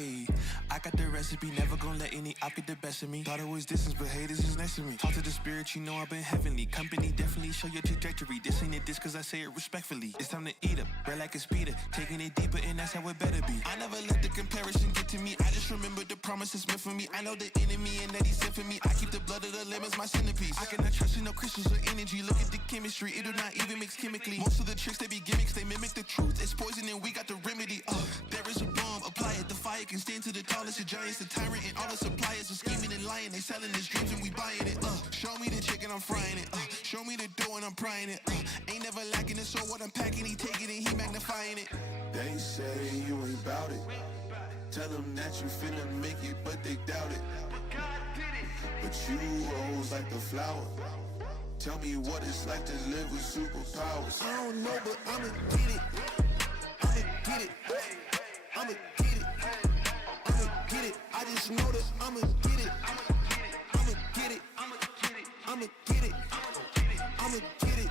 Ayy, I got the recipe, never gonna let any op get the best of me. Thought it was distance, but hey, this is next to me. Talk to the spirit, you know I've been heavenly. Company definitely show your trajectory. This ain't a diss cause I say it respectfully. It's time to eat up, bread like a speeder. Taking it deeper and that's how it better be. I never let the comparison get to me. I just remember the promises meant for me. I know the enemy and that he sent for me. I keep the blood of the lemons my centerpiece. I cannot trust in no crystals or energy. Look at the chemistry, it do not even mix chemically. Most of the tricks, they be gimmicks, they mimic the truth. It's poison and we got the remedy. There is a bomb, apply it. The fire can stand to the tallest of giants. The tyrant and all the suppliers are scheming and lying. They selling his dreams and we buying it. Show me the chicken, I'm frying it. Show me the dough and I'm prying it. Ain't never lacking it, so what I'm packing, he taking it, he magnifying it. They say you ain't bout it. Tell them that you finna make it, but they doubt it. But you rose like the flower. Tell me what it's like to live with superpowers. I don't know, but I'ma get it. I'ma get it. I'ma get it. I'ma get it. I just know that I'ma get it. I'ma get it. I'ma get it. I'ma get it.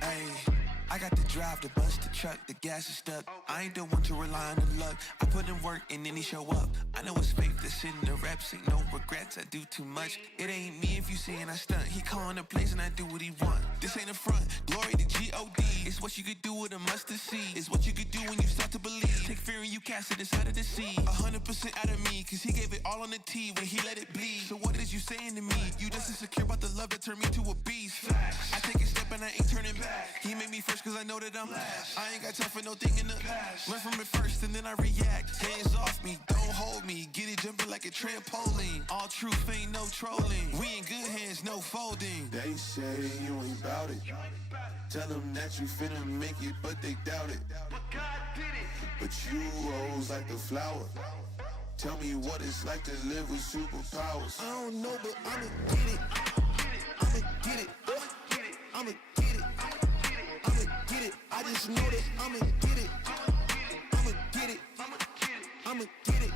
Ayy, I got the drive to bust the truck, the gas is stuck. I ain't the one to rely on the luck. I put in work and then he show up. I know it's fake, this in the reps, ain't no regrets, I do too much. It ain't me if you saying I stunt. He calling the place and I do what he want. This ain't a front, glory to G-O-D. It's what you could do with a mustard seed. It's what you could do when you start to believe. Take fear and you cast it inside of the sea. 100% out of me, cause he gave it all on the tee when he let it bleed. So what is you saying to me? You just insecure about the love that turned me to a beast. I take a step and I ain't turning back. He made me first cause I know that I'm last. I ain't got time for no thing in the past. Learn from it first and then I react. Hands off me, don't hold me. Get it jumping like a trampoline. All truth ain't no trolling. We in good hands, no folding. They say you ain't bout it. Tell them that you finna make it, but they doubt it. But you rose like the flower. Tell me what it's like to live with superpowers. I don't know, but I'ma get it. I'ma get it. I'ma get it. I'ma get it. I just know that I'ma get it. I'ma get it. I'ma get it. I'ma get it.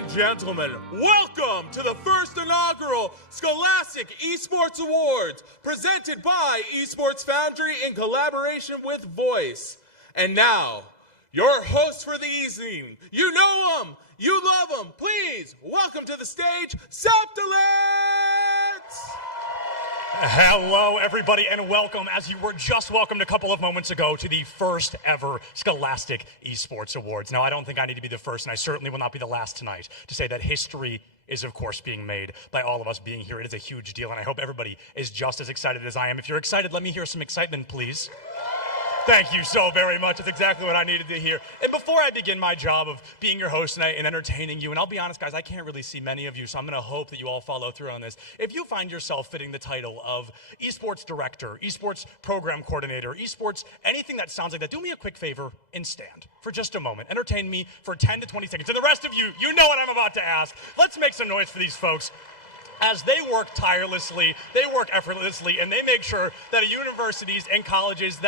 and gentlemen, welcome to the first inaugural Scholastic Esports Awards, presented by Esports Foundry in collaboration with Voice. And now, your host for the evening. You know him, you love him. Please welcome to the stage, Septilance! Hello, everybody, and welcome, as you were just welcomed a couple of moments ago, to the first ever Scholastic Esports Awards. Now, I don't think I need to be the first, and I certainly will not be the last tonight to say that history is, of course, being made by all of us being here. It is a huge deal, and I hope everybody is just as excited as I am. If you're excited, let me hear some excitement, please. Thank you so very much. That's exactly what I needed to hear. And before I begin my job of being your host tonight and entertaining you, and I'll be honest, guys, I can't really see many of you, so I'm going to hope that you all follow through on this. If you find yourself fitting the title of esports director, esports program coordinator, esports, anything that sounds like that, do me a quick favor and stand for just a moment. Entertain me for 10 to 20 seconds. And the rest of you, you know what I'm about to ask. Let's make some noise for these folks. As they work tirelessly, they work effortlessly, and they make sure that universities and colleges,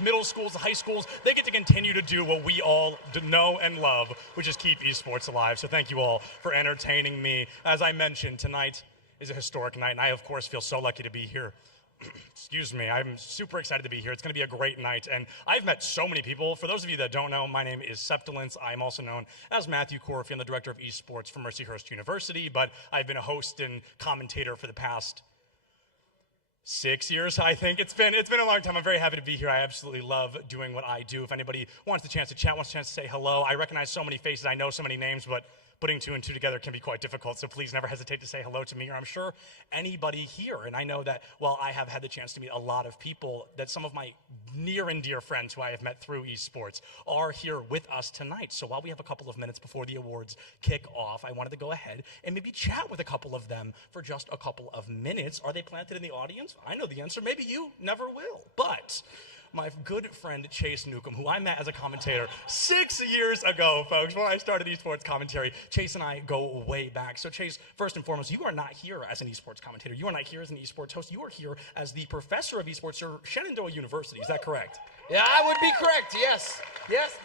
middle schools, high schools, they get to continue to do what we all know and love, which is keep esports alive. So thank you all for entertaining me. As I mentioned, tonight is a historic night, and I, of course, feel so lucky to be here. Excuse me, I'm super excited to be here. It's going to be a great night, and I've met so many people. For those of you that don't know, my name is Septilance. I'm also known as Matthew Corfey. I'm the director of esports for Mercyhurst University, but I've been a host and commentator for the past 6 years, I think. It's been a long time. I'm very happy to be here. I absolutely love doing what I do. If anybody wants the chance to chat, wants the chance to say hello, I recognize so many faces. I know so many names, but putting two and two together can be quite difficult, so please never hesitate to say hello to me, or I'm sure anybody here. And I know that while I have had the chance to meet a lot of people, that some of my near and dear friends who I have met through esports are here with us tonight. So while we have a couple of minutes before the awards kick off, I wanted to go ahead and maybe chat with a couple of them for just a couple of minutes. Are they planted in the audience? I know the answer. Maybe you never will. But my good friend Chase Newcomb, who I met as a commentator 6 years ago, folks, when I started esports commentary. Chase and I go way back. So Chase, first and foremost, you are not here as an esports commentator. You are not here as an esports host. You are here as the professor of esports at Shenandoah University. Is that correct? Yeah, I would be correct, yes. Yes.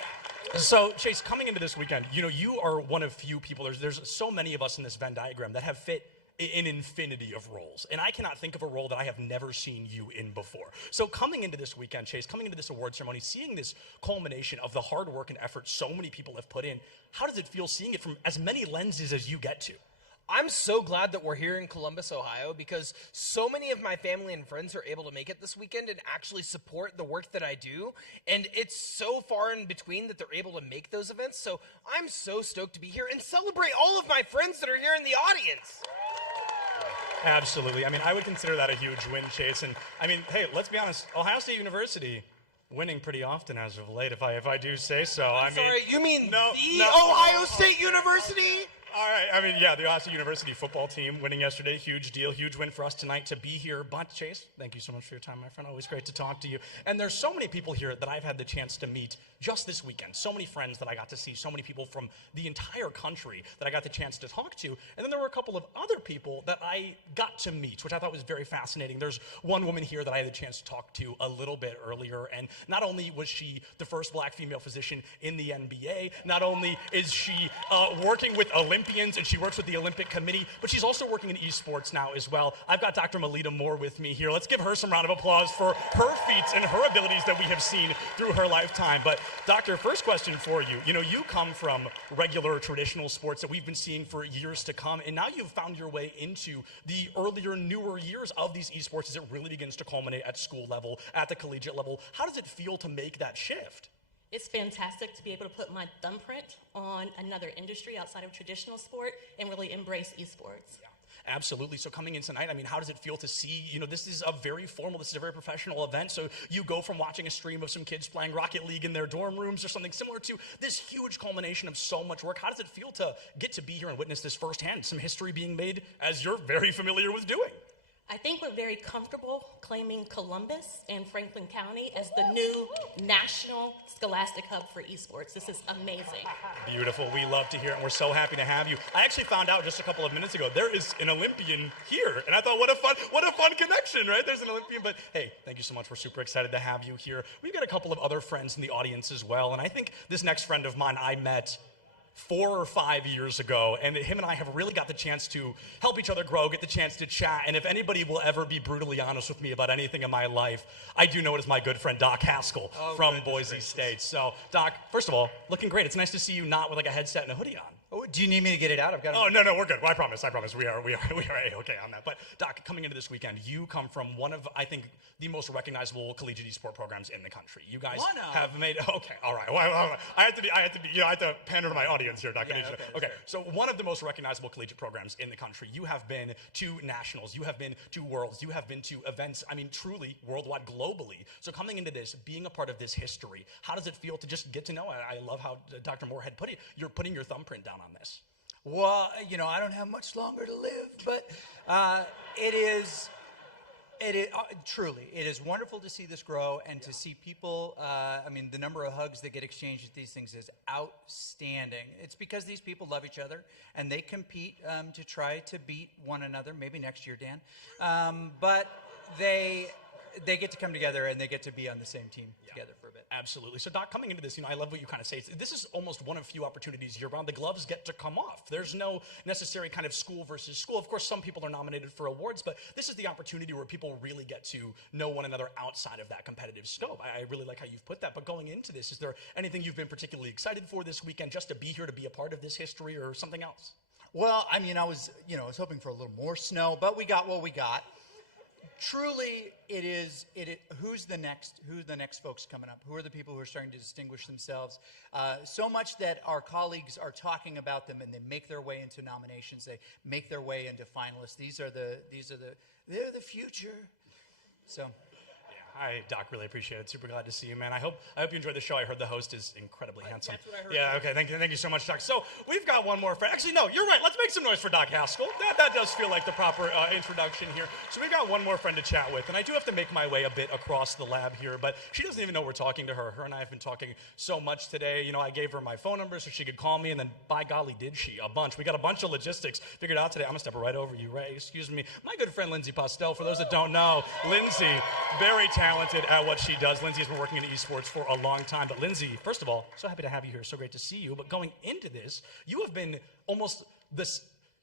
So, Chase, coming into this weekend, you know, you are one of few people, there's so many of us in this Venn diagram that have fit an infinity of roles. And I cannot think of a role that I have never seen you in before. So coming into this weekend, Chase, coming into this award ceremony, seeing this culmination of the hard work and effort so many people have put in, how does it feel seeing it from as many lenses as you get to? I'm so glad that we're here in Columbus, Ohio, because so many of my family and friends are able to make it this weekend and actually support the work that I do. And it's so far in between that they're able to make those events. So I'm so stoked to be here and celebrate all of my friends that are here in the audience. Absolutely. I mean, I would consider that a huge win, Chase. And I mean, hey, let's be honest, Ohio State University winning pretty often as of late, if I do say so. Sorry, you mean no, Ohio State University? All right, I mean, yeah, the Ohio State University football team winning yesterday, huge deal, huge win for us tonight to be here. But Chase, thank you so much for your time, my friend. Always great to talk to you. And there's so many people here that I've had the chance to meet just this weekend. So many friends that I got to see, so many people from the entire country that I got the chance to talk to. And then there were a couple of other people that I got to meet, which I thought was very fascinating. There's one woman here that I had the chance to talk to a little bit earlier. And not only was she the first black female physician in the NBA, not only is she working with Olympians and she works with the Olympic Committee, but she's also working in esports now as well. I've got Dr. Melita Moore with me here. Let's give her some round of applause for her feats and her abilities that we have seen through her lifetime. But Doctor, first question for you. You know, you come from regular traditional sports that we've been seeing for years to come, and now you've found your way into the earlier, newer years of these esports as it really begins to culminate at school level, at the collegiate level. How does it feel to make that shift? It's fantastic to be able to put my thumbprint on another industry outside of traditional sport and really embrace esports. Yeah. Absolutely. So coming in tonight, I mean, how does it feel to see, you know, this is a very formal, this is a very professional event. So you go from watching a stream of some kids playing Rocket League in their dorm rooms or something similar to this huge culmination of so much work. How does it feel to get to be here and witness this firsthand, some history being made as you're very familiar with doing? I think we're very comfortable claiming Columbus and Franklin County as the new national scholastic hub for esports. This is amazing. Beautiful. We love to hear it, and we're so happy to have you. I actually found out just a couple of minutes ago there is an Olympian here, and I thought, what a fun connection, right? There's an Olympian, but hey, thank you so much. We're super excited to have you here. We've got a couple of other friends in the audience as well, and I think this next friend of mine I met 4 or 5 years ago, and him and I have really got the chance to help each other grow, get the chance to chat, and if anybody will ever be brutally honest with me about anything in my life, I do know it is my good friend Doc Haskell from Boise State. So, Doc, first of all, looking great. It's nice to see you not with like a headset and a hoodie on. Oh, do you need me to get it out? I've got. Oh, no, we're good. Well, I promise. We are A-okay on that. But Doc, coming into this weekend, you come from one of, I think, the most recognizable collegiate esport programs in the country. You guys have made. Okay, all right. Well, I have to be. I have to pander to my audience here, Doc. Yeah, okay. So one of the most recognizable collegiate programs in the country. You have been to nationals. You have been to worlds. You have been to events. I mean, truly worldwide, globally. So coming into this, being a part of this history, how does it feel to just get to know? I love how Dr. Moorhead put it. You're putting your thumbprint down on this. Well, I don't have much longer to live, but it is truly, it is wonderful to see this grow and to see people, the number of hugs that get exchanged at these things is outstanding. It's because these people love each other and they compete to try to beat one another, maybe next year, Dan. But they get to come together and they get to be on the same team together for a bit. Absolutely. So, Doc, coming into this, I love what you kind of say. This is almost one of few opportunities year-round. The gloves get to come off. There's no necessary kind of school versus school. Of course, some people are nominated for awards, but this is the opportunity where people really get to know one another outside of that competitive scope. I really like how you've put that. But going into this, is there anything you've been particularly excited for this weekend, just to be here, to be a part of this history, or something else? Well, I was hoping for a little more snow, but we got what we got. Truly, who's the next folks coming up? Who are the people who are starting to distinguish themselves? So much that our colleagues are talking about them, and they make their way into nominations. They make their way into finalists. They're the future. So. Hi, Doc. Really appreciate it. Super glad to see you, man. I hope you enjoyed the show. I heard the host is incredibly handsome. That's what I heard. Yeah. Okay. Thank you so much, Doc. So we've got one more friend. Actually, no, you're right. Let's make some noise for Doc Haskell. That does feel like the proper introduction here. So we've got one more friend to chat with, and I do have to make my way a bit across the lab here, but she doesn't even know we're talking to her. Her and I have been talking so much today. I gave her my phone number so she could call me, and then by golly, did she? A bunch. We got a bunch of logistics figured out today. I'm gonna step right over you, right? Excuse me. My good friend Lindsay Postel. For those that don't know, Lindsay, very talented at what she does. Lindsay has been working in esports for a long time. But Lindsay, first of all, so happy to have you here. So great to see you. But going into this, you have been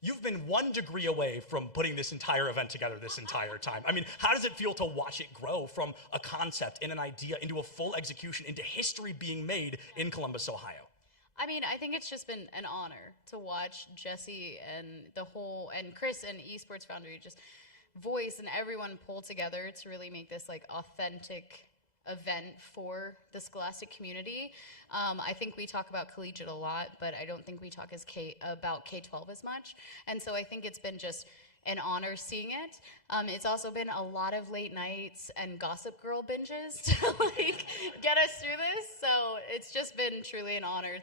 you've been 1 degree away from putting this entire event together this entire time. How does it feel to watch it grow from a concept and an idea into a full execution, into history being made in Columbus, Ohio? I think it's just been an honor to watch Jesse and and Chris and Esports Foundry just voice and everyone pull together to really make this authentic event for the Scholastic community. I think we talk about Collegiate a lot, but I don't think we talk about K-12 as much. And so I think it's been just an honor seeing it. It's also been a lot of late nights and Gossip Girl binges to get us through this. So it's just been truly an honor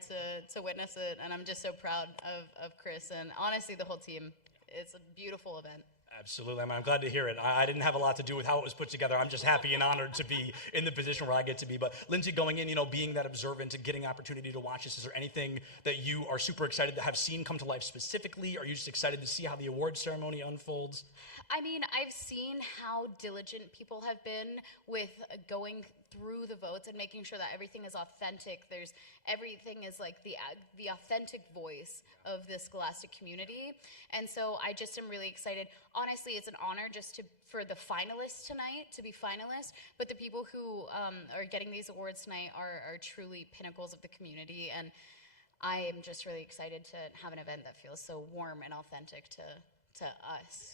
to witness it, and I'm just so proud of Chris and honestly the whole team. It's a beautiful event. Absolutely. I'm glad to hear it. I didn't have a lot to do with how it was put together. I'm just happy and honored to be in the position where I get to be. But Lindsay, going in, being that observant and getting opportunity to watch this, is there anything that you are super excited to have seen come to life specifically? Are you just excited to see how the award ceremony unfolds? I've seen how diligent people have been with going through the votes and making sure that everything is authentic. Everything is the authentic voice of the Scholastic community. And so I just am really excited. Honestly, it's an honor just for the finalists tonight to be finalists, but the people who are getting these awards tonight are truly pinnacles of the community. And I am just really excited to have an event that feels so warm and authentic to us,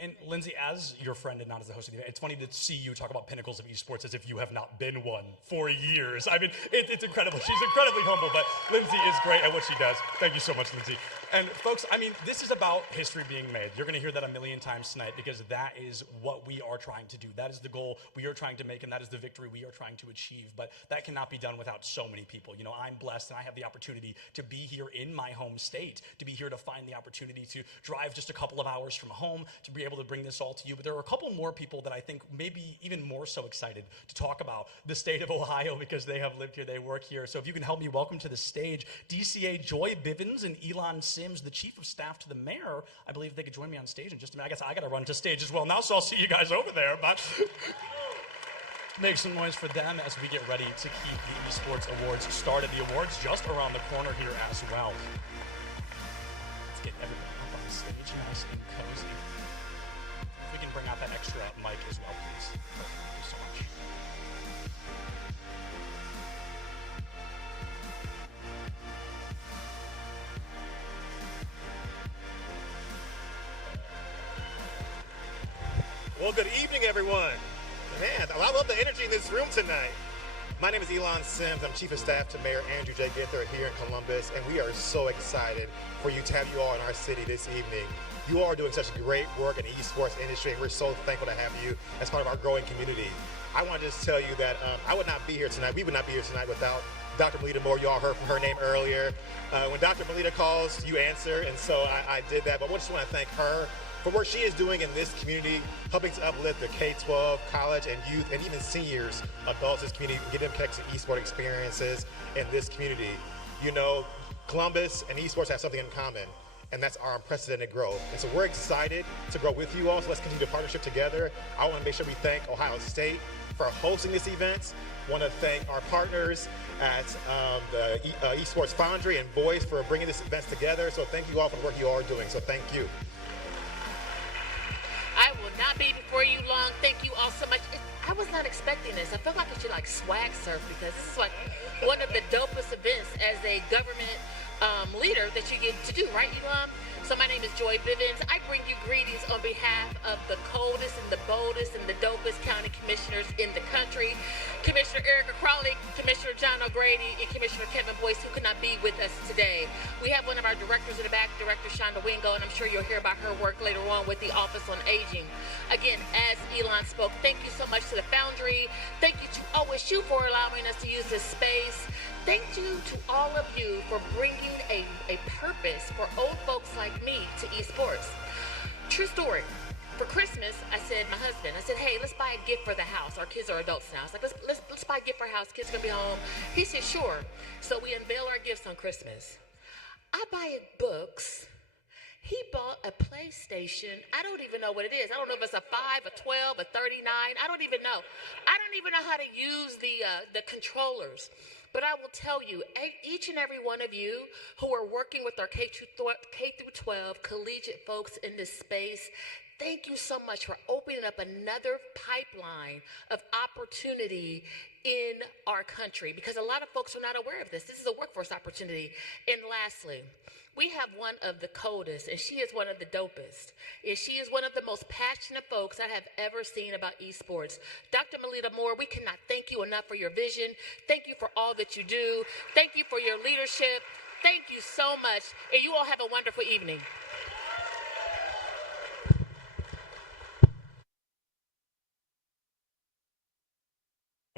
And Lindsay, as your friend and not as the host of the event, it's funny to see you talk about pinnacles of esports as if you have not been one for years. It's incredible. She's incredibly humble, but Lindsay is great at what she does. Thank you so much, Lindsay. And folks, this is about history being made. You're going to hear that a million times tonight, because that is what we are trying to do. That is the goal we are trying to make, and that is the victory we are trying to achieve. But that cannot be done without so many people. I'm blessed, and I have the opportunity to be here in my home state, to be here to find the opportunity to drive just a couple of hours from home to be able to bring this all to you. But there are a couple more people that I think maybe even more so excited to talk about the state of Ohio, because they have lived here, they work here. So if you can help me welcome to the stage DCA Joy Bivens and Elon Sims, the Chief of Staff to the Mayor. I believe they could join me on stage in just a minute. I guess I got to run to stage as well now, so I'll see you guys over there. But Make some noise for them as we get ready to keep the Esports Awards started. The awards just around the corner here as well. Let's get everybody up on the stage, nice and cozy. If we can bring out that extra mic as well, please. Thank you so much. Well, good evening, everyone. Man, I love the energy in this room tonight. My name is Elon Sims. I'm Chief of Staff to Mayor Andrew J. Gither here in Columbus, and we are so excited for you to have you all in our city this evening. You all are doing such great work in the esports industry, and we're so thankful to have you as part of our growing community. I want to just tell you that I would not be here tonight. We would not be here tonight without Dr. Melita Moore. You all heard from her name earlier. When Dr. Melita calls, you answer, and so I did that. But I just want to thank her for what she is doing in this community, helping to uplift the K-12, college, and youth, and even seniors, adults in this community, and get them connected to esports experiences in this community. You know, Columbus and esports have something in common, and that's our unprecedented growth. And so we're excited to grow with you all, so let's continue the partnership together. I want to make sure we thank Ohio State for hosting this event. I want to thank our partners at the Esports Foundry and Voice for bringing this event together. So thank you all for the work you all are doing, so thank you. I will not be before you long. Thank you all so much. I was not expecting this. I feel like I should like swag surf because this is like one of the dopest events as a government leader that you get to do, right, Elon? So my name is Joy Bivens. I bring you greetings on behalf of the coldest and the boldest and the dopest county commissioners in the country. Commissioner Erica Crawley, Commissioner John O'Grady, and Commissioner Kevin Boyce, who could not be with us today. We have one of our directors in the back, Director Shonda Wingo, and I'm sure you'll hear about her work later on with the Office on Aging. Again, as Elon spoke, thank you so much to the Foundry. Thank you to OSU for allowing us to use this space. Thank you to all of you for bringing a purpose for old folks like me to esports. True story. For Christmas, I said, my husband, hey, let's buy a gift for the house. Our kids are adults now. I was like, let's buy a gift for our house. Kids are gonna be home. He said, sure. So we unveil our gifts on Christmas. I buy books. He bought a PlayStation. I don't even know what it is. I don't know if it's a 5, a 12, a 39. I don't even know. I don't even know how to use the controllers. But I will tell you, each and every one of you who are working with our K-12 collegiate folks in this space, thank you so much for opening up another pipeline of opportunity in our country, because a lot of folks are not aware of this. This is a workforce opportunity. And lastly, we have one of the coldest, and she is one of the dopest. And she is one of the most passionate folks I have ever seen about esports. Dr. Melita Moore, we cannot thank you enough for your vision. Thank you for all that you do. Thank you for your leadership. Thank you so much. And you all have a wonderful evening.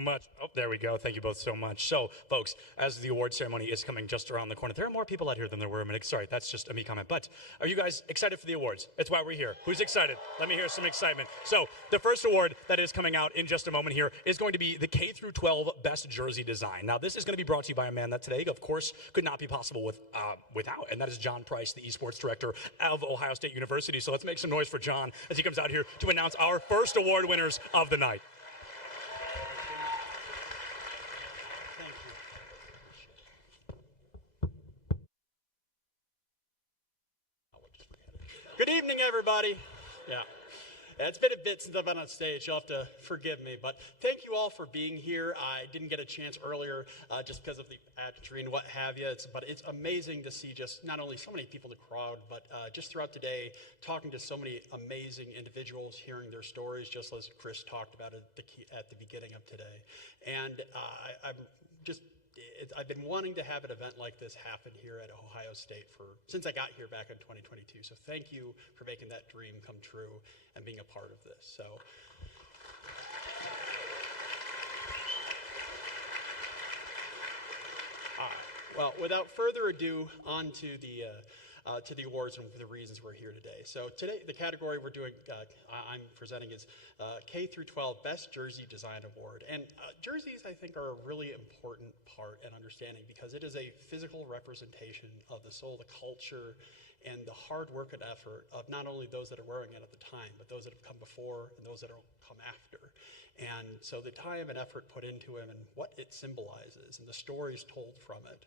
Much. Oh, there we go. Thank you both so much. So, folks, as the award ceremony is coming just around the corner, there are more people out here than there were a minute. Sorry, that's just a me comment. But are you guys excited for the awards? It's why we're here. Who's excited? Let me hear some excitement. So, the first award that is coming out in just a moment here is going to be the K-12 Best Jersey Design. Now, this is going to be brought to you by a man that today, of course, could not be possible without, and that is John Price, the esports director of Ohio State University. So, let's make some noise for John as he comes out here to announce our first award winners of the night. Good evening, everybody. Yeah, it's been a bit since I've been on stage. You'll have to forgive me, but thank you all for being here. I didn't get a chance earlier just because of the pageantry and what have you. But it's amazing to see just not only so many people in the crowd, but just throughout the day, talking to so many amazing individuals, hearing their stories, just as Chris talked about at the beginning of today. And I've been wanting to have an event like this happen here at Ohio State since I got here back in 2022. So thank you for making that dream come true and being a part of this. So. Well, without further ado, on to the to the awards and the reasons we're here today. So today, the category we're doing, I'm presenting is K through 12 Best Jersey Design Award. And jerseys, I think, are a really important part and understanding because it is a physical representation of the soul, the culture, and the hard work and effort of not only those that are wearing it at the time, but those that have come before and those that will come after. And so the time and effort put into it and what it symbolizes and the stories told from it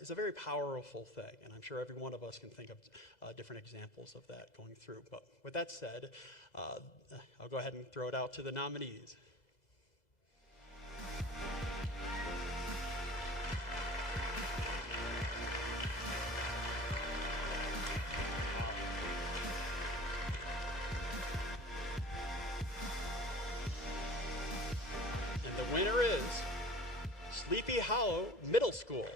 is a very powerful thing. And I'm sure every one of us can think of different examples of that going through. But with that said, I'll go ahead and throw it out to the nominees. The winner is Sleepy Hollow Middle School.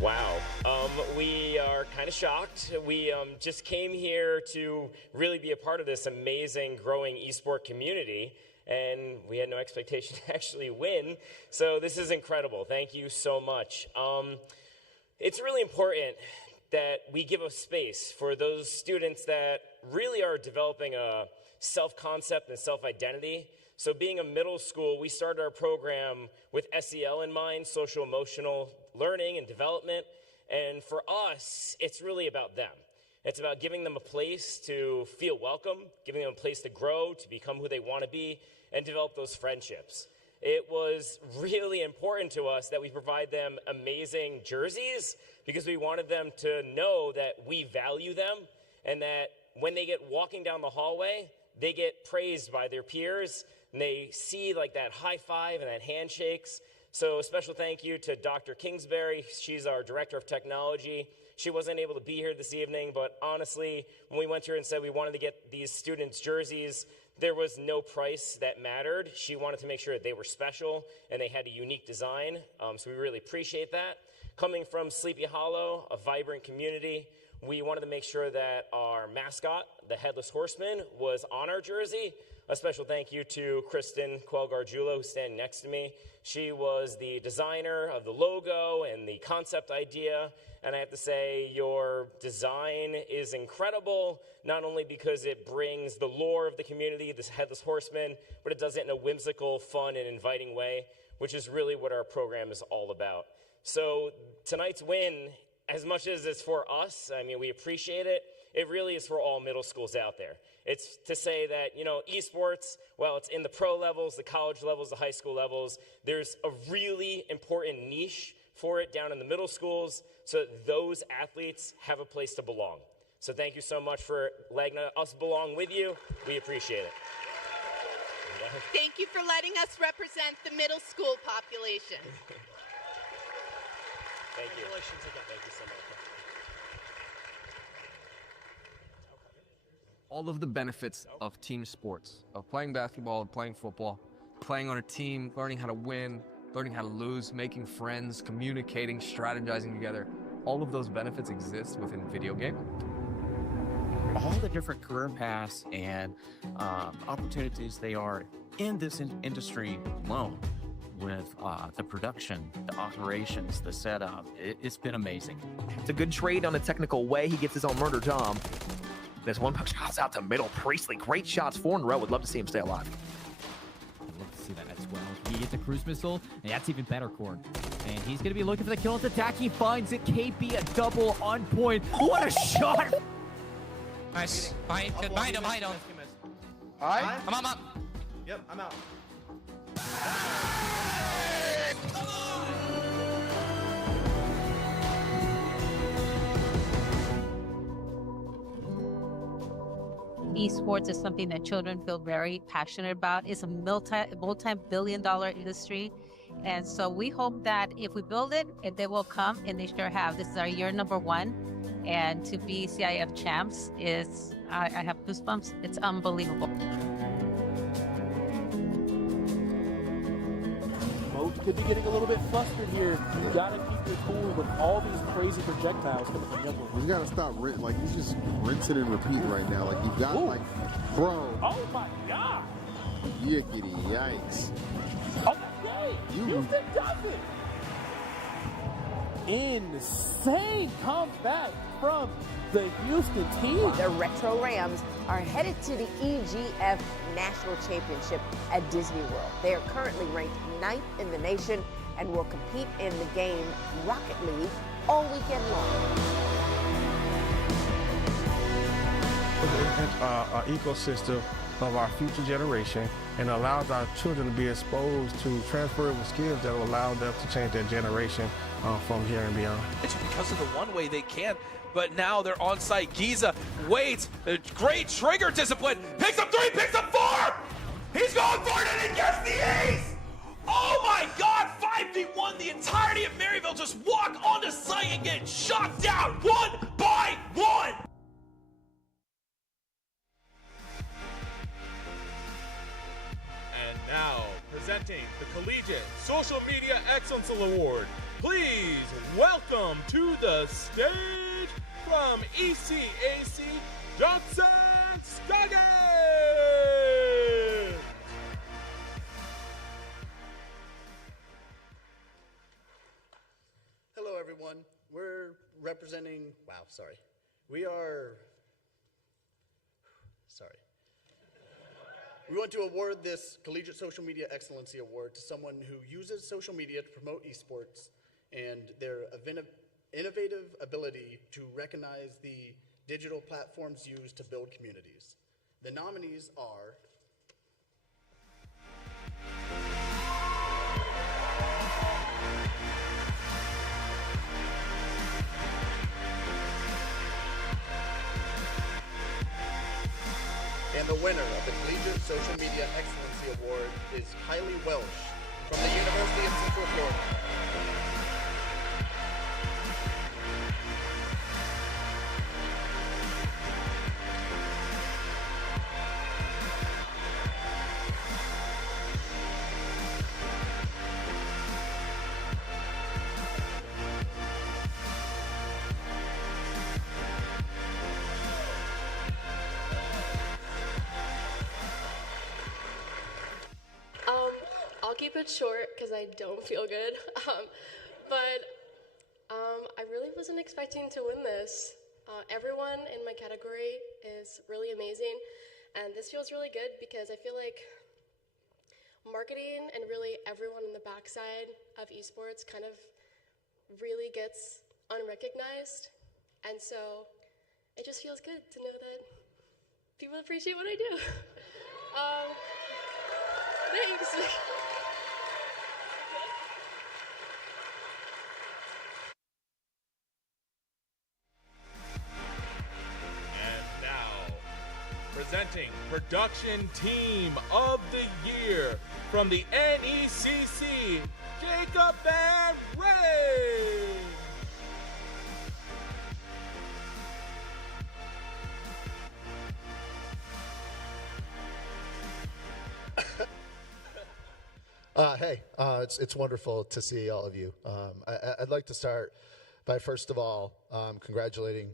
Wow. We are kind of shocked. We just came here to really be a part of this amazing growing esport community, and we had no expectation to actually win. So this is incredible. Thank you so much. It's really important that we give a space for those students that really are developing a self-concept and self-identity. So being a middle school, we started our program with SEL in mind, social emotional learning and development. And for us, it's really about them. It's about giving them a place to feel welcome, giving them a place to grow, to become who they want to be, and develop those friendships. It was really important to us that we provide them amazing jerseys because we wanted them to know that we value them and that when they get walking down the hallway, they get praised by their peers and they see like that high five and that handshakes. So a special thank you to Dr. Kingsbury. She's our Director of Technology. She wasn't able to be here this evening, but honestly, when we went to her and said we wanted to get these students jerseys, there was no price that mattered. She wanted to make sure that they were special and they had a unique design, so we really appreciate that. Coming from Sleepy Hollow, a vibrant community, we wanted to make sure that our mascot, the Headless Horseman, was on our jersey. A special thank you to Kristen Quell-Gargiulo, who's standing next to me. She was the designer of the logo and the concept idea. And I have to say, your design is incredible, not only because it brings the lore of the community, this Headless Horseman, but it does it in a whimsical, fun, and inviting way, which is really what our program is all about. So tonight's win, as much as it's for us, I mean, we appreciate it, it really is for all middle schools out there. It's to say that, you know, esports, well, it's in the pro levels, the college levels, the high school levels. There's a really important niche for it down in the middle schools so that those athletes have a place to belong. So thank you so much for letting us belong with you. We appreciate it. Thank you for letting us represent the middle school population. Thank you. Congratulations again. Thank you so much. All of the benefits of team sports, of playing basketball, playing football, playing on a team, learning how to win, learning how to lose, making friends, communicating, strategizing together. All of those benefits exist within video game. All the different career paths and opportunities they are in this industry alone, with the production, the operations, the setup, it's been amazing. It's a good trade on a technical way. He gets his own murder Dom. There's one puck shots out to middle. Priestley, great shots, 4 in a row. Would love to see him stay alive. I'd love to see that as well. He gets a cruise missile, and that's even better, Cord. And he's going to be looking for the kill. It's attack. He finds it. KB, a double on point. What a shot! Nice. Behind him. Alright? I'm up. Yep, I'm out. Esports is something that children feel very passionate about. It's a multi-billion-dollar industry. And so we hope that if we build it, they will come, and they sure have. This is our year #1. And to be CIF champs is, I have goosebumps. It's unbelievable. could be getting a little bit flustered here. You got to keep your cool with all these crazy projectiles coming from young ones. You got to stop, like, you just rinse it and repeat right now. Like, you got, like, bro. Oh, my God. Yickety, yikes. Oh, okay. Houston does it. Insane comeback from the Houston team. The Retro Rams are headed to the EGF National Championship at Disney World. They are currently ranked 9th in the nation and will compete in the game Rocket League all weekend long. An ecosystem of our future generation and allows our children to be exposed to transferable skills that will allow them to change their generation from here and beyond. Because of the one way they can, but now they're on site. Giza waits. Great trigger discipline. Picks up 3, picks up 4. He's going for it and he gets the ace. Oh my God, 5v1. The entirety of Maryville just walk onto site and get shot down 1 by 1. And now, presenting the Collegiate Social Media Excellence Award, please welcome to the stage from ECAC, Johnson Scoggins! Hello, everyone. We're representing, we want to award this Collegiate Social Media Excellency Award to someone who uses social media to promote esports and their innovative ability to recognize the digital platforms used to build communities. The nominees are and the winner of the Collegiate Social Media Excellency Award is Kylie Welsh from the University of Central Florida. I'll keep it short because I don't feel good. I really wasn't expecting to win this. Everyone in my category is really amazing, and this feels really good because I feel like marketing and really everyone in the backside of esports kind of really gets unrecognized, and so it just feels good to know that people appreciate what I do. Thanks. Presenting Production Team of the Year from the NECC, Jacob and Ray. Hey, it's wonderful to see all of you. I'd like to start by first of all congratulating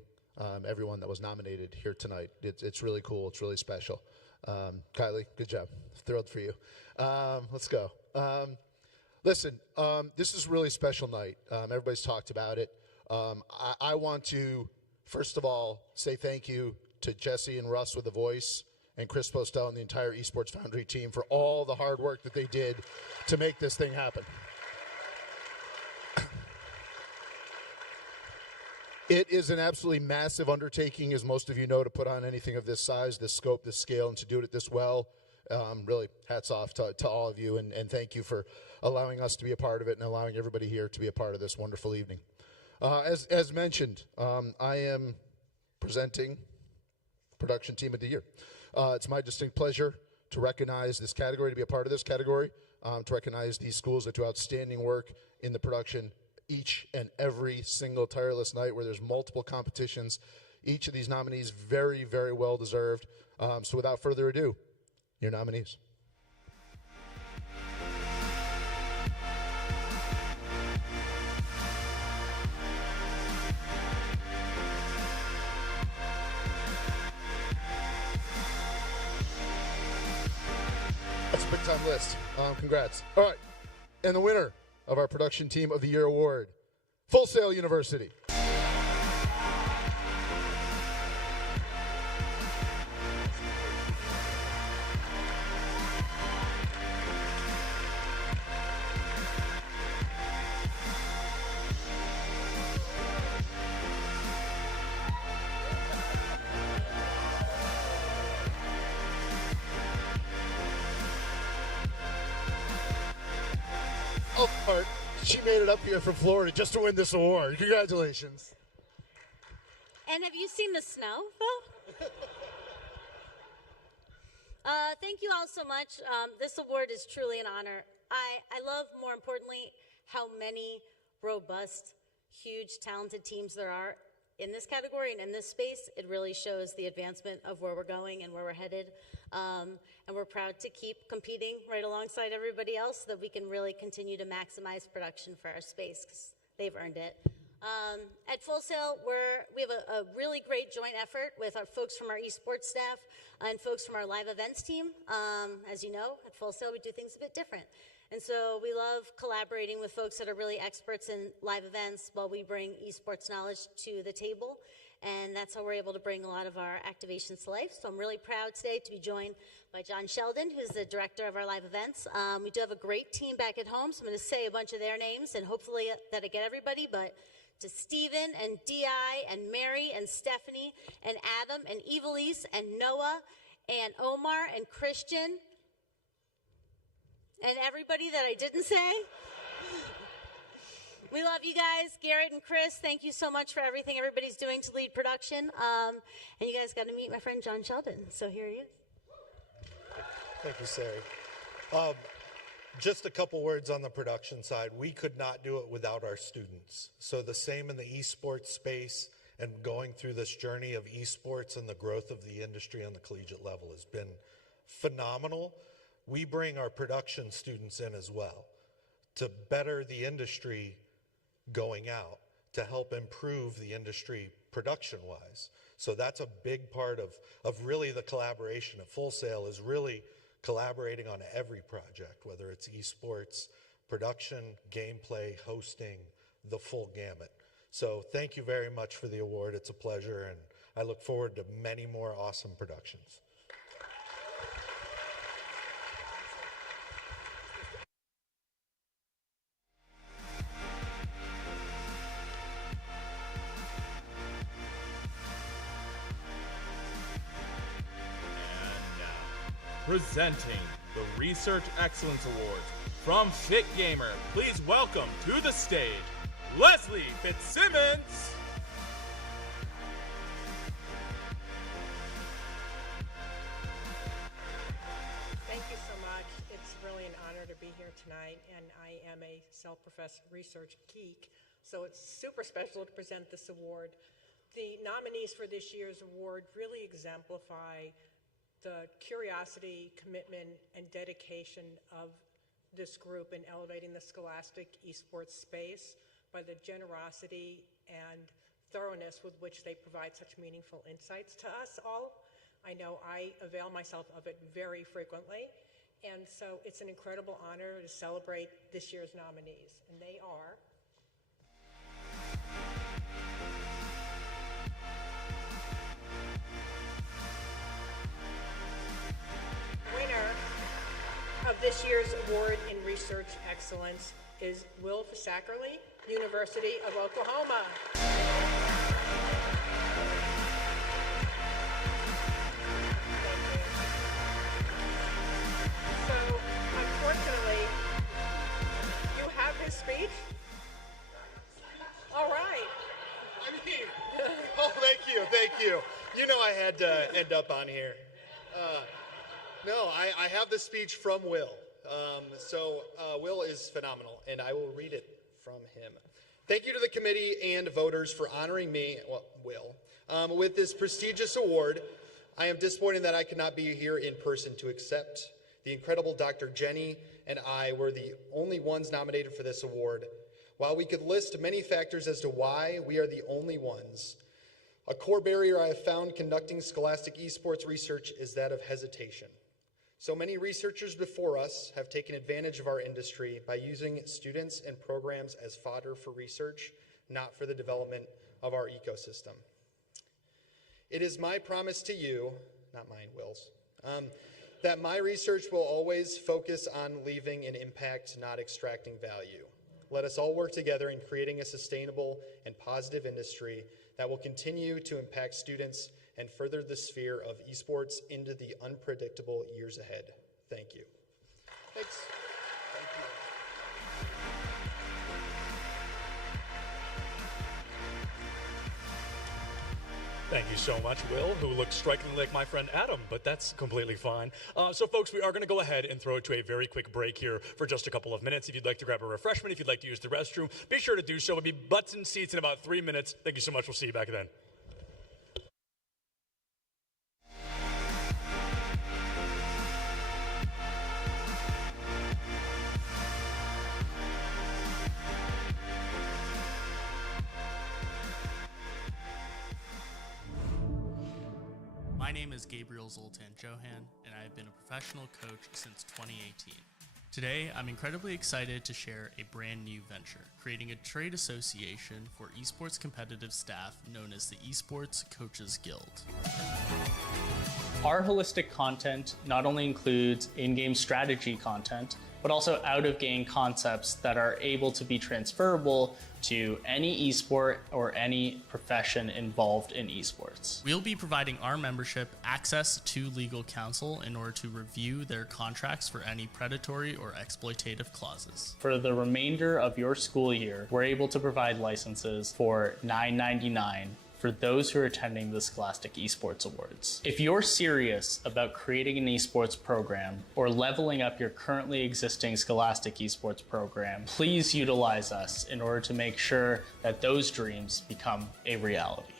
everyone that was nominated here tonight. It's really cool. It's really special. Kylie, good job. Thrilled for you. Let's go. Listen, this is a really special night. Everybody's talked about it. I want to, first of all, say thank you to Jesse and Russ with The Voice and Chris Postel and the entire Esports Foundry team for all the hard work that they did to make this thing happen. It is an absolutely massive undertaking, as most of you know, to put on anything of this size, this scope, this scale, and to do it this well. Really, hats off to all of you, and thank you for allowing us to be a part of it and allowing everybody here to be a part of this wonderful evening. As mentioned, I am presenting Production Team of the Year. It's my distinct pleasure to recognize this category, to be a part of this category, to recognize these schools that do outstanding work in the production each and every single tireless night where there's multiple competitions. Each of these nominees very, very well deserved. So without further ado, your nominees. That's a big time list. Congrats. All right. And the winner of our Production Team of the Year award, Full Sail University. Elkhart, she made it up here from Florida just to win this award. Congratulations. And have you seen the snow, though? Thank you all so much. This award is truly an honor. I love, more importantly, how many robust, huge, talented teams there are in this category and in this space. It really shows the advancement of where we're going and where we're headed. And we're proud to keep competing right alongside everybody else so that we can really continue to maximize production for our space because they've earned it. At Full Sail, we have a really great joint effort with our folks from our esports staff and folks from our live events team. As you know, at Full Sail, we do things a bit different. And so we love collaborating with folks that are really experts in live events while we bring esports knowledge to the table. And that's how we're able to bring a lot of our activations to life. So I'm really proud today to be joined by John Sheldon, who's the director of our live events. We do have a great team back at home, so I'm going to say a bunch of their names, and hopefully that I get everybody. But to Steven and Di and Mary and Stephanie and Adam and Evilise and Noah and Omar and Christian and everybody that I didn't say. We love you guys. Garrett and Chris, thank you so much for everything everybody's doing to lead production. And you guys got to meet my friend John Sheldon. So here he is. Thank you, Sari. Just a couple words on the production side. We could not do it without our students. So the same in the esports space and going through this journey of esports and the growth of the industry on the collegiate level has been phenomenal. We bring our production students in as well to better the industry going out, to help improve the industry production-wise. So that's a big part of really the collaboration at Full Sail, is really collaborating on every project, whether it's esports, production, gameplay, hosting, the full gamut. So thank you very much for the award. It's a pleasure, and I look forward to many more awesome productions. Presenting the Research Excellence Awards from Fit Gamer, please welcome to the stage Leslie Fitzsimmons. Thank you so much. It's really an honor to be here tonight, and I am a self-professed research geek, so it's super special to present this award. The nominees for this year's award really exemplify the curiosity, commitment, and dedication of this group in elevating the scholastic esports space by the generosity and thoroughness with which they provide such meaningful insights to us all. I know I avail myself of it very frequently, and so it's an incredible honor to celebrate this year's nominees, and they are winner of this year's award in research excellence is Will Fisackerly, University of Oklahoma. So, unfortunately, you have his speech. All right. I mean, oh, thank you. You know I had to end up on here. No, I have the speech from Will. Will is phenomenal, and I will read it from him. Thank you to the committee and voters for honoring me, Will, with this prestigious award. I am disappointed that I could not be here in person to accept. The incredible Dr. Jenny and I were the only ones nominated for this award. While we could list many factors as to why we are the only ones, a core barrier I have found conducting scholastic esports research is that of hesitation. So many researchers before us have taken advantage of our industry by using students and programs as fodder for research, not for the development of our ecosystem. It is my promise to you, not mine, Will's, that my research will always focus on leaving an impact, not extracting value. Let us all work together in creating a sustainable and positive industry that will continue to impact students and further the sphere of esports into the unpredictable years ahead. Thank you. Thanks. Thank you. Thank you so much, Will, who looks strikingly like my friend Adam, but that's completely fine. So, folks, we are going to go ahead and throw it to a very quick break here for just a couple of minutes. If you'd like to grab a refreshment, if you'd like to use the restroom, be sure to do so. We'll be butts in seats in about 3 minutes. Thank you so much. We'll see you back then. My name is Gabriel Zoltan Johan, and I have been a professional coach since 2018. Today, I'm incredibly excited to share a brand new venture, creating a trade association for esports competitive staff known as the Esports Coaches Guild. Our holistic content not only includes in-game strategy content, but also out-of-game concepts that are able to be transferable to any esport or any profession involved in esports. We'll be providing our membership access to legal counsel in order to review their contracts for any predatory or exploitative clauses. For the remainder of your school year, we're able to provide licenses for $9.99 for those who are attending the Scholastic Esports Awards. If you're serious about creating an esports program or leveling up your currently existing Scholastic Esports program, please utilize us in order to make sure that those dreams become a reality.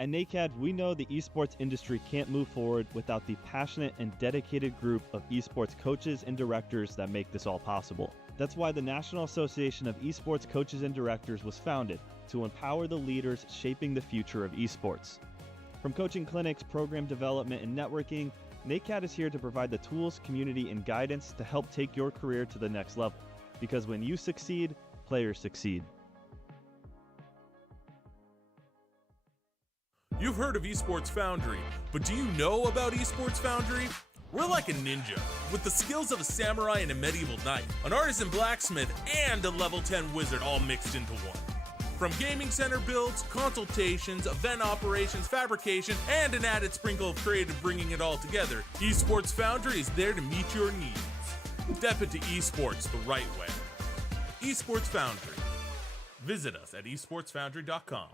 At NACAD, we know the esports industry can't move forward without the passionate and dedicated group of esports coaches and directors that make this all possible. That's why the National Association of Esports Coaches and Directors was founded, to empower the leaders shaping the future of esports. From coaching clinics, program development, and networking, NACAD is here to provide the tools, community, and guidance to help take your career to the next level. Because when you succeed, players succeed. You've heard of Esports Foundry, but do you know about Esports Foundry? We're like a ninja, with the skills of a samurai and a medieval knight, an artisan blacksmith, and a level 10 wizard all mixed into one. From gaming center builds, consultations, event operations, fabrication, and an added sprinkle of creative bringing it all together, Esports Foundry is there to meet your needs. Step into esports the right way. Esports Foundry. Visit us at esportsfoundry.com.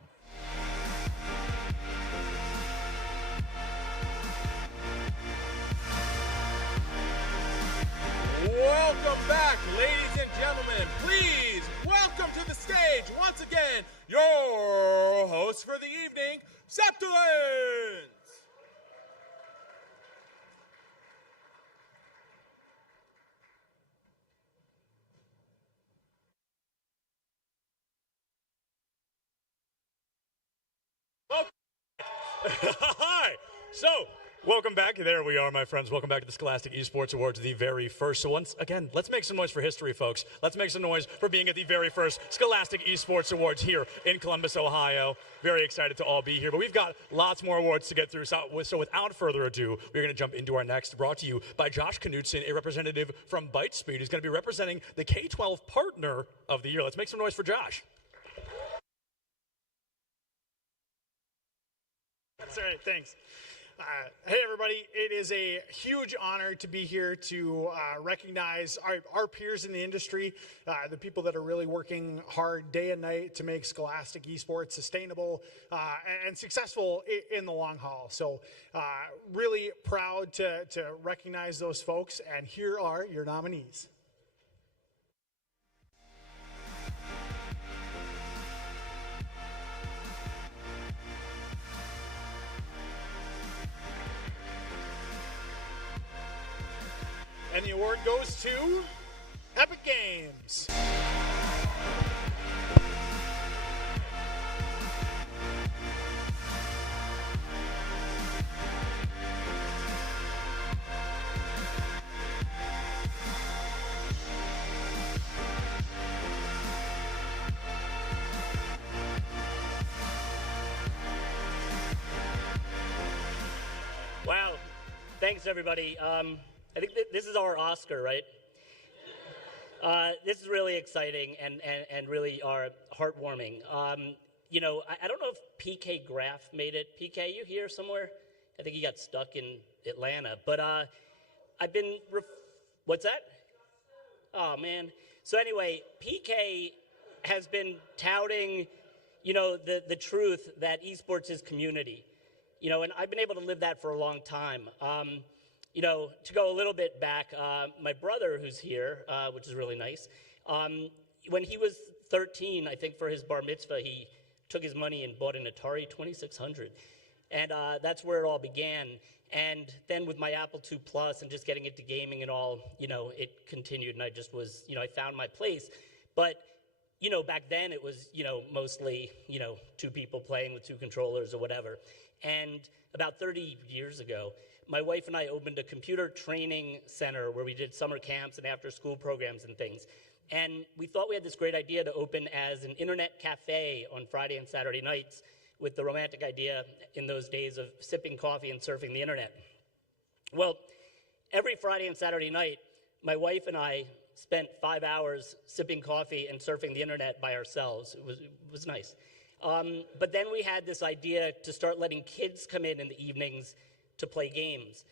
Welcome back, ladies and gentlemen. Please welcome to the stage once again your host for the evening, Septuagint. Hi! So, welcome back. There we are, my friends. Welcome back to the Scholastic Esports Awards, the very first. So once again, let's make some noise for history, folks. Let's make some noise for being at the very first Scholastic Esports Awards here in Columbus, Ohio. Very excited to all be here. But we've got lots more awards to get through. So without further ado, we're going to jump into our next, brought to you by Josh Knudsen, a representative from Bytespeed, who's going to be representing the K-12 Partner of the Year. Let's make some noise for Josh. That's all right, thanks. Hey everybody, it is a huge honor to be here to recognize our peers in the industry, the people that are really working hard day and night to make Scholastic Esports sustainable and successful in the long haul. So really proud to recognize those folks, and here are your nominees. And the award goes to Epic Games. Wow. Thanks, everybody. I think this is our Oscar, right? This is really exciting and really are heartwarming. You know, I don't know if PK Graff made it. PK, you here somewhere? I think he got stuck in Atlanta. But I've been, what's that? Oh, man. So anyway, PK has been touting, you know, the truth that esports is community. You know, and I've been able to live that for a long time. You know, to go a little bit back, my brother who's here, which is really nice, when he was 13, I think for his bar mitzvah, he took his money and bought an Atari 2600. And that's where it all began. And then with my Apple II Plus and just getting into gaming and all, you know, it continued, and I just was, you know, I found my place. But, you know, back then it was, you know, mostly, you know, two people playing with two controllers or whatever. And about 30 years ago, my wife and I opened a computer training center where we did summer camps and after-school programs and things. And we thought we had this great idea to open as an internet cafe on Friday and Saturday nights, with the romantic idea in those days of sipping coffee and surfing the internet. Well, every Friday and Saturday night, my wife and I spent 5 hours sipping coffee and surfing the internet by ourselves. It was nice. But then we had this idea to start letting kids come in the evenings to play games.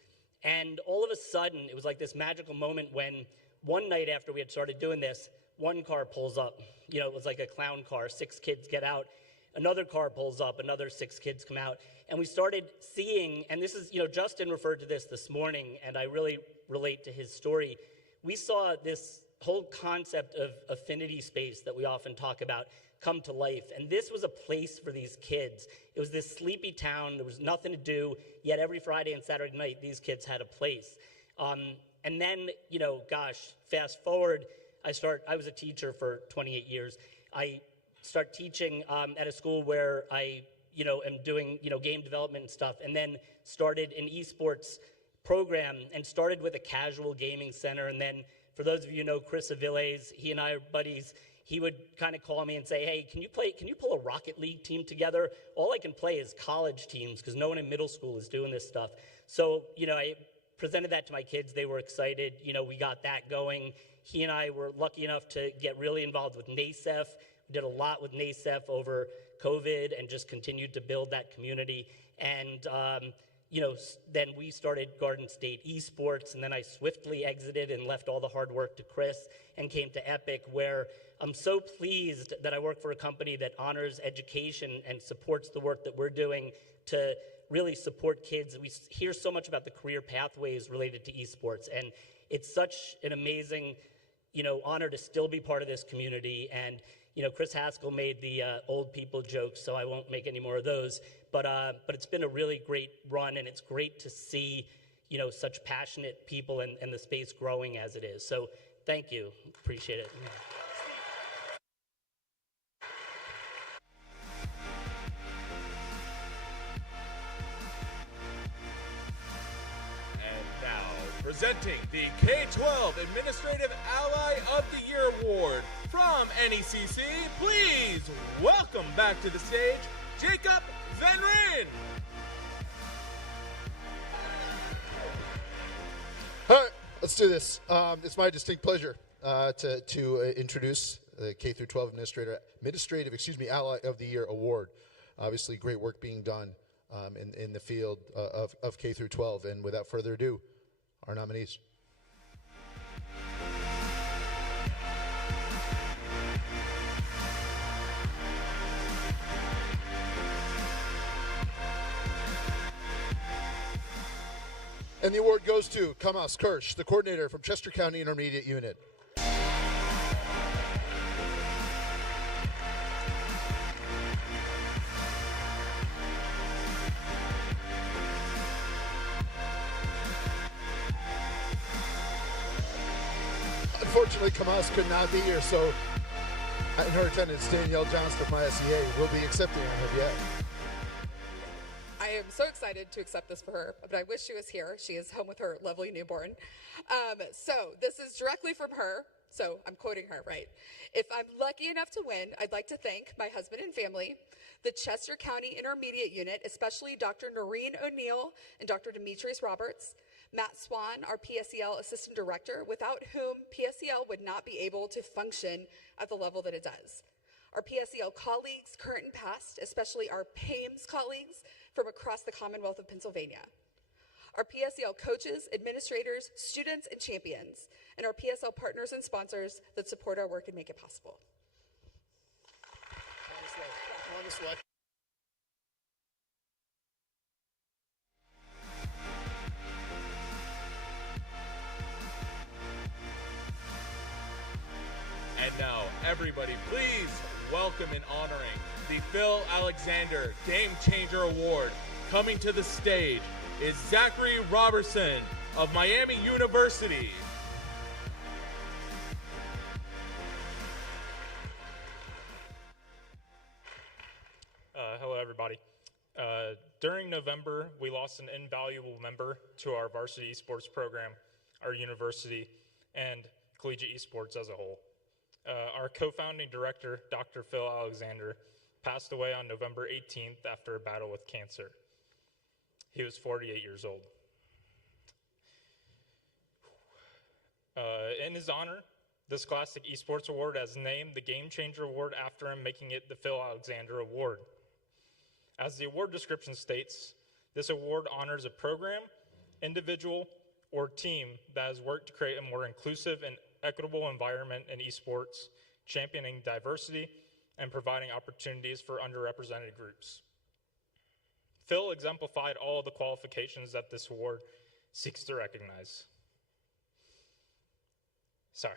And all of a sudden, it was like this magical moment when one night after we had started doing this, one car pulls up. You know, it was like a clown car, 6 kids get out. Another car pulls up, another 6 kids come out. And we started seeing, and this is, you know, Justin referred to this morning, and I really relate to his story. We saw this whole concept of affinity space that we often talk about come to life. And this was a place for these kids. It was this sleepy town. There was nothing to do, yet every Friday and Saturday night, these kids had a place. And then, you know, gosh, fast forward, I was a teacher for 28 years. I start teaching at a school where I, you know, am doing, you know, game development and stuff, and then started an esports program and started with a casual gaming center. And then, for those of you who know Chris Aviles, he and I are buddies. He would kind of call me and say, hey, can you pull a Rocket League team together? All I can play is college teams because no one in middle school is doing this stuff. So, you know, I presented that to my kids. They were excited. You know, we got that going. He and I were lucky enough to get really involved with NASEF. We did a lot with NASEF over COVID and just continued to build that community. And, you know, then we started Garden State Esports, and then I swiftly exited and left all the hard work to Chris and came to Epic, where I'm so pleased that I work for a company that honors education and supports the work that we're doing to really support kids. We hear so much about the career pathways related to esports, and it's such an amazing, you know, honor to still be part of this community. And, you know, Chris Haskell made the old people jokes, so I won't make any more of those. But it's been a really great run, and it's great to see, you know, such passionate people and the space growing as it is. So thank you. Appreciate it. Presenting the K-12 Administrative Ally of the Year Award from NECC, please welcome back to the stage, Jacob Van Ryn. All right, let's do this. It's my distinct pleasure to introduce the K-12 Administrative Ally of the Year Award. Obviously, great work being done in the field of K through 12. And without further ado, our nominees. And the award goes to Kamas Kirsch, the coordinator from Chester County Intermediate Unit. Unfortunately, Kamas could not be here, so in her attendance, Danielle Johnston from ISEA will be accepting on her behalf. I am so excited to accept this for her, but I wish she was here. She is home with her lovely newborn. So this is directly from her, so I'm quoting her, right? If I'm lucky enough to win, I'd like to thank my husband and family, the Chester County Intermediate Unit, especially Dr. Noreen O'Neill and Dr. Demetrius Roberts, Matt Swan, our PSEL Assistant Director, without whom PSEL would not be able to function at the level that it does. Our PSEL colleagues, current and past, especially our PAMES colleagues from across the Commonwealth of Pennsylvania. Our PSEL coaches, administrators, students, and champions, and our PSL partners and sponsors that support our work and make it possible. And now, everybody, please welcome and honoring the Phil Alexander Game Changer Award. Coming to the stage is Zachary Robertson of Miami University. Hello, everybody. During November, we lost an invaluable member to our varsity esports program, our university, and collegiate esports as a whole. Our co-founding director, Dr. Phil Alexander, passed away on November 18th after a battle with cancer. He was 48 years old. In his honor, the Scholastic Esports Award has named the Game Changer Award after him, making it the Phil Alexander Award. As the award description states, this award honors a program, individual, or team that has worked to create a more inclusive and equitable environment in esports, championing diversity and providing opportunities for underrepresented groups. Phil exemplified all of the qualifications that this award seeks to recognize. Sorry.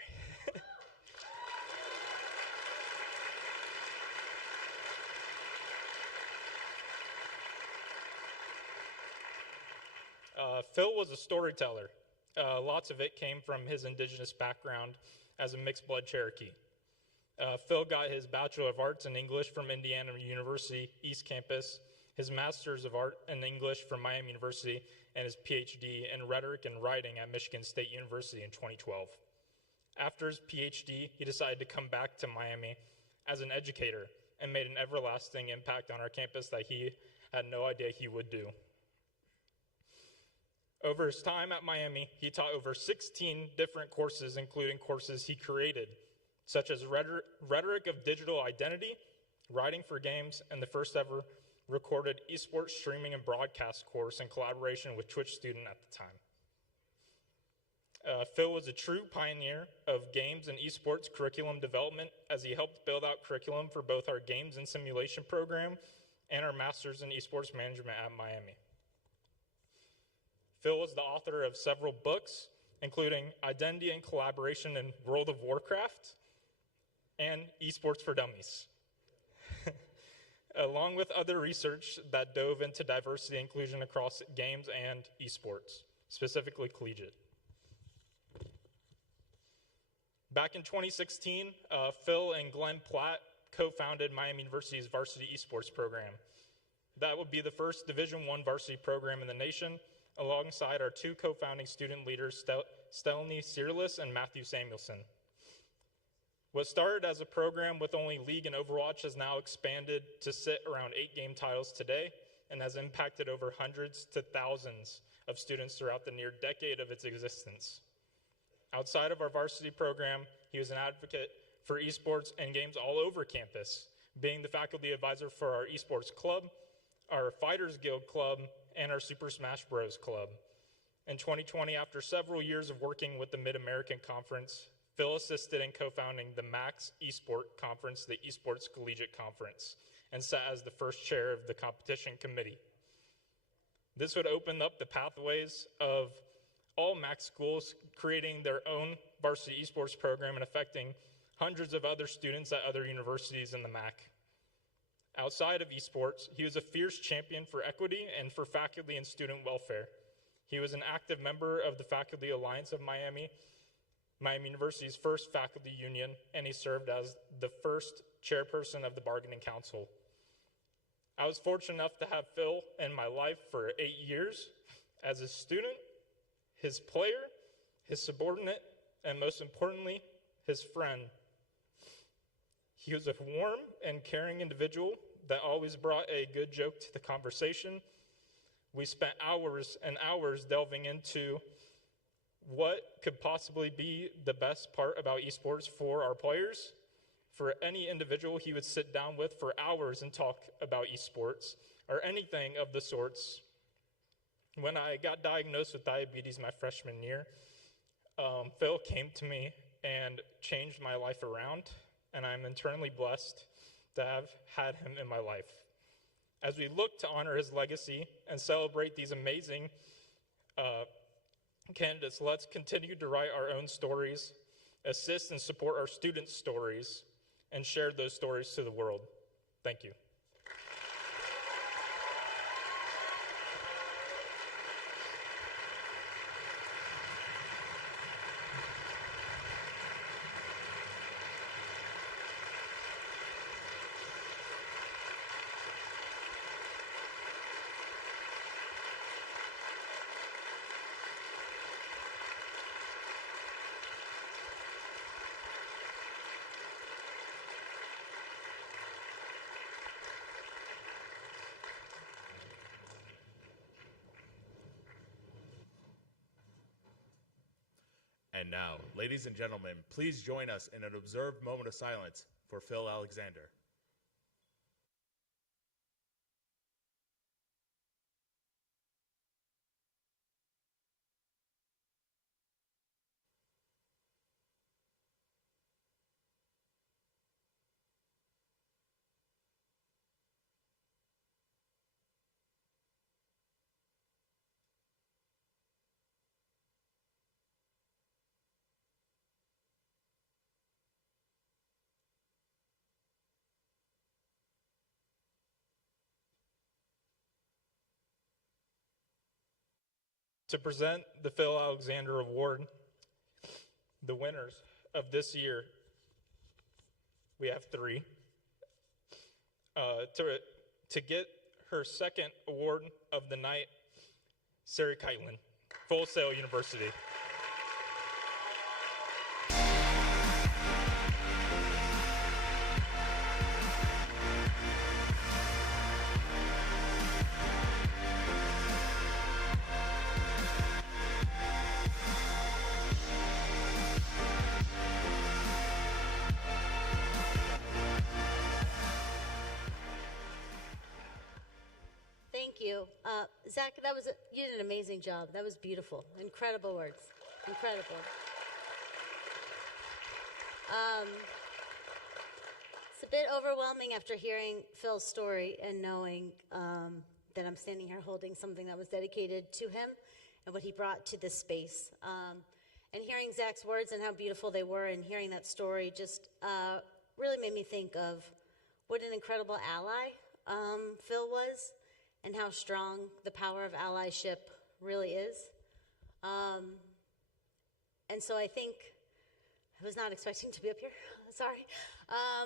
Phil was a storyteller. Lots of it came from his indigenous background as a mixed blood Cherokee. Phil got his Bachelor of Arts in English from Indiana University East Campus, his Master's of Art in English from Miami University, and his PhD in Rhetoric and Writing at Michigan State University in 2012. After his PhD, he decided to come back to Miami as an educator and made an everlasting impact on our campus that he had no idea he would do. Over his time at Miami, he taught over 16 different courses, including courses he created, such as Rhetoric of Digital Identity, Writing for Games, and the first ever recorded esports streaming and broadcast course in collaboration with Twitch student at the time. Phil was a true pioneer of games and esports curriculum development as he helped build out curriculum for both our games and simulation program and our Masters in Esports Management at Miami. Phil was the author of several books, including Identity and Collaboration in World of Warcraft and Esports for Dummies, along with other research that dove into diversity and inclusion across games and esports, specifically collegiate. Back in 2016, Phil and Glenn Platt co-founded Miami University's varsity esports program. That would be the first Division I varsity program in the nation, alongside our two co-founding student leaders, Stelny Searless and Matthew Samuelson. What started as a program with only League and Overwatch has now expanded to sit around 8 game titles today and has impacted over hundreds to thousands of students throughout the near decade of its existence. Outside of our varsity program, he was an advocate for esports and games all over campus, being the faculty advisor for our esports club, our Fighters Guild Club, and our Super Smash Bros. Club. In 2020, after several years of working with the Mid-American Conference, Phil assisted in co-founding the MAX Esport Conference, the Esports Collegiate Conference, and sat as the first chair of the competition committee. This would open up the pathways of all MAX schools creating their own varsity esports program and affecting hundreds of other students at other universities in the MAC. Outside of esports, he was a fierce champion for equity and for faculty and student welfare. He was an active member of the Faculty Alliance of Miami University's first faculty union, and he served as the first chairperson of the bargaining council. I was fortunate enough to have Phil in my life for 8 years as a student, his player, his subordinate, and most importantly, his friend. He was a warm and caring individual that always brought a good joke to the conversation. We spent hours and hours delving into what could possibly be the best part about esports for our players. For any individual he would sit down with for hours and talk about esports or anything of the sorts. When I got diagnosed with diabetes my freshman year, Phil came to me and changed my life around, and I'm eternally blessed to have had him in my life. As we look to honor his legacy and celebrate these amazing candidates, let's continue to write our own stories, assist and support our students' stories, and share those stories to the world. Thank you. And now, ladies and gentlemen, please join us in an observed moment of silence for Phil Alexander. To present the Phil Alexander Award, the winners of this year, we have 3. To get her second award of the night, Sarah Keitlin, Full Sail University. Thank you. Zach, you did an amazing job. That was beautiful. Incredible words. Incredible. It's a bit overwhelming after hearing Phil's story and knowing that I'm standing here holding something that was dedicated to him and what he brought to this space. And hearing Zach's words and how beautiful they were and hearing that story just really made me think of what an incredible ally Phil was, and how strong the power of allyship really is. And so I think, I was not expecting to be up here, sorry.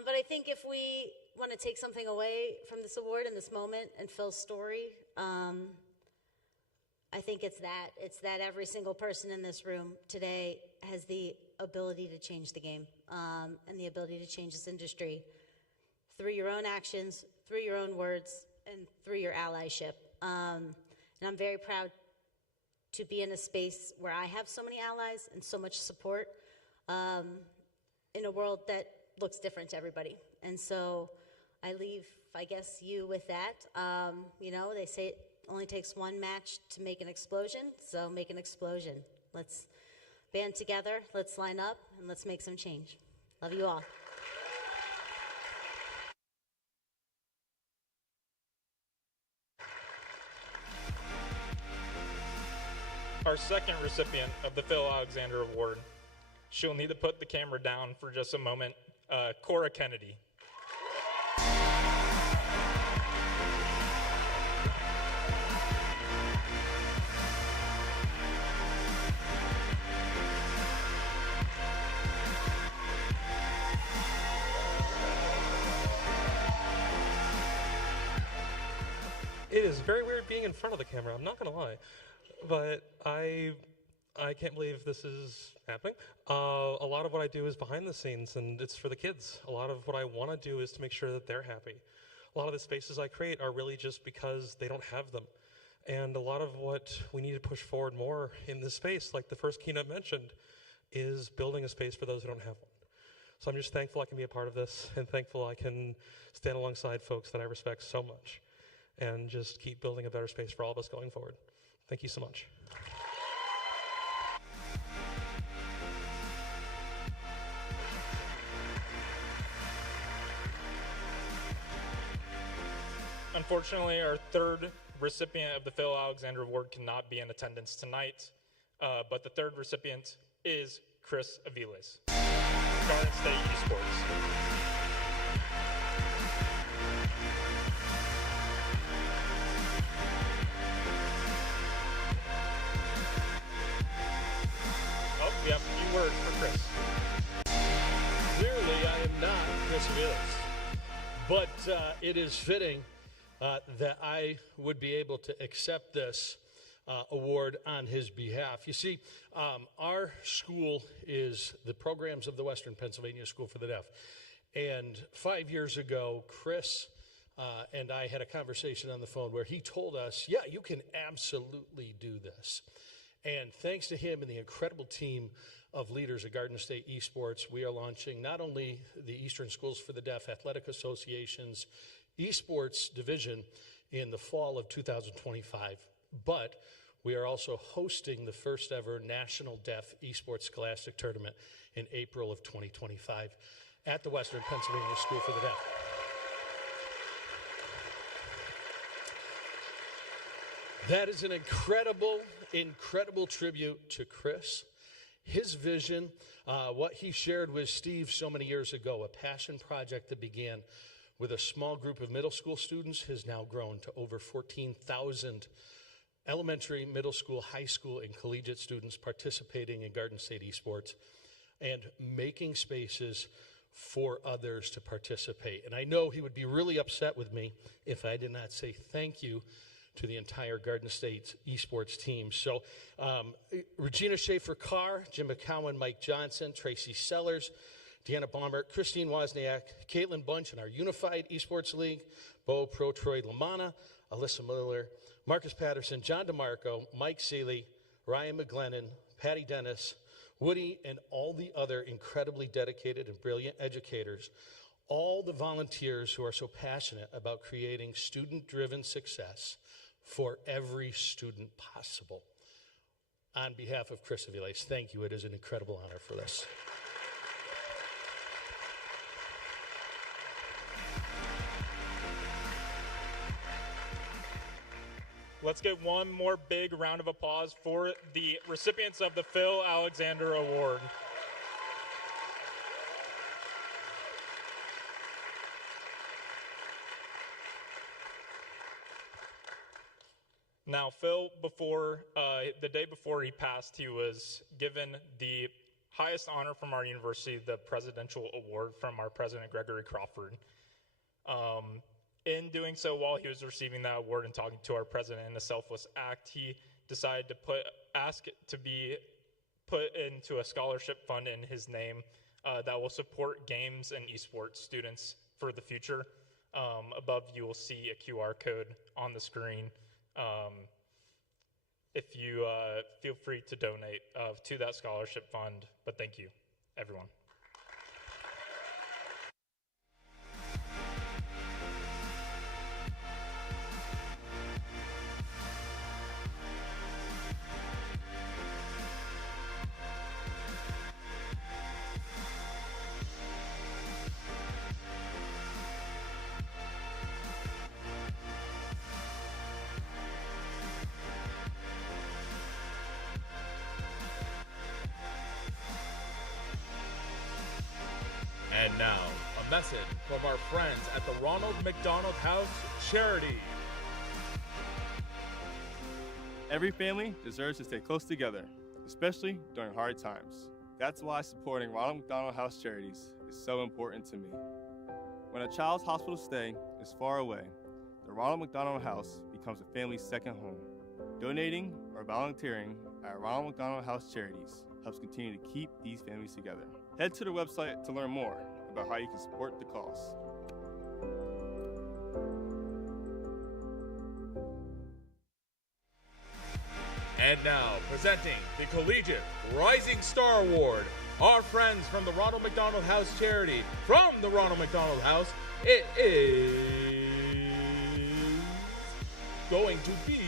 But I think if we want to take something away from this award in this moment and Phil's story, I think it's that every single person in this room today has the ability to change the game and the ability to change this industry through your own actions, through your own words, and through your allyship. And I'm very proud to be in a space where I have so many allies and so much support in a world that looks different to everybody. And so I leave I guess, you with that. You know, they say it only takes one match to make an explosion, so make an explosion. Let's band together, let's line up, and let's make some change. Love you all. Our second recipient of the Phil Alexander Award. She'll need to put the camera down for just a moment. Cora Kennedy. It is very weird being in front of the camera, I'm not gonna lie. But I can't believe this is happening. A lot of what I do is behind the scenes, and it's for the kids. A lot of what I want to do is to make sure that they're happy. A lot of the spaces I create are really just because they don't have them. And a lot of what we need to push forward more in this space, like the first keynote mentioned, is building a space for those who don't have one. So I'm just thankful I can be a part of this, and thankful I can stand alongside folks that I respect so much, and just keep building a better space for all of us going forward. Thank you so much. Unfortunately, our third recipient of the Phil Alexander Award cannot be in attendance tonight, but the third recipient is Chris Aviles, Garden State Esports. We have a few words for Chris. Clearly, I am not Chris Aviles, but it is fitting that I would be able to accept this award on his behalf. You see, our school is the Programs of the Western Pennsylvania School for the Deaf. And 5 years ago, Chris and I had a conversation on the phone where he told us, yeah, you can absolutely do this. And thanks to him and the incredible team of leaders at Garden State Esports, we are launching not only the Eastern Schools for the Deaf Athletic Association's esports division in the fall of 2025, but we are also hosting the first ever National Deaf Esports Scholastic Tournament in April of 2025 at the Western Pennsylvania School for the Deaf. That is an incredible tribute to Chris. His vision, what he shared with Steve so many years ago, a passion project that began with a small group of middle school students, has now grown to over 14,000 elementary, middle school, high school, and collegiate students participating in Garden State Esports and making spaces for others to participate. And I know he would be really upset with me if I did not say thank you to the entire Garden State Esports team. So Regina Schaefer-Carr, Jim McCowan, Mike Johnson, Tracy Sellers, Deanna Baumert, Christine Wozniak, Caitlin Bunch in our Unified Esports League, Bo Pro Troy Lamanna, Alyssa Miller, Marcus Patterson, John DeMarco, Mike Seeley, Ryan McGlennon, Patty Dennis, Woody, and all the other incredibly dedicated and brilliant educators, all the volunteers who are so passionate about creating student-driven success for every student possible. On behalf of Chris Aviles, thank you. It is an incredible honor for this. Let's get one more big round of applause for the recipients of the Phil Alexander Award. Now, Phil, the day before he passed, he was given the highest honor from our university, the Presidential Award from our president, Gregory Crawford. In doing so, while he was receiving that award and talking to our president in a selfless act, he decided to ask it to be put into a scholarship fund in his name that will support games and esports students for the future. Above, you will see a QR code on the screen. If you feel free to donate to that scholarship fund, but thank you, everyone. message from our friends at the Ronald McDonald House Charity. Every family deserves to stay close together, especially during hard times. That's why supporting Ronald McDonald House Charities is so important to me. When a child's hospital stay is far away, the Ronald McDonald House becomes a family's second home. Donating or volunteering at Ronald McDonald House Charities helps continue to keep these families together. Head to their website to learn more about how you can support the cause. And now, presenting the Collegiate Rising Star Award, our friends from the Ronald McDonald House Charity. From the Ronald McDonald House, it is going to be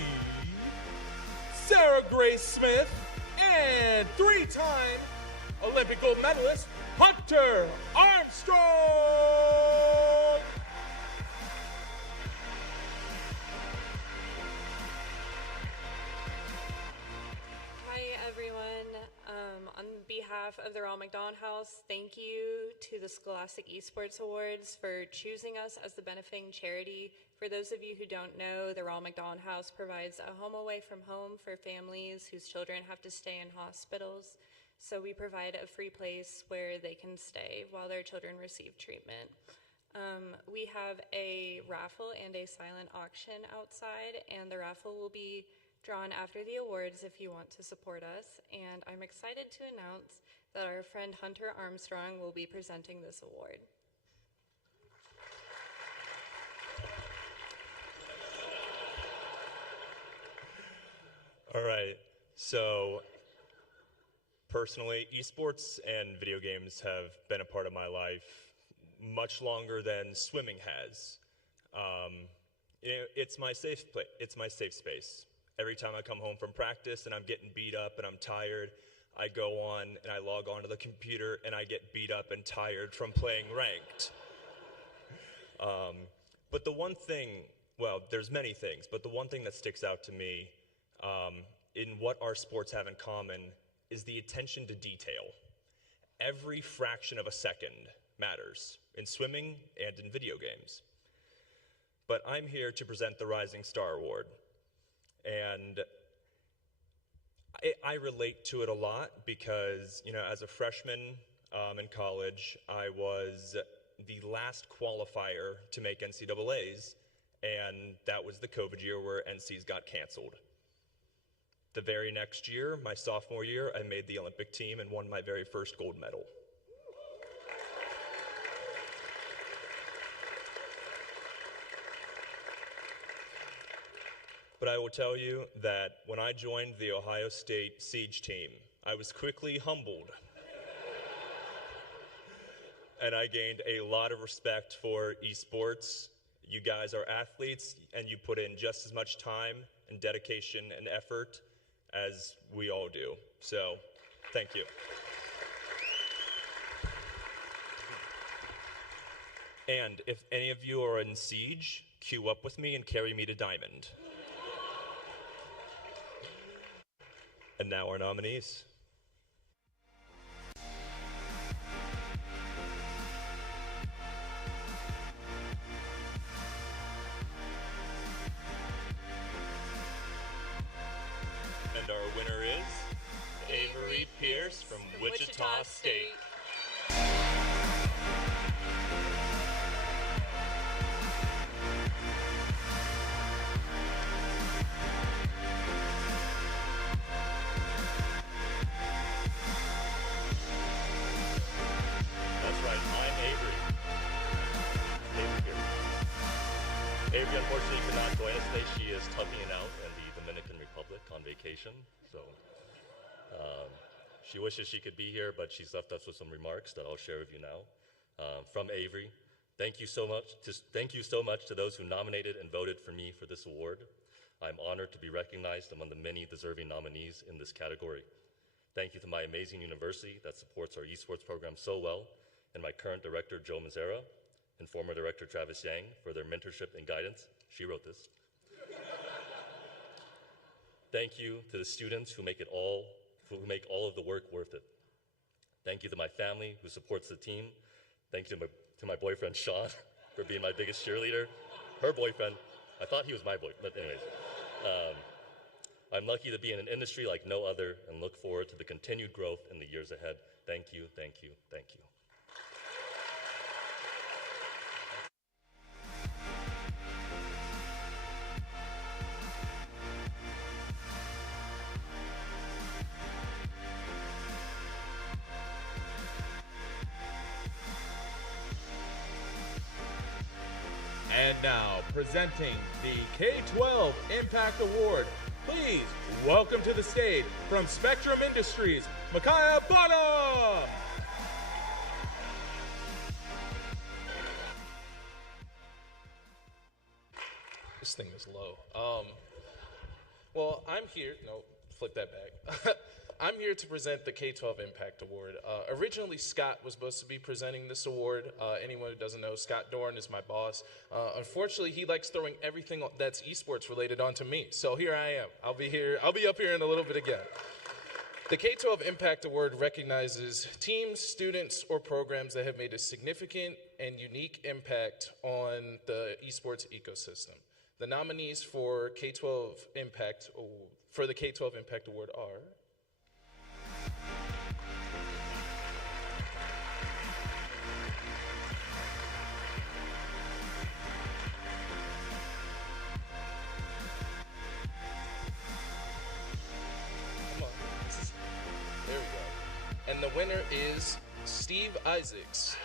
Sarah Grace Smith and three-time Olympic gold medalist Hunter Armstrong. Hi everyone. On behalf of the Ronald McDonald House, thank you to the Scholastic Esports Awards for choosing us as the benefiting charity. For those of you who don't know, the Ronald McDonald House provides a home away from home for families whose children have to stay in hospitals. So we provide a free place where they can stay while their children receive treatment. We have a raffle and a silent auction outside, and the raffle will be drawn after the awards if you want to support us. And I'm excited to announce that our friend Hunter Armstrong will be presenting this award. All right, so personally, esports and video games have been a part of my life much longer than swimming has. It's my safe place. It's my safe space. Every time I come home from practice and I'm getting beat up and I'm tired, I go on and I log onto the computer and I get beat up and tired from playing ranked. But the one thing, well, there's many things, but the one thing that sticks out to me in what our sports have in common is the attention to detail. Every fraction of a second matters in swimming and in video games. But I'm here to present the Rising Star Award. And I relate to it a lot because, you know, as a freshman in college, I was the last qualifier to make NCAAs, and that was the COVID year where NCs got canceled. The very next year, my sophomore year, I made the Olympic team and won my very first gold medal. But I will tell you that when I joined the Ohio State Siege team, I was quickly humbled. And I gained a lot of respect for esports. You guys are athletes, and you put in just as much time and dedication and effort as we all do. So, thank you. And if any of you are in Siege, queue up with me and carry me to Diamond. And now our nominees. And our winner is Avery Pierce from Wichita State. That's right, I'm Avery. Avery Pierce. Avery unfortunately could not join us today. She is toughing it out in the Dominican Republic on vacation. So she wishes she could be here, but she's left us with some remarks that I'll share with you now. From Avery, thank you so much to those who nominated and voted for me for this award. I'm honored to be recognized among the many deserving nominees in this category. Thank you to my amazing university that supports our esports program so well, and my current director, Joe Mazzara, and former director, Travis Yang, for their mentorship and guidance. She wrote this. Thank you to the students who make all of the work worth it. Thank you to my family who supports the team. Thank you to my boyfriend, Sean, for being my biggest cheerleader. Her boyfriend, I thought he was my boyfriend, but anyways. I'm lucky to be in an industry like no other and look forward to the continued growth in the years ahead. Thank you, thank you, thank you. And now, presenting the K-12 Impact Award, please welcome to the stage from Spectrum Industries, Micaiah Bonham! This thing is low. Well, I'm here. No, flip that back. I'm here to present the K-12 Impact Award. Originally, Scott was supposed to be presenting this award. Anyone who doesn't know, Scott Dorn is my boss. Unfortunately, he likes throwing everything that's esports related onto me. So here I am. I'll be up here in a little bit again. The K-12 Impact Award recognizes teams, students, or programs that have made a significant and unique impact on the esports ecosystem. The nominees for the K-12 Impact Award are there we go. And the winner is Steve Isaacs.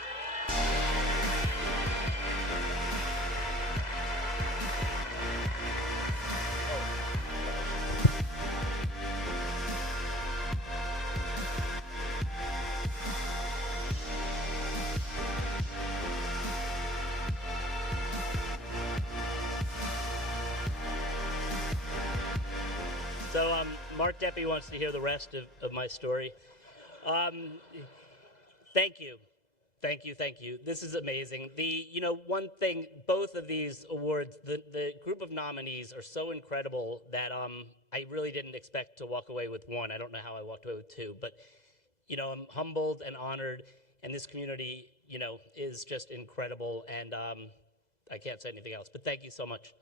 So Mark Deppy wants to hear the rest of my story. Thank you. This is amazing. One thing, both of these awards, the group of nominees are so incredible that I really didn't expect to walk away with one. I don't know how I walked away with two, but I'm humbled and honored, and this community, is just incredible, and I can't say anything else, but thank you so much.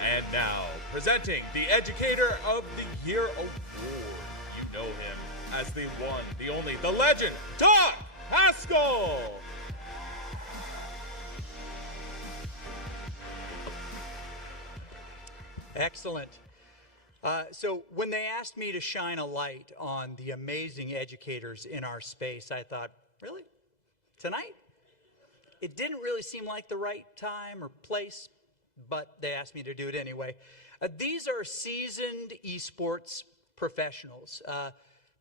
And now, presenting the Educator of the Year Award. You know him as the one, the only, the legend, Doc Haskell! Excellent. So when they asked me to shine a light on the amazing educators in our space, I thought, really? Tonight? It didn't really seem like the right time or place, but they asked me to do it anyway. These are seasoned esports professionals,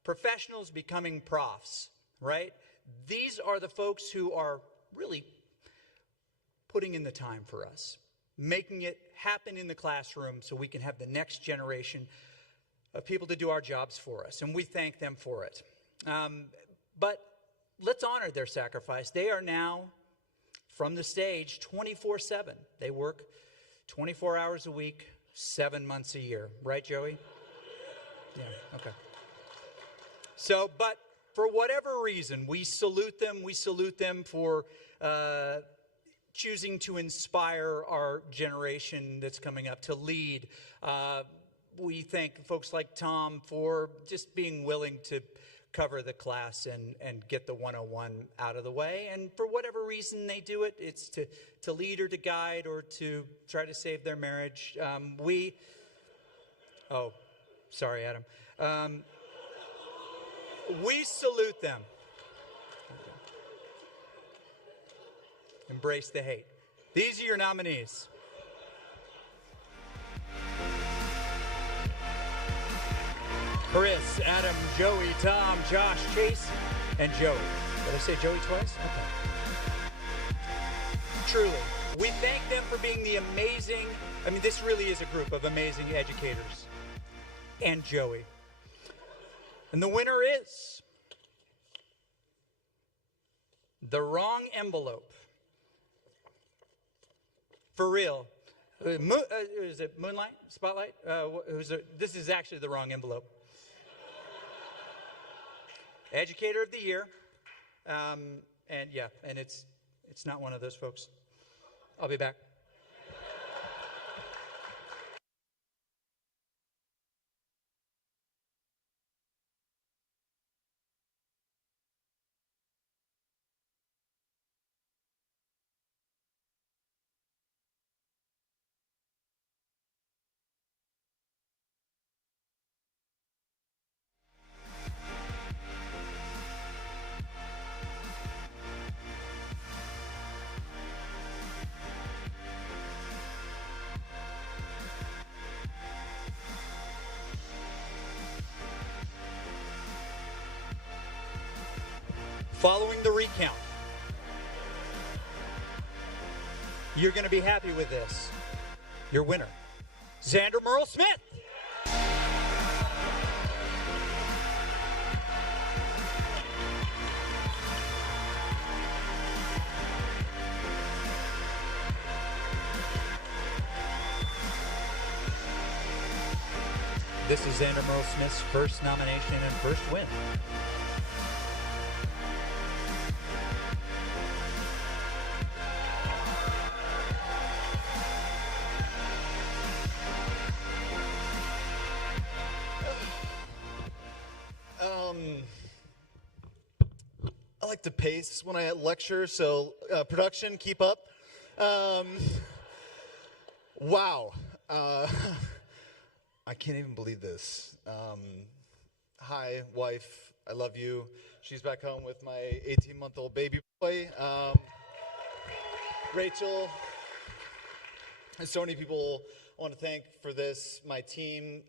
professionals becoming profs, right? These are the folks who are really putting in the time for us, making it happen in the classroom so we can have the next generation of people to do our jobs for us, and we thank them for it. But let's honor their sacrifice. They are now from the stage 24/7. They work 24 hours a week, 7 months a year. Right, Joey? Yeah, okay. So, but for whatever reason, we salute them. We salute them for choosing to inspire our generation that's coming up to lead. We thank folks like Tom for just being willing to cover the class and get the 101 out of the way. And for whatever reason they do it, it's to lead or to guide or to try to save their marriage. Oh, sorry, Adam. We salute them. Embrace the hate. These are your nominees. Chris, Adam, Joey, Tom, Josh, Chase, and Joey. Did I say Joey twice? Okay. Truly, we thank them for being the amazing, this really is a group of amazing educators. And Joey. And the winner is the wrong envelope. For real. Is it Moonlight? Spotlight? This is actually the wrong envelope. Educator of the Year. And yeah, and it's not one of those folks. I'll be back. Following the recount, you're going to be happy with this. Your winner, Xander Merle Smith. This is Xander Merle Smith's first nomination and first win. I like to pace when I lecture, so production, keep up. Wow. I can't even believe this. Hi, wife. I love you. She's back home with my 18-month-old baby boy. Rachel. And so many people I want to thank for this. My team,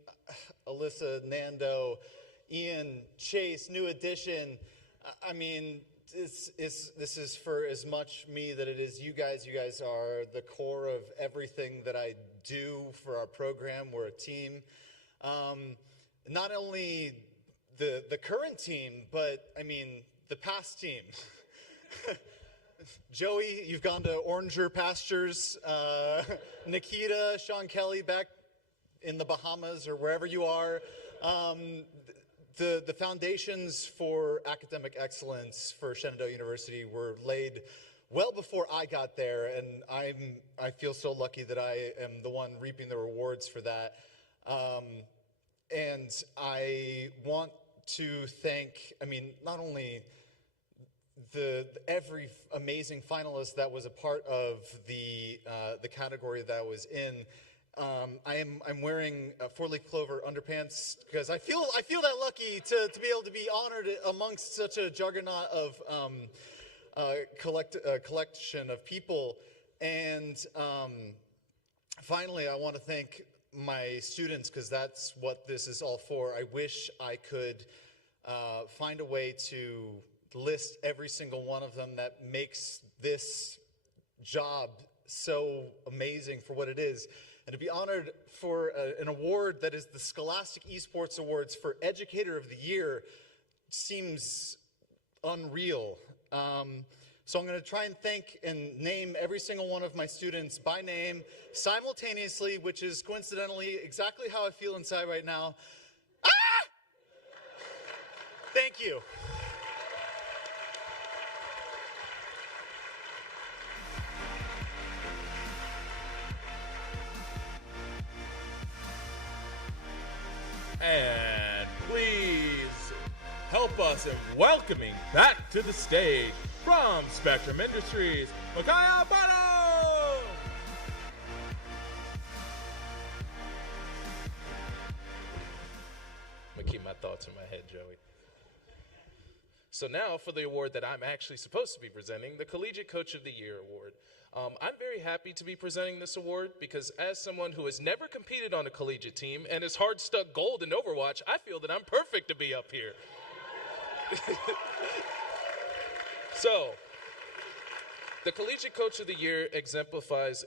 Alyssa, Nando, Ian, Chase, new addition. I mean, this is for as much me that it is you guys. You guys are the core of everything that I do for our program. We're a team. Not only the current team, but I mean the past team. Joey, you've gone to oranger pastures. Nikita, Sean Kelly back in the Bahamas or wherever you are. The foundations for academic excellence for Shenandoah University were laid well before I got there, and I feel so lucky that I am the one reaping the rewards for that. And I want to thank, I mean, not only every amazing finalist that was a part of the category that I was in. I'm wearing four-leaf clover underpants because I feel that lucky to be able to be honored amongst such a juggernaut of collection of people. And finally, I want to thank my students because that's what this is all for. I wish I could find a way to list every single one of them that makes this job so amazing for what it is. And to be honored for an award that is the Scholastic Esports Awards for Educator of the Year seems unreal. So I'm going to try and thank and name every single one of my students by name simultaneously, which is coincidentally exactly how I feel inside right now. Ah! Thank you. And please help us in welcoming back to the stage from Spectrum Industries, Makaya Bottom! I'm gonna keep my thoughts in my head, Joey. So now for the award that I'm actually supposed to be presenting, the Collegiate Coach of the Year Award. I'm very happy to be presenting this award because as someone who has never competed on a collegiate team and is hard stuck gold in Overwatch, I feel that I'm perfect to be up here. So, the Collegiate Coach of the Year exemplifies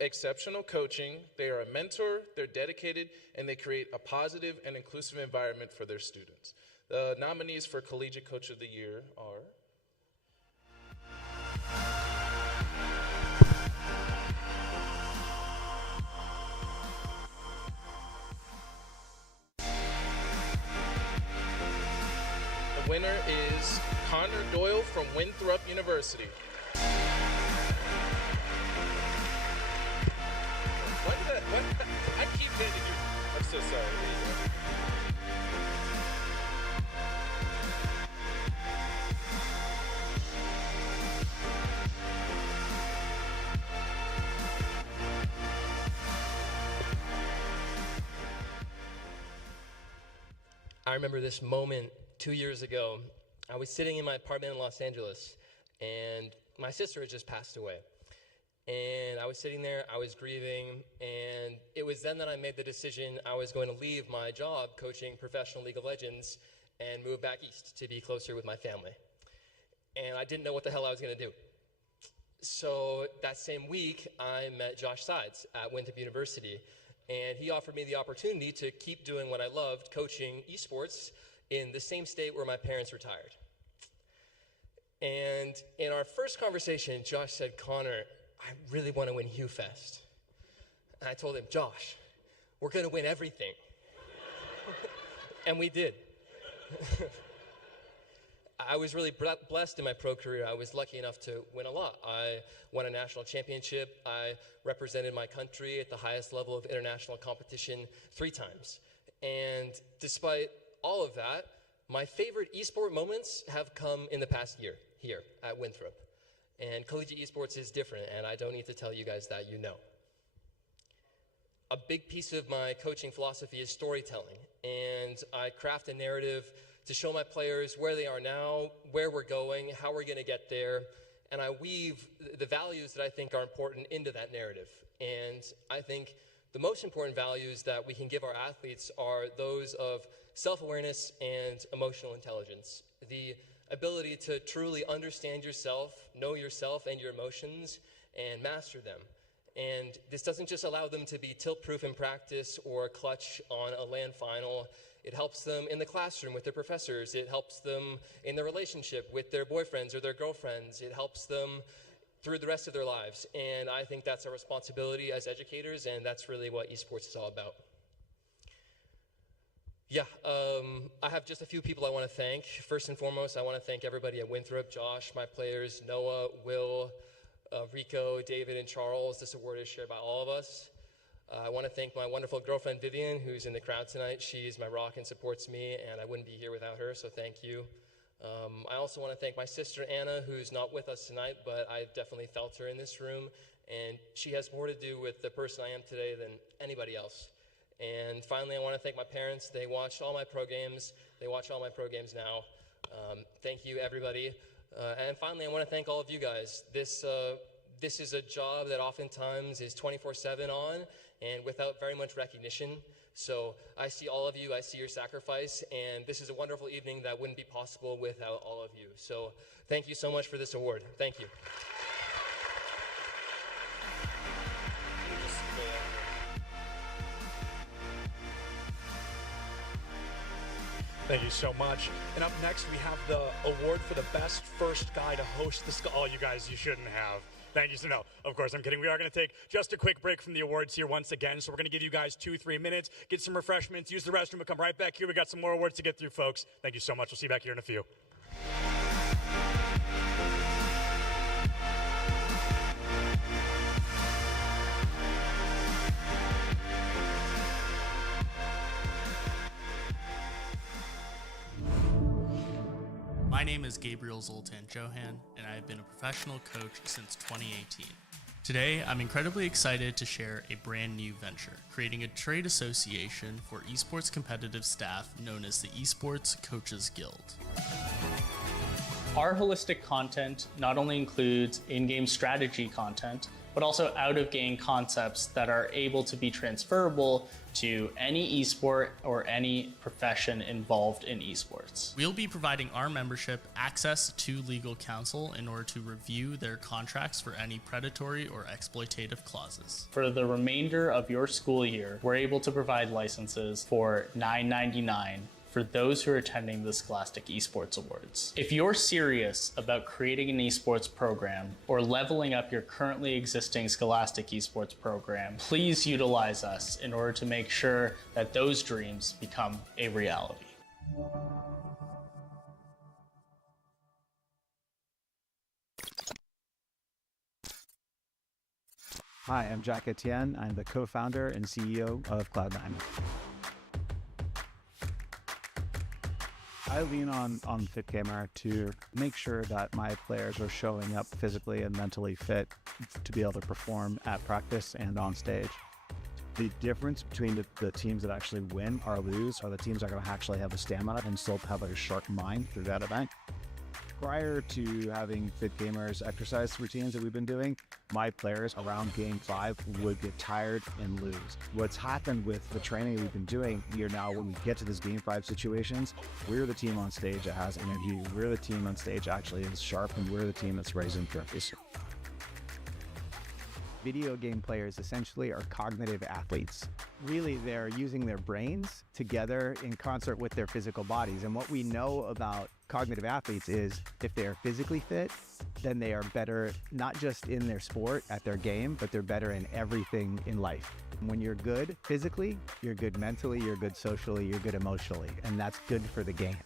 exceptional coaching. They are a mentor, they're dedicated, and they create a positive and inclusive environment for their students. The nominees for Collegiate Coach of the Year are... The winner is Connor Doyle from Winthrop University. I keep handing you. I'm so sorry. There you go. I remember this moment 2 years ago. I was sitting in my apartment in Los Angeles, and my sister had just passed away. And I was sitting there, I was grieving, and it was then that I made the decision I was going to leave my job coaching professional League of Legends and move back east to be closer with my family. And I didn't know what the hell I was going to do. So that same week, I met Josh Sides at Winthrop University, and he offered me the opportunity to keep doing what I loved, coaching esports in the same state where my parents retired. And in our first conversation, Josh said, "Connor, I really want to win HughFest." And I told him, "Josh, we're going to win everything." And we did. I was really blessed in my pro career. I was lucky enough to win a lot. I won a national championship. I represented my country at the highest level of international competition 3 times. And despite all of that, my favorite esport moments have come in the past year here at Winthrop. And Collegiate Esports is different, and I don't need to tell you guys that, you know. A big piece of my coaching philosophy is storytelling, and I craft a narrative to show my players where they are now, where we're going, how we're going to get there, and I weave the values that I think are important into that narrative. And I think the most important values that we can give our athletes are those of self-awareness and emotional intelligence. The ability to truly understand yourself, know yourself and your emotions, and master them. And this doesn't just allow them to be tilt-proof in practice or clutch on a LAN final. It helps them in the classroom with their professors. It helps them in their relationship with their boyfriends or their girlfriends. It helps them through the rest of their lives. And I think that's our responsibility as educators, and that's really what esports is all about. Yeah, I have just a few people I want to thank. First and foremost, I want to thank everybody at Winthrop, Josh, my players, Noah, Will, Rico, David, and Charles. This award is shared by all of us. I want to thank my wonderful girlfriend, Vivian, who's in the crowd tonight. She's my rock and supports me, and I wouldn't be here without her, so thank you. I also want to thank my sister, Anna, who's not with us tonight, but I've definitely felt her in this room, and she has more to do with the person I am today than anybody else. And finally, I want to thank my parents. They watched all my pro games. They watch all my pro games now. Thank you, everybody. And finally, I want to thank all of you guys. This is a job that oftentimes is 24/7 on and without very much recognition. So I see all of you. I see your sacrifice. And this is a wonderful evening that wouldn't be possible without all of you. So thank you so much for this award. Thank you. Thank you so much. And up next, we have the award for the best first guy to host the Oh, you guys, you shouldn't have. Thank you. So no, of course, I'm kidding. We are going to take just a quick break from the awards here once again. So we're going to give you guys 2-3 minutes, get some refreshments, use the restroom, and come right back here. We got some more awards to get through, folks. Thank you so much. We'll see you back here in a few. My name is Gabriel Zoltan Johan, and I have been a professional coach since 2018. Today, I'm incredibly excited to share a brand new venture, creating a trade association for esports competitive staff known as the Esports Coaches Guild. Our holistic content not only includes in-game strategy content, but also out-of-game concepts that are able to be transferable to any esport or any profession involved in esports. We'll be providing our membership access to legal counsel in order to review their contracts for any predatory or exploitative clauses. For the remainder of your school year, we're able to provide licenses for $9.99 for those who are attending the Scholastic Esports Awards. If you're serious about creating an esports program or leveling up your currently existing Scholastic Esports program, please utilize us in order to make sure that those dreams become a reality. Hi, I'm Jack Etienne. I'm the co-founder and CEO of Cloud9. I lean on FitGamer to make sure that my players are showing up physically and mentally fit to be able to perform at practice and on stage. The difference between the teams that actually win or lose are the teams that are going to actually have the stamina and still have a sharp mind through that event. Prior to having FitGamer's exercise routines that we've been doing, my players around game 5 would get tired and lose. What's happened with the training we've been doing, we are now, when we get to this game 5 situations, we're the team on stage that has energy. We're the team on stage actually is sharp, and we're the team that's raising trophies. Video game players essentially are cognitive athletes. Really, they're using their brains together in concert with their physical bodies. And what we know about cognitive athletes is if they are physically fit, then they are better, not just in their sport, at their game, but they're better in everything in life. When you're good physically, you're good mentally, you're good socially, you're good emotionally, and that's good for the game.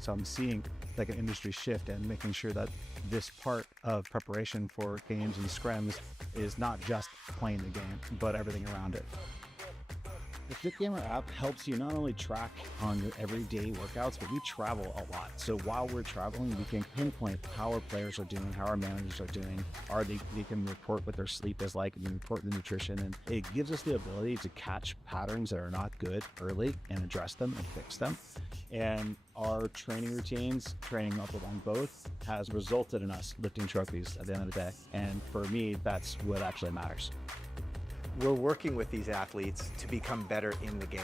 So I'm seeing like an industry shift and making sure that this part of preparation for games and scrims is not just playing the game, but everything around it. The FitGamer app helps you not only track on your everyday workouts, but we travel a lot. So while we're traveling, we can pinpoint how our players are doing, how our managers are doing. They can report what their sleep is like, and report the nutrition. And it gives us the ability to catch patterns that are not good early and address them and fix them. And our training routines, training up along both, has resulted in us lifting trophies at the end of the day. And for me, that's what actually matters. We're working with these athletes to become better in the game.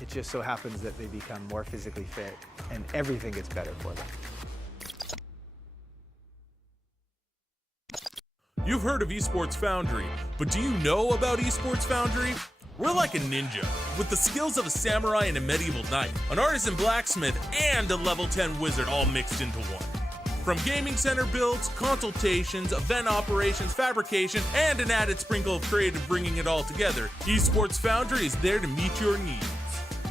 It just so happens that they become more physically fit and everything gets better for them. You've heard of Esports Foundry, but do you know about Esports Foundry? We're like a ninja, with the skills of a samurai and a medieval knight, an artisan blacksmith, and a level 10 wizard all mixed into one. From gaming center builds, consultations, event operations, fabrication, and an added sprinkle of creative bringing it all together, Esports Foundry is there to meet your needs.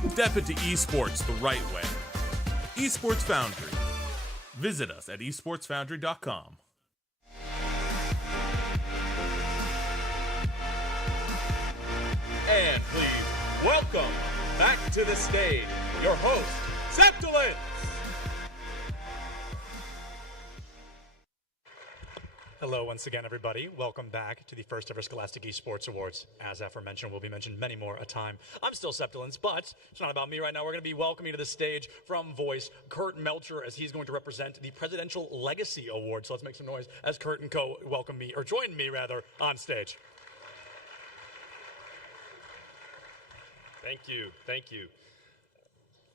Step into esports the right way. Esports Foundry. Visit us at esportsfoundry.com. And please welcome back to the stage your host, Septulence. Hello once again, everybody. Welcome back to the first ever Scholastic Esports Awards. As aforementioned, will be mentioned many more a time. I'm still Septulence, but it's not about me right now. We're going to be welcoming to the stage from Voice, Kurt Melcher, as he's going to represent the Presidential Legacy Award. So let's make some noise as Kurt and Co. welcome me, or join me rather, on stage. Thank you, thank you.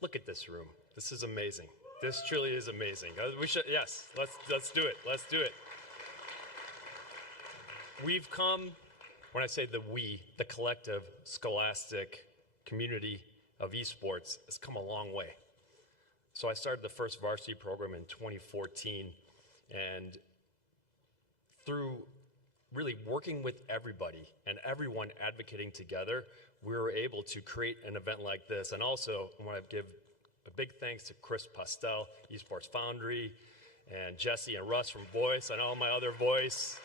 Look at this room. This is amazing. This truly is amazing. We should, yes, let's do it. Let's do it. We've come, when I say the collective Scholastic community of esports has come a long way. So I started the first varsity program in 2014, and through really working with everybody and everyone advocating together, we were able to create an event like this. And also, I want to give a big thanks to Chris Postel, Esports Foundry, and Jesse and Russ from Voice, and all my other Voice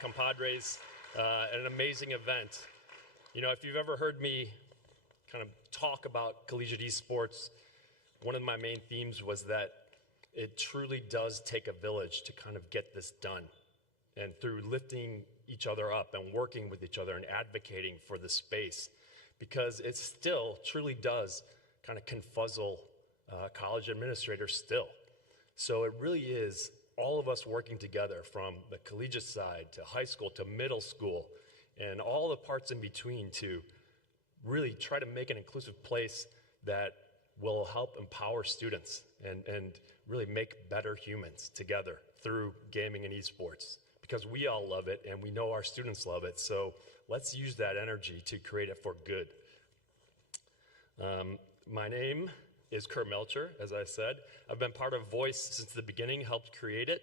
compadres. An amazing event. You know, if you've ever heard me kind of talk about collegiate esports, one of my main themes was that it truly does take a village to kind of get this done. And through lifting each other up and working with each other and advocating for the space, because it still truly does kind of confuzzle college administrators still. So it really is all of us working together, from the collegiate side to high school to middle school and all the parts in between, to really try to make an inclusive place that will help empower students and really make better humans together through gaming and esports, because we all love it and we know our students love it. So let's use that energy to create it for good. My name is Kurt Melcher, as I said. I've been part of Voice since the beginning, helped create it.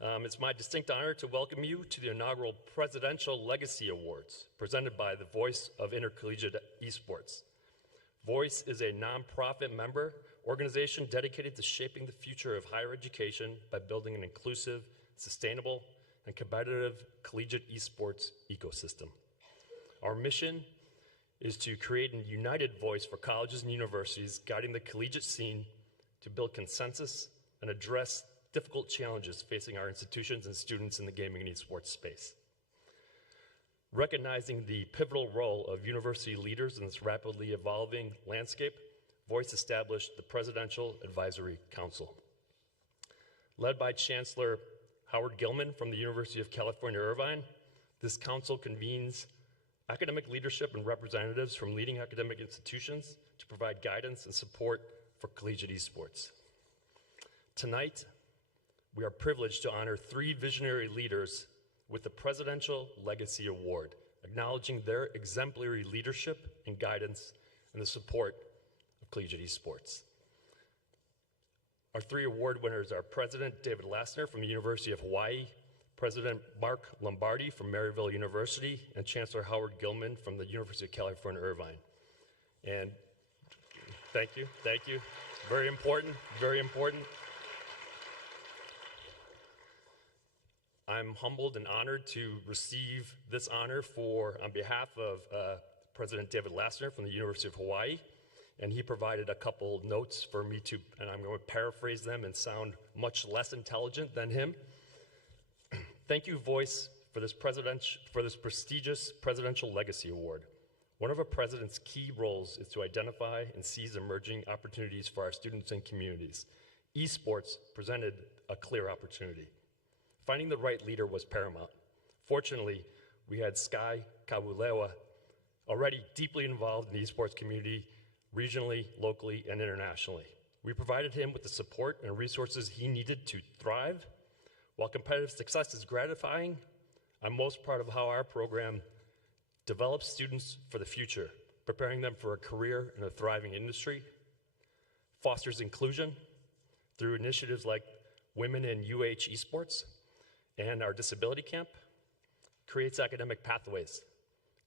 It's my distinct honor to welcome you to the inaugural Presidential Legacy Awards, presented by the Voice of Intercollegiate Esports. Voice is a nonprofit member organization dedicated to shaping the future of higher education by building an inclusive, sustainable, and competitive collegiate esports ecosystem. Our mission is to create a united voice for colleges and universities, guiding the collegiate scene to build consensus and address difficult challenges facing our institutions and students in the gaming and esports space. Recognizing the pivotal role of university leaders in this rapidly evolving landscape, Voice established the Presidential Advisory Council. Led by Chancellor Howard Gilman from the University of California, Irvine, this council convenes academic leadership and representatives from leading academic institutions to provide guidance and support for collegiate esports. Tonight, we are privileged to honor 3 visionary leaders with the Presidential Legacy Award, acknowledging their exemplary leadership and guidance and the support of collegiate esports. Our 3 award winners are President David Lassner from the University of Hawaii, President Mark Lombardi from Maryville University, and Chancellor Howard Gilman from the University of California, Irvine. And thank you. Very important, very important. I'm humbled and honored to receive this honor on behalf of President David Lassner from the University of Hawaii, and he provided a couple notes for me to, and I'm going to paraphrase them and sound much less intelligent than him. Thank you, Voice, for this prestigious Presidential Legacy Award. One of a president's key roles is to identify and seize emerging opportunities for our students and communities. Esports presented a clear opportunity. Finding the right leader was paramount. Fortunately, we had Sky Kabulewa, already deeply involved in the esports community, regionally, locally, and internationally. We provided him with the support and resources he needed to thrive. While competitive success is gratifying, I'm most proud of how our program develops students for the future, preparing them for a career in a thriving industry, fosters inclusion through initiatives like Women in UH Esports and our Disability Camp, creates academic pathways,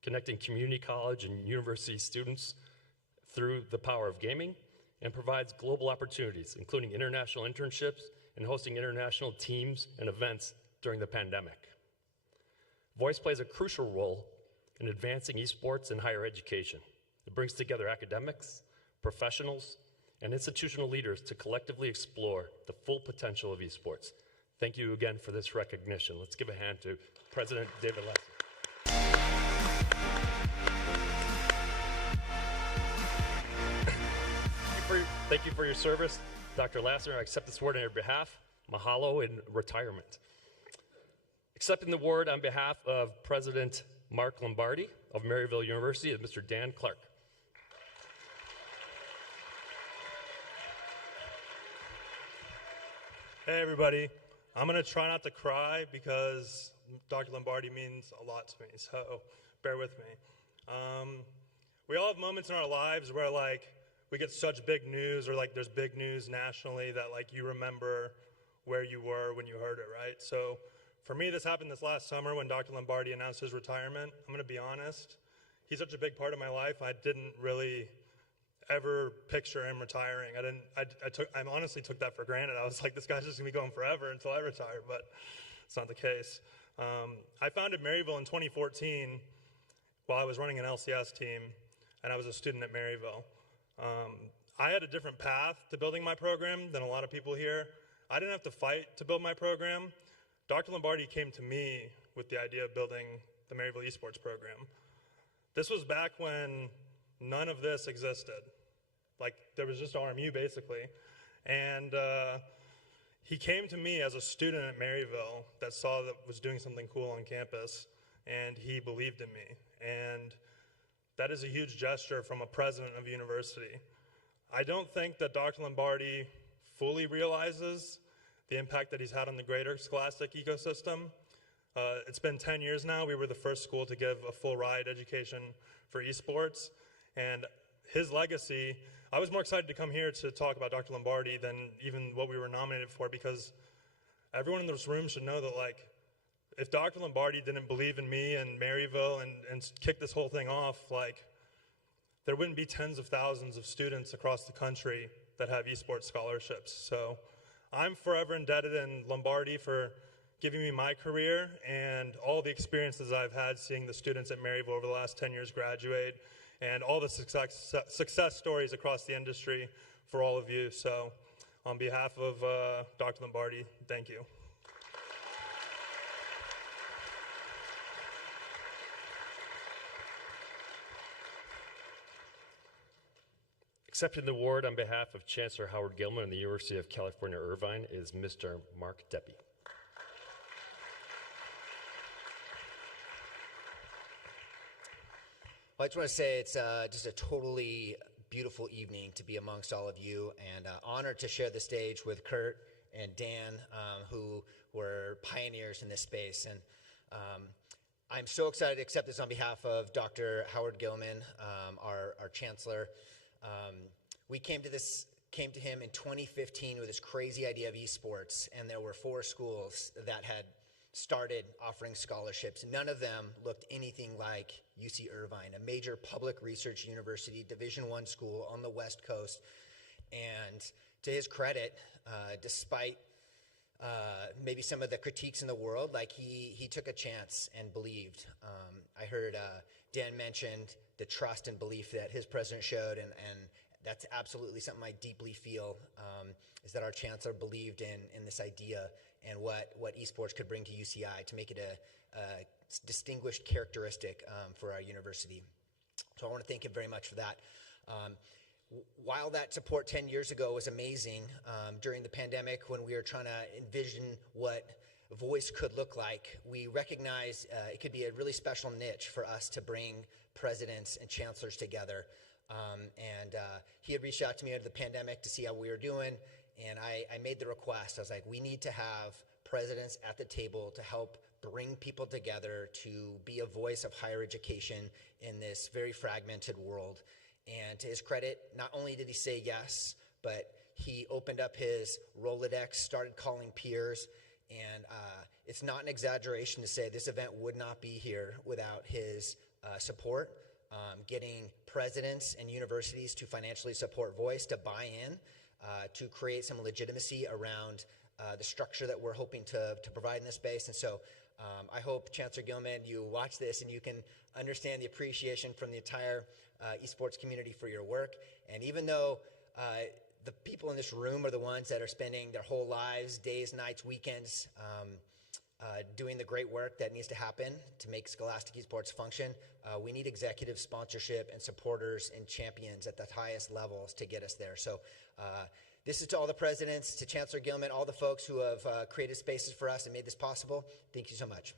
connecting community college and university students through the power of gaming, and provides global opportunities, including international internships and hosting international teams and events during the pandemic. Voice plays a crucial role in advancing esports in higher education. It brings together academics, professionals, and institutional leaders to collectively explore the full potential of esports. Thank you again for this recognition. Let's give a hand to President David Lassner. Thank you for your service. Dr. Lassner, I accept this award on your behalf. Mahalo in retirement. Accepting the award on behalf of President Mark Lombardi of Maryville University is Mr. Dan Clark. Hey everybody, I'm going to try not to cry because Dr. Lombardi means a lot to me, so bear with me. We all have moments in our lives where we get such big news, or there's big news nationally that you remember where you were when you heard it, right? So for me, this happened this last summer when Dr. Lombardi announced his retirement. I'm going to be honest, he's such a big part of my life, I didn't really ever picture him retiring. I honestly took that for granted. I was like, this guy's just gonna be going forever until I retire, but it's not the case. I founded Maryville in 2014 while I was running an LCS team, and I was a student at Maryville. I had a different path to building my program than a lot of people here. I didn't have to fight to build my program. Dr. Lombardi came to me with the idea of building the Maryville Esports program. This was back when none of this existed. There was just RMU basically. And he came to me as a student at Maryville that saw that was doing something cool on campus, and he believed in me. And that is a huge gesture from a president of a university. I don't think that Dr. Lombardi fully realizes the impact that he's had on the greater Scholastic ecosystem. It's been 10 years now. We were the first school to give a full ride education for esports. And his legacy, I was more excited to come here to talk about Dr. Lombardi than even what we were nominated for, because everyone in this room should know that if Dr. Lombardi didn't believe in me and Maryville and kick this whole thing off, there wouldn't be tens of thousands of students across the country that have esports scholarships. So I'm forever indebted in Lombardi for giving me my career and all the experiences I've had seeing the students at Maryville over the last 10 years graduate, and all the success stories across the industry for all of you. So on behalf of Dr. Lombardi, thank you. Accepting the award on behalf of Chancellor Howard Gilman and the University of California, Irvine is Mr. Mark Deppy. I just want to say it's just a totally beautiful evening to be amongst all of you, and honored to share the stage with Kurt and Dan, who were pioneers in this space. And I'm so excited to accept this on behalf of Dr. Howard Gilman, our chancellor. We came to him in 2015 with this crazy idea of esports, and there were 4 schools that had started offering scholarships. None of them looked anything like UC Irvine, a major public research university, Division I school on the West Coast. And to his credit, despite maybe some of the critiques in the world, like he took a chance and believed. I heard Dan mentioned the trust and belief that his president showed, and that's absolutely something I deeply feel, is that our chancellor believed in this idea and what esports could bring to UCI to make it a distinguished characteristic for our university. So I want to thank him very much for that. While that support 10 years ago was amazing, during the pandemic when we were trying to envision what voice could look like, we recognized it could be a really special niche for us to bring presidents and chancellors together. He had reached out to me over the pandemic to see how we were doing, and I made the request. I was like, we need to have presidents at the table to help bring people together to be a voice of higher education in this very fragmented world. And to his credit, not only did he say yes, but he opened up his Rolodex, started calling peers, and it's not an exaggeration to say this event would not be here without his support. Getting presidents and universities to financially support Voice, to buy in, to create some legitimacy around the structure that we're hoping to provide in this space. And so I hope, Chancellor Gilman, you watch this and you can understand the appreciation from the entire esports community for your work. And even though the people in this room are the ones that are spending their whole lives, days, nights, weekends, doing the great work that needs to happen to make Scholastic Esports function, we need executive sponsorship and supporters and champions at the highest levels to get us there. So this is to all the presidents, to Chancellor Gilman, all the folks who have created spaces for us and made this possible. Thank you so much.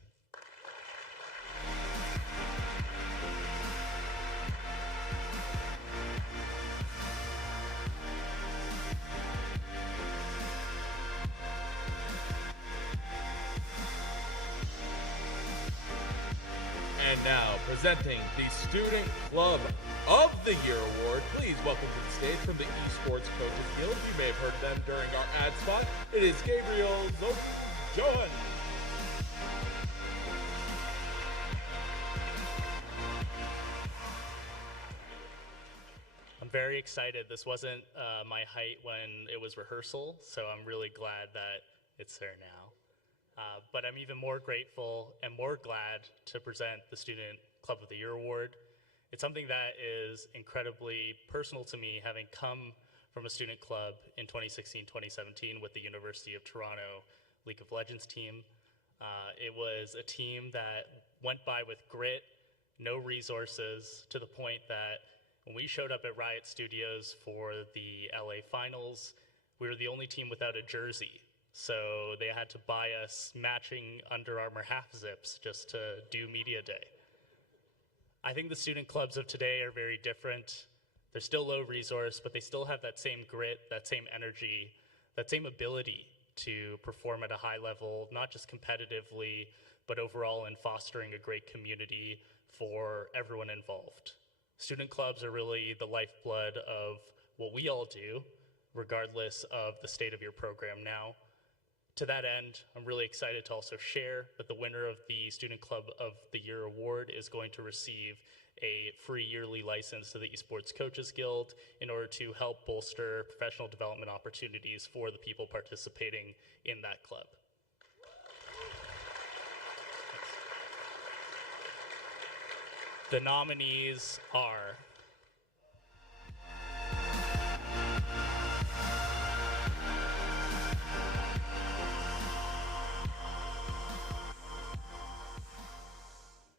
And now, presenting the Student Club of the Year Award, please welcome to the stage from the Esports Coaches Guild. You may have heard them during our ad spot. It is Gabriel Johan. I'm very excited. This wasn't my height when it was rehearsal, so I'm really glad that it's there now. But I'm even more grateful and more glad to present the Student Club of the Year Award. It's something that is incredibly personal to me, having come from a student club in 2016-2017 with the University of Toronto League of Legends team. It was a team that went by with grit, no resources, to the point that when we showed up at Riot Studios for the LA Finals, we were the only team without a jersey. So they had to buy us matching Under Armour half zips just to do media day. I think the student clubs of today are very different. They're still low resource, but they still have that same grit, that same energy, that same ability to perform at a high level, not just competitively, but overall in fostering a great community for everyone involved. Student clubs are really the lifeblood of what we all do, regardless of the state of your program now. To that end, I'm really excited to also share that the winner of the Student Club of the Year Award is going to receive a free yearly license to the Esports Coaches Guild in order to help bolster professional development opportunities for the people participating in that club. The nominees are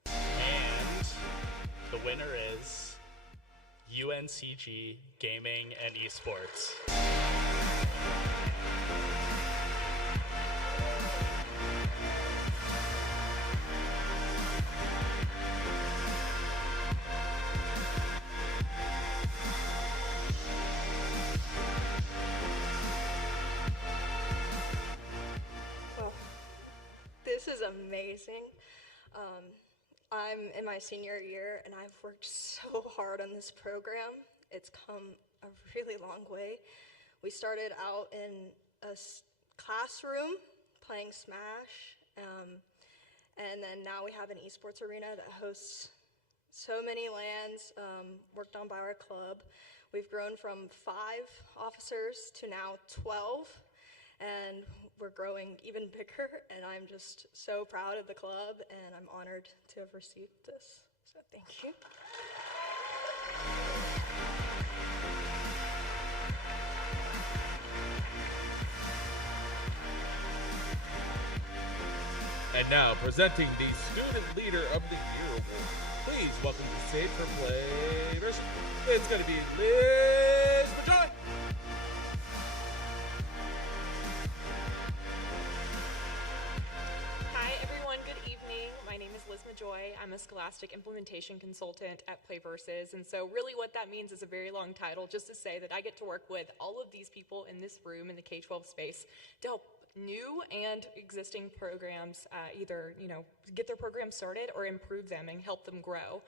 and the winner is UNCG Gaming and Esports. This is amazing. I'm in my senior year and I've worked so hard on this program. It's come a really long way. We started out in a classroom playing Smash, and then now we have an esports arena that hosts so many LANs worked on by our club. We've grown from 5 officers to now 12, and we're growing even bigger, and I'm just so proud of the club, and I'm honored to have received this. So thank you. And now, presenting the Student Leader of the Year Award. Please welcome to Save for Play version. It's going to be Liz Majoy. Hi, everyone. Good evening. My name is Liz Majoy. I'm a Scholastic Implementation Consultant at PlayVersus. And so really what that means is a very long title, just to say that I get to work with all of these people in this room in the K-12 space to help new and existing programs either, get their programs started or improve them and help them grow.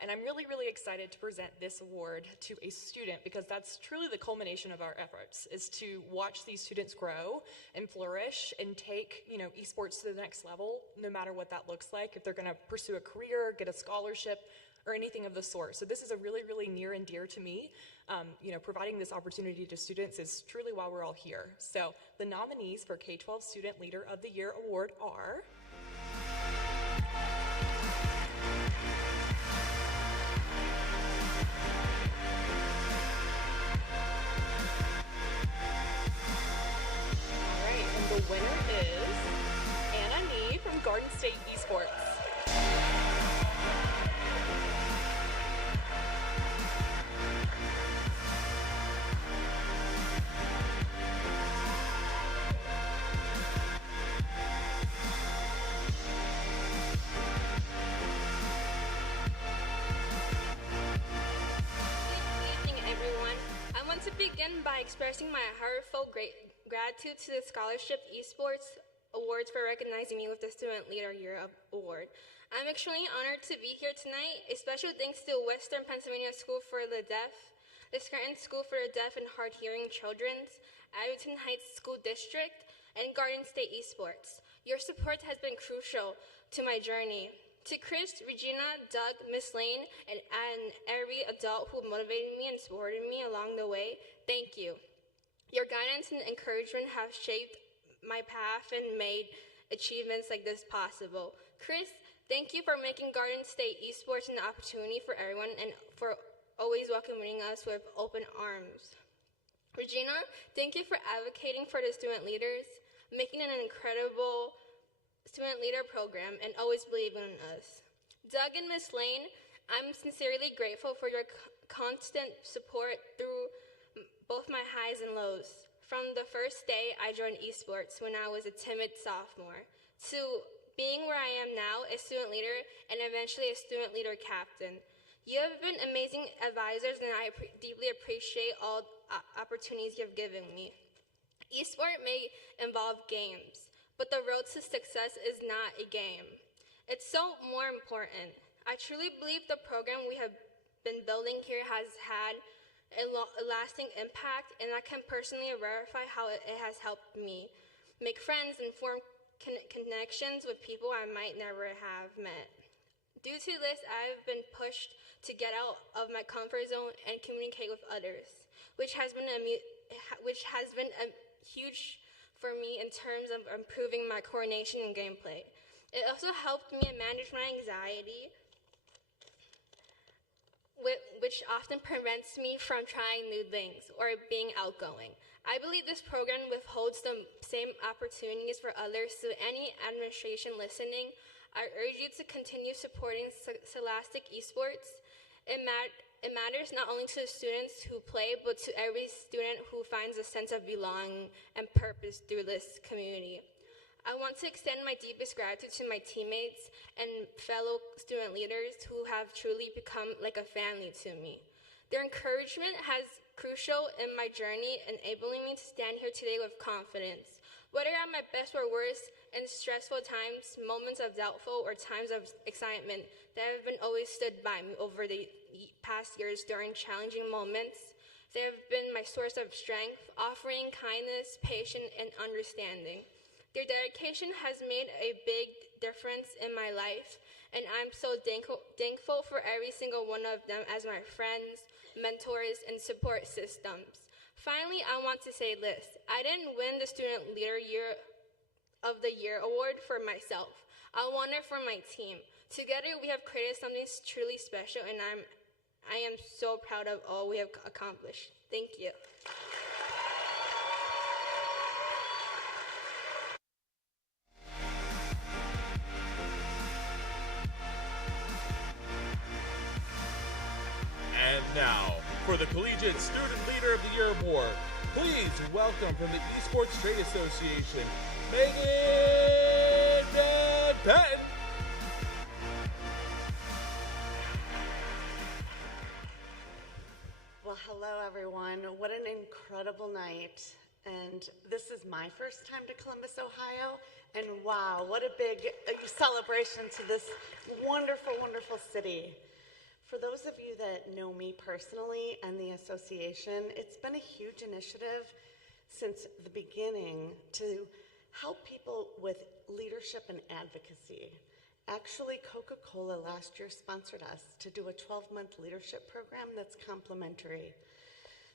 And I'm really, really excited to present this award to a student, because that's truly the culmination of our efforts, is to watch these students grow and flourish and take, esports to the next level, no matter what that looks like, if they're going to pursue a career, get a scholarship, or anything of the sort. So this is a really, really near and dear to me. Providing this opportunity to students is truly why we're all here. So the nominees for K-12 Student Leader of the Year Award are... All right, and the winner is Anna Nee from Garden State Esports. Begin by expressing my heartfelt gratitude to the Scholarship Esports Awards for recognizing me with the Student Leader Year Award. I'm extremely honored to be here tonight. A special thanks to Western Pennsylvania School for the Deaf, the Scranton School for the Deaf and Hard Hearing Children's, Abington Heights School District, and Garden State Esports. Your support has been crucial to my journey. To Chris, Regina, Doug, Miss Lane, and every adult who motivated me and supported me along the way, thank you. Your guidance and encouragement have shaped my path and made achievements like this possible. Chris, thank you for making Garden State Esports an opportunity for everyone and for always welcoming us with open arms. Regina, thank you for advocating for the student leaders, making an incredible student leader program, and always believing in us. Doug and Miss Lane, I'm sincerely grateful for your constant support through both my highs and lows. From the first day I joined esports when I was a timid sophomore, to being where I am now, a student leader and eventually a student leader captain. You have been amazing advisors, and I deeply appreciate all opportunities you have given me. Esport may involve games, but the road to success is not a game. It's so more important. I truly believe the program we have been building here has had a lasting impact, and I can personally verify how it has helped me make friends and form connections with people I might never have met. Due to this, I've been pushed to get out of my comfort zone and communicate with others, which has been huge for me in terms of improving my coordination and gameplay. It also helped me manage my anxiety which often prevents me from trying new things or being outgoing. I believe this program withholds the same opportunities for others. So any administration listening, I urge you to continue supporting Scholastic Esports. It matters not only to the students who play, but to every student who finds a sense of belonging and purpose through this community. I want to extend my deepest gratitude to my teammates and fellow student leaders who have truly become like a family to me. Their encouragement has crucial in my journey, enabling me to stand here today with confidence. Whether at my best or worst, in stressful times, moments of doubtful, or times of excitement, they have been always stood by me over the past years during challenging moments. They have been my source of strength, offering kindness, patience, and understanding. Their dedication has made a big difference in my life, and I'm so thankful for every single one of them as my friends, mentors, and support systems. Finally, I want to say this. I didn't win the Student Leader of the Year award for myself. I won it for my team. Together, we have created something truly special, and I am so proud of all we have accomplished. Thank you. And now, for the Collegiate Student Leader of the Year Award, please welcome from the Esports Trade Association, Megan Patton. Well, hello everyone. What an incredible night. And this is my first time to Columbus, Ohio. And wow, what a big celebration to this wonderful, wonderful city. For those of you that know me personally and the association, it's been a huge initiative since the beginning to help people with leadership and advocacy. Actually, Coca-Cola last year sponsored us to do a 12-month leadership program that's complimentary.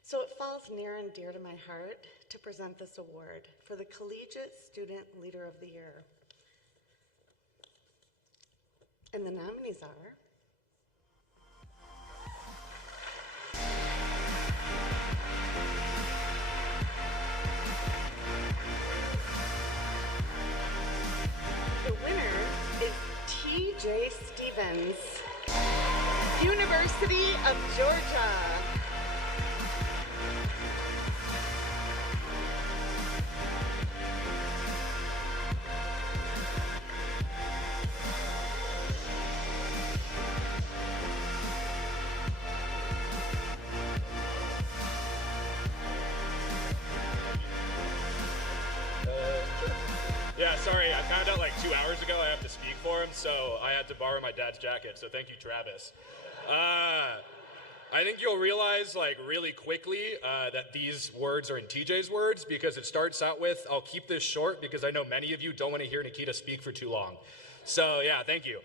So it falls near and dear to my heart to present this award for the Collegiate Student Leader of the Year. And the nominees are the winner is T.J. Stevens, University of Georgia. Yeah, sorry, I found out like 2 hours ago I have to speak for him, so I had to borrow my dad's jacket, so thank you, Travis. I think you'll realize like really quickly that these words are in TJ's words because it starts out with, I'll keep this short because I know many of you don't want to hear Nikita speak for too long. So yeah, thank you.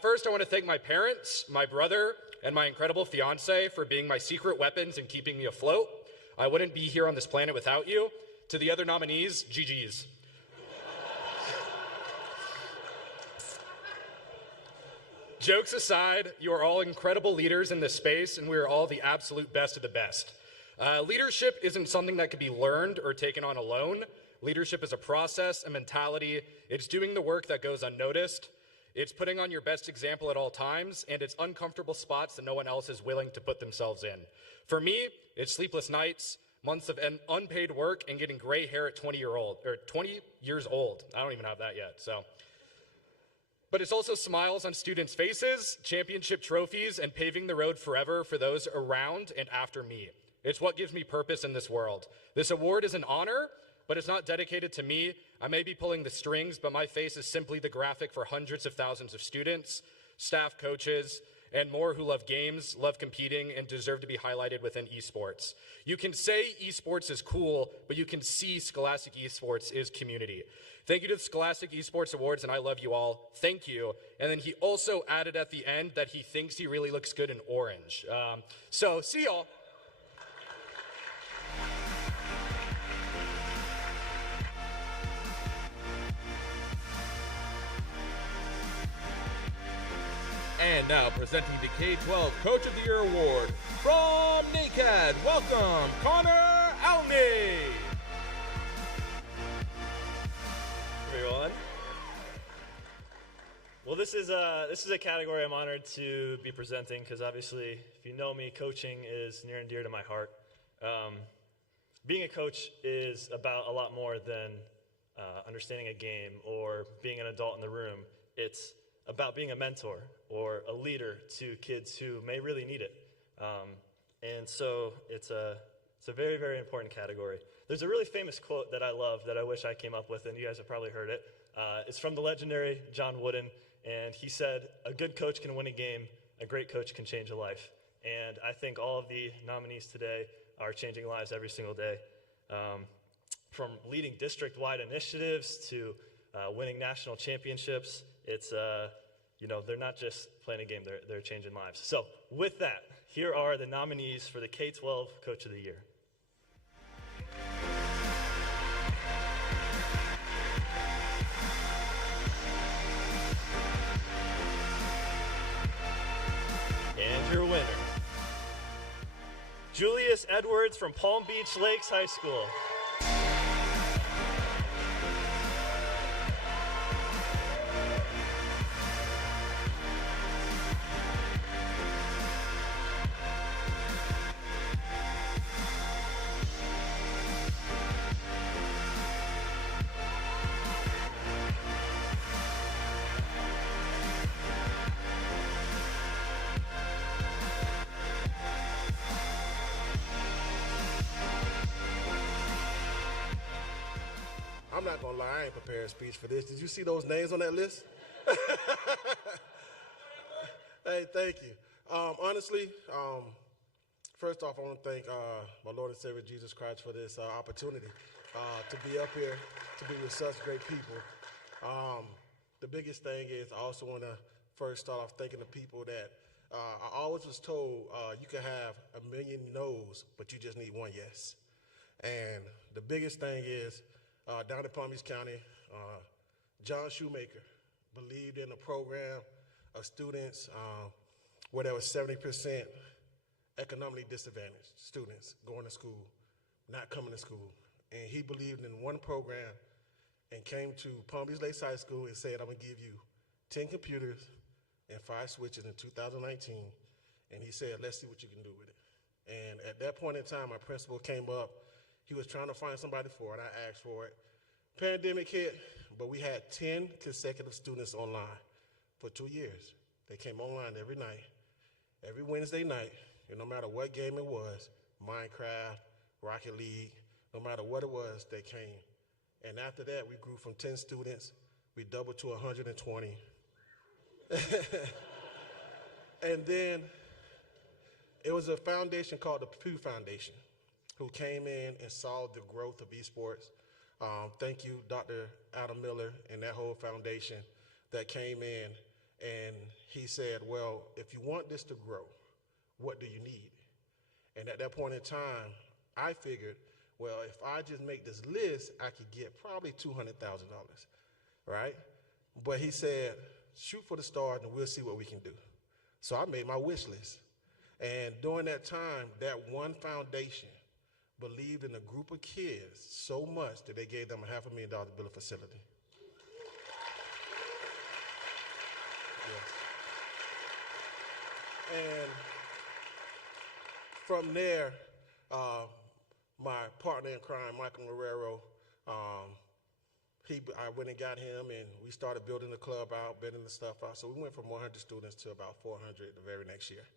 First, I want to thank my parents, my brother, and my incredible fiance for being my secret weapons and keeping me afloat. I wouldn't be here on this planet without you. To the other nominees, GG's. Jokes aside, you are all incredible leaders in this space, and we are all the absolute best of the best. Leadership isn't something that can be learned or taken on alone. Leadership is a process, a mentality. It's doing the work that goes unnoticed. It's putting on your best example at all times, and it's uncomfortable spots that no one else is willing to put themselves in. For me, it's sleepless nights, months of unpaid work, and getting gray hair at 20 years old. I don't even have that yet, so. But it's also smiles on students' faces, championship trophies, and paving the road forever for those around and after me. It's what gives me purpose in this world. This award is an honor, but it's not dedicated to me. I may be pulling the strings, but my face is simply the graphic for hundreds of thousands of students, staff, coaches, and more who love games, love competing, and deserve to be highlighted within esports. You can say esports is cool, but you can see Scholastic Esports is community. Thank you to the Scholastic Esports Awards, and I love you all. Thank you. And then he also added at the end that he thinks he really looks good in orange. So see y'all. And And now presenting the K-12 Coach of the Year Award from NACAD, welcome Connor Alney. Everyone. Well, this is a category I'm honored to be presenting because obviously, if you know me, coaching is near and dear to my heart. Being a coach is about a lot more than understanding a game or being an adult in the room. It's about being a mentor or a leader to kids who may really need it. And so it's a very, very important category. There's a really famous quote that I love that I wish I came up with, and you guys have probably heard it. It's from the legendary John Wooden, and he said, "A good coach can win a game, a great coach can change a life." And I think all of the nominees today are changing lives every single day. From leading district-wide initiatives to winning national championships, it's, they're not just playing a game, they're changing lives. So with that, here are the nominees for the K-12 Coach of the Year. And your winner, Julius Edwards from Palm Beach Lakes High School. I'm not gonna lie, I ain't prepared a speech for this. Did you see those names on that list? Hey, thank you. Honestly, first off, I want to thank my Lord and Savior Jesus Christ for this opportunity to be up here, to be with such great people. The biggest thing is I also want to first start off thanking the people that I always was told you can have a million no's, but you just need one yes. And the biggest thing is down in Palm Beach County, John Shoemaker believed in a program of students where there was 70% economically disadvantaged students going to school, not coming to school. And he believed in one program and came to Palm Beach Lakes High School and said, "I'm gonna give you 10 computers and 5 switches in 2019. And he said, "Let's see what you can do with it." And at that point in time, my principal came up. He was trying to find somebody for it. I asked for it. Pandemic hit, but we had 10 consecutive students online for 2 years. They came online every night, every Wednesday night, and no matter what game it was, Minecraft, Rocket League, no matter what it was, they came. And after that, we grew from 10 students, we doubled to 120. And then it was a foundation called the Pew Foundation who came in and saw the growth of esports. Thank you, Dr. Adam Miller and that whole foundation that came in, and he said, well, if you want this to grow, what do you need? And at that point in time, I figured, well, if I just make this list, I could get probably $200,000, right? But he said, shoot for the stars and we'll see what we can do. So I made my wish list. And during that time, that one foundation believed in a group of kids so much that they gave them a $500,000 to build a facility. Yes. And from there, my partner in crime, Michael Guerrero, I went and got him, and we started building the club out, building the stuff out. So we went from 100 students to about 400 the very next year.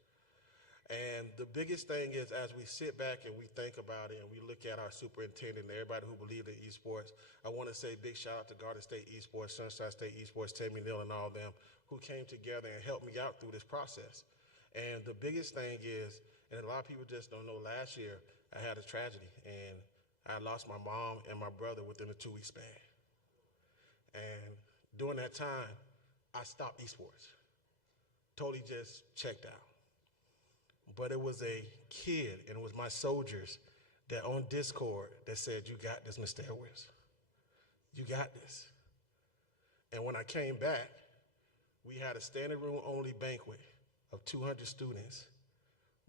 And the biggest thing is, as we sit back and we think about it and we look at our superintendent and everybody who believed in esports, I want to say big shout out to Garden State Esports, Sunshine State Esports, Tammy Neal and all them who came together and helped me out through this process. And the biggest thing is, and a lot of people just don't know, last year I had a tragedy and I lost my mom and my brother within a 2-week span. And during that time, I stopped esports. Totally just checked out. But it was a kid, and it was my soldiers that on Discord that said, you got this, Mr. Edwards. You got this. And when I came back, we had a standing room only banquet of 200 students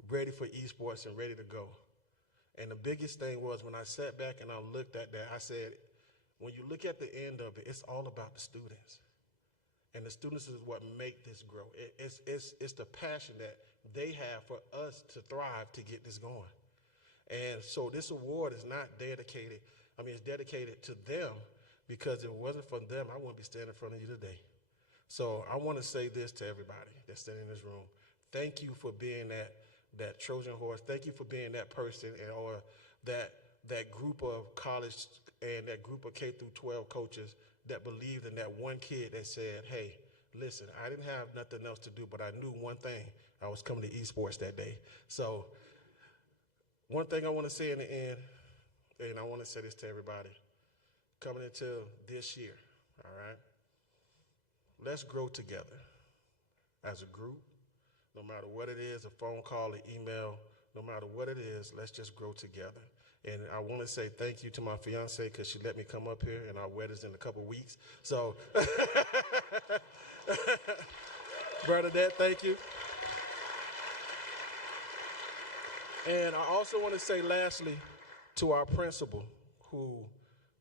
ready for esports and ready to go. And the biggest thing was when I sat back and I looked at that, I said, when you look at the end of it, it's all about the students. And the students is what make this grow. It's the passion that they have for us to thrive to get this going. And so this award is not dedicated, it's dedicated to them, because if it wasn't for them, I wouldn't be standing in front of you today. So I want to say this to everybody that's sitting in this room. Thank you for being that Trojan horse. Thank you for being that person or that group of college and that group of K through 12 coaches that believed in that one kid that said, hey, listen, I didn't have nothing else to do, but I knew one thing. I was coming to esports that day. So one thing I want to say in the end, and I want to say this to everybody, coming into this year, all right? Let's grow together as a group. No matter what it is, a phone call, an email, no matter what it is, let's just grow together. And I want to say thank you to my fiance because she let me come up here, and our wedding's in a couple weeks. So, Bernadette, thank you. And I also want to say lastly to our principal who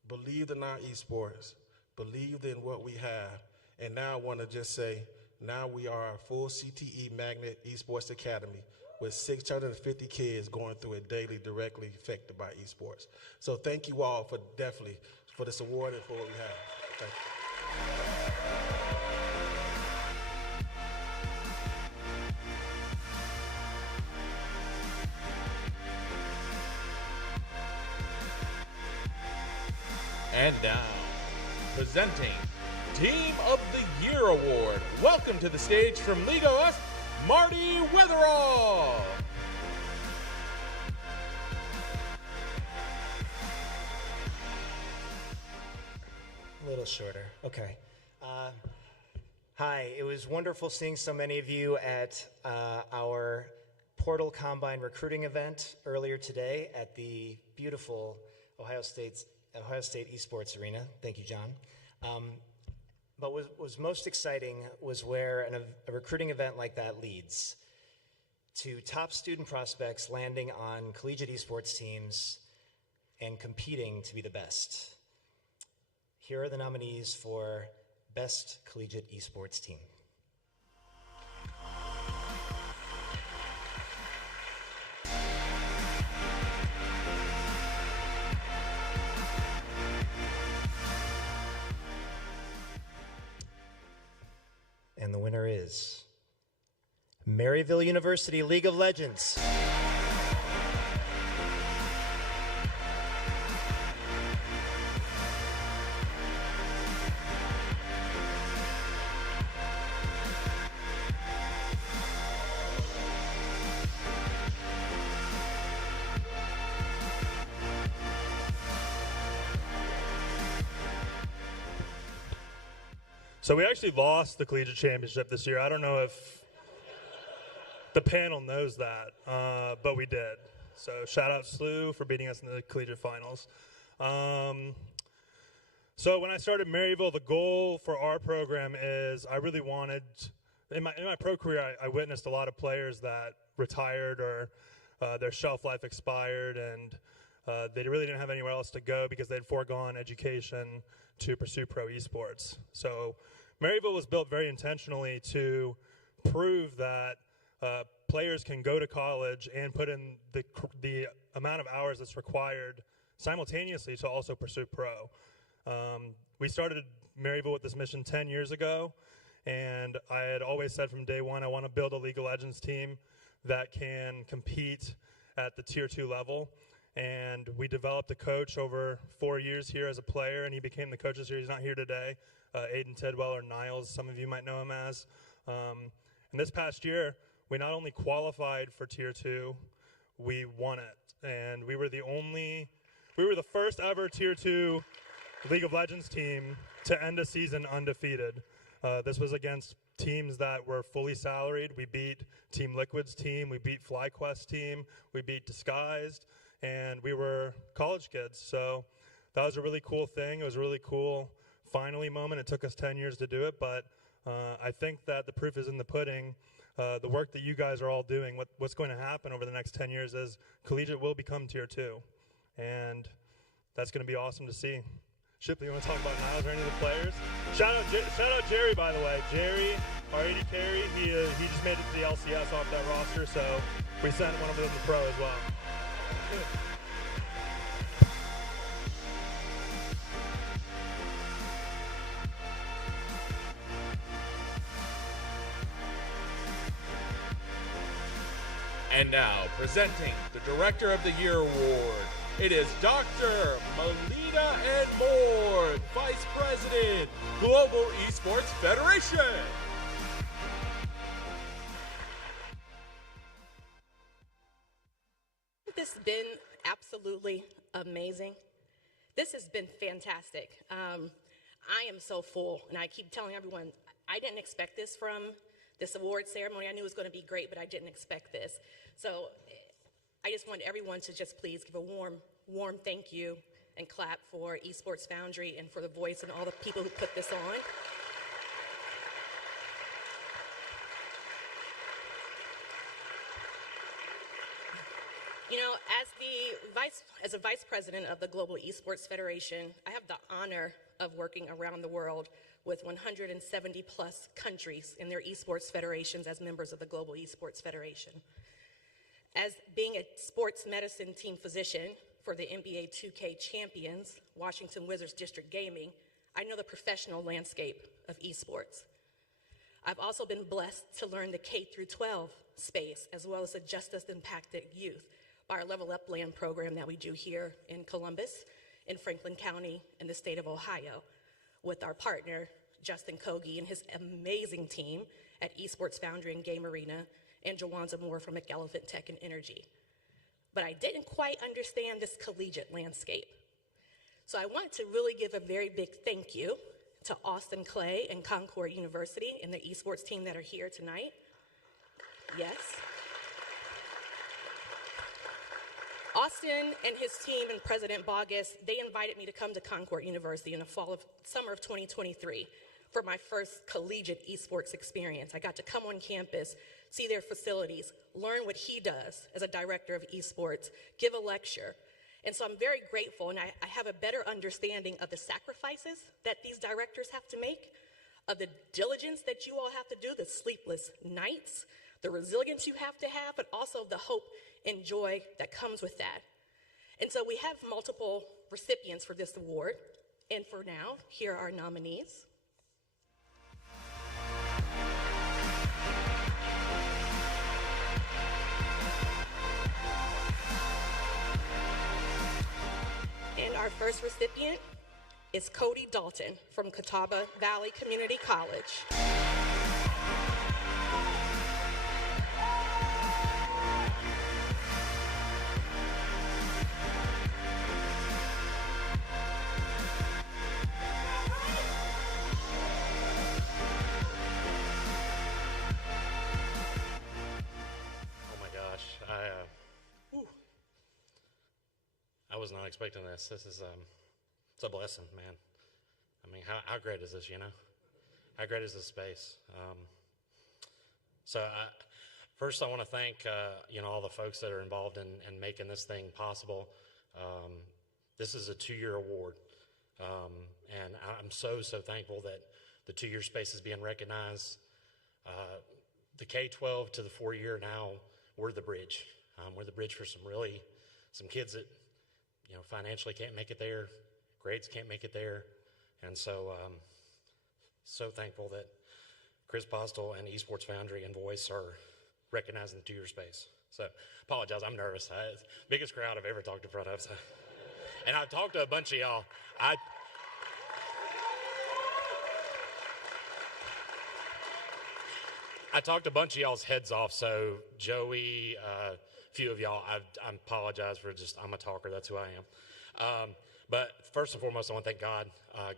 believed in our esports, believed in what we have, and now I want to just say, now we are a full CTE Magnet Esports Academy with 650 kids going through it daily directly affected by esports. So thank you all for definitely for this award and for what we have. Thank you. And now, presenting Team of the Year Award. Welcome to the stage from League of Us, Marty Weatherall. A little shorter, okay. Hi, it was wonderful seeing so many of you at our Portal Combine recruiting event earlier today at the beautiful Ohio State Esports Arena. Thank you, John. But what was most exciting was where a recruiting event like that leads to top student prospects landing on collegiate esports teams and competing to be the best. Here are the nominees for Best Collegiate Esports Team. And the winner is Maryville University League of Legends. So we actually lost the Collegiate Championship this year. I don't know if the panel knows that, but we did. So shout out SLU for beating us in the Collegiate Finals. So when I started Maryville, the goal for our program is I really wanted, in my pro career, I witnessed a lot of players that retired or their shelf life expired, and they really didn't have anywhere else to go because they'd foregone education to pursue pro esports. So Maryville was built very intentionally to prove that players can go to college and put in the amount of hours that's required simultaneously to also pursue pro. We started Maryville with this mission 10 years ago, and I had always said from day one I want to build a League of Legends team that can compete at the Tier 2 level. And we developed a coach over 4 years here as a player, and he became the coach this year. He's not here today. Aiden Tidwell, or Niles, some of you might know him as. And this past year, we not only qualified for Tier 2, we won it. And we were the first ever Tier 2 League of Legends team to end a season undefeated. This was against teams that were fully salaried. We beat Team Liquid's team, we beat FlyQuest's team, we beat Disguised, and we were college kids. So that was a really cool thing. It was a really cool finally moment. It took us 10 years to do it, but I think that the proof is in the pudding. The work that you guys are all doing, what's going to happen over the next 10 years is Collegiate will become Tier 2. And that's going to be awesome to see. Shipley, you want to talk about Niles or any of the players? Shout out Jerry, by the way. Jerry, our AD carry, he just made it to the LCS off that roster, so we sent one of them to pro as well. And now, presenting the Director of the Year Award, it is Dr. Melina N. Moore, Vice President, Global Esports Federation. This has been absolutely amazing. This has been fantastic. I am so full, and I keep telling everyone, I didn't expect this from this award ceremony. I knew it was going to be great, but I didn't expect this. So I just want everyone to just please give a warm thank you and clap for Esports Foundry and for The Voice and all the people who put this on. You know, as a vice president of the Global Esports Federation, I have the honor of working around the world with 170 plus countries in their esports federations as members of the Global Esports Federation. As being a sports medicine team physician for the NBA 2K champions, Washington Wizards District Gaming, I know the professional landscape of esports. I've also been blessed to learn the K through 12 space, as well as the Justice Impacted Youth by our Level Up Land program that we do here in Columbus, in Franklin County, in the state of Ohio, with our partner, Justin Kogi, and his amazing team at Esports Foundry and Game Arena, and Jawanza Moore from McElephant Tech and Energy. But I didn't quite understand this collegiate landscape. So I want to really give a very big thank you to Austin Clay and Concord University and the esports team that are here tonight. Yes. Austin and his team and President Bogus, they invited me to come to Concord University in the summer of 2023 for my first collegiate esports experience. I got to come on campus, see their facilities, learn what he does as a director of esports, give a lecture. And so I'm very grateful, and I have a better understanding of the sacrifices that these directors have to make, of the diligence that you all have to do, the sleepless nights, the resilience you have to have, but also the hope and joy that comes with that. And so we have multiple recipients for this award. And for now, here are our nominees. And our first recipient is Cody Dalton from Catawba Valley Community College. I was not expecting this. This is it's a blessing, man. I mean, how great is this, you know? How great is this space? First I want to thank, all the folks that are involved in making this thing possible. This is a 2-year award. And I'm so thankful that the 2-year space is being recognized. The K-12 to the 4-year now, we're the bridge. We're the bridge for some kids that, financially can't make it there, grades can't make it there. And so thankful that Chris Postel and Esports Foundry and Voice are recognizing the 2-year space. So apologize, I'm nervous. Biggest crowd I've ever talked in front of. So. And I've talked to a bunch of y'all. I talked a bunch of y'all's heads off, so Joey, a few of y'all, I apologize for I'm a talker, that's who I am. But first and foremost, I want to thank God.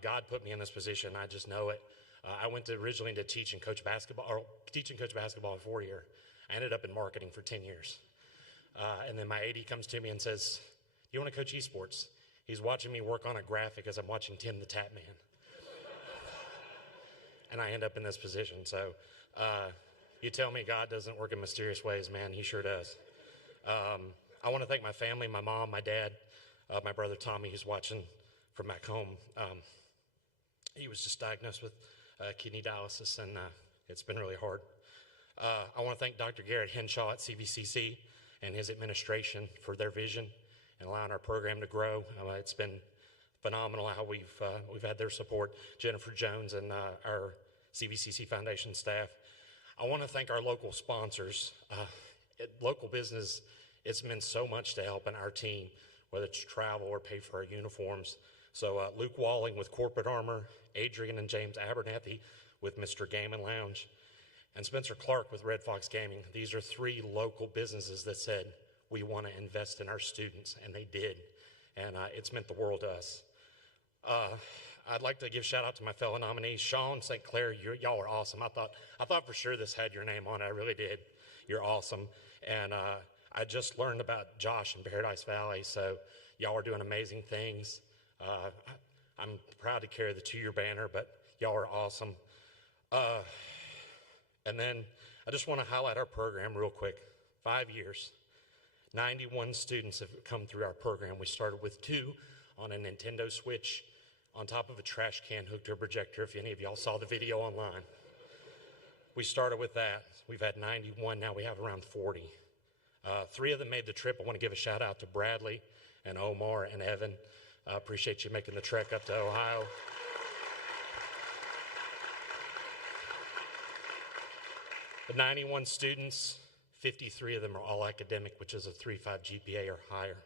God put me in this position, I just know it. I went originally to teach and coach basketball in 4-year. I ended up in marketing for 10 years. And then my AD comes to me and says, "You want to coach esports?" He's watching me work on a graphic as I'm watching Tim the Tap Man. and I end up in this position. So you tell me God doesn't work in mysterious ways, man, he sure does. I want to thank my family, my mom, my dad, my brother Tommy, who's watching from back home. He was just diagnosed with kidney dialysis, and it's been really hard. I want to thank Dr. Garrett Henshaw at CVCC and his administration for their vision and allowing our program to grow. It's been phenomenal how we've had their support. Jennifer Jones and our CVCC Foundation staff. I want to thank our local sponsors. Local business, it's meant so much to helping our team, whether it's travel or pay for our uniforms. So Luke Walling with Corporate Armor, Adrian and James Abernathy with Mr. Game and Lounge, and Spencer Clark with Red Fox Gaming. These are 3 local businesses that said, we want to invest in our students, and they did. And it's meant the world to us. I'd like to give shout out to my fellow nominees. Sean, St. Clair, y'all are awesome. I thought for sure this had your name on it. I really did. You're awesome. And I just learned about Josh in Paradise Valley, so y'all are doing amazing things. I'm proud to carry the 2-year banner, but y'all are awesome. And then I just want to highlight our program real quick. 5 years, 91 students have come through our program. We started with 2 on a Nintendo Switch on top of a trash can hooked to a projector, if any of y'all saw the video online. We started with that. We've had 91, now we have around 40. 3 of them made the trip. I want to give a shout out to Bradley and Omar and Evan. I appreciate you making the trek up to Ohio. The 91 students, 53 of them are all academic, which is a 3.5 GPA or higher.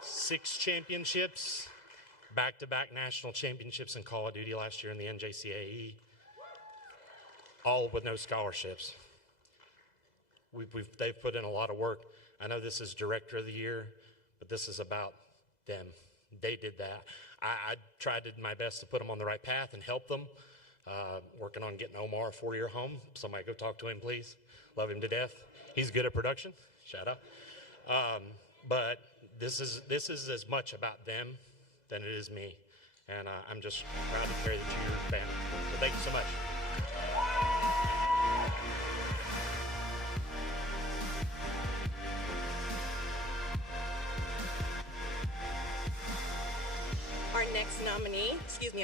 6 championships, back-to-back national championships in Call of Duty last year in the NJCAE, all with no scholarships. They've put in a lot of work. I know this is Director of the Year, but this is about them. They did that. I tried my best to put them on the right path and help them. Working on getting Omar a 4-year home. Somebody go talk to him, please. Love him to death. He's good at production. Shout out. But this is as much about them than it is me. And I'm just proud to carry the 2-year banner. So thank you so much.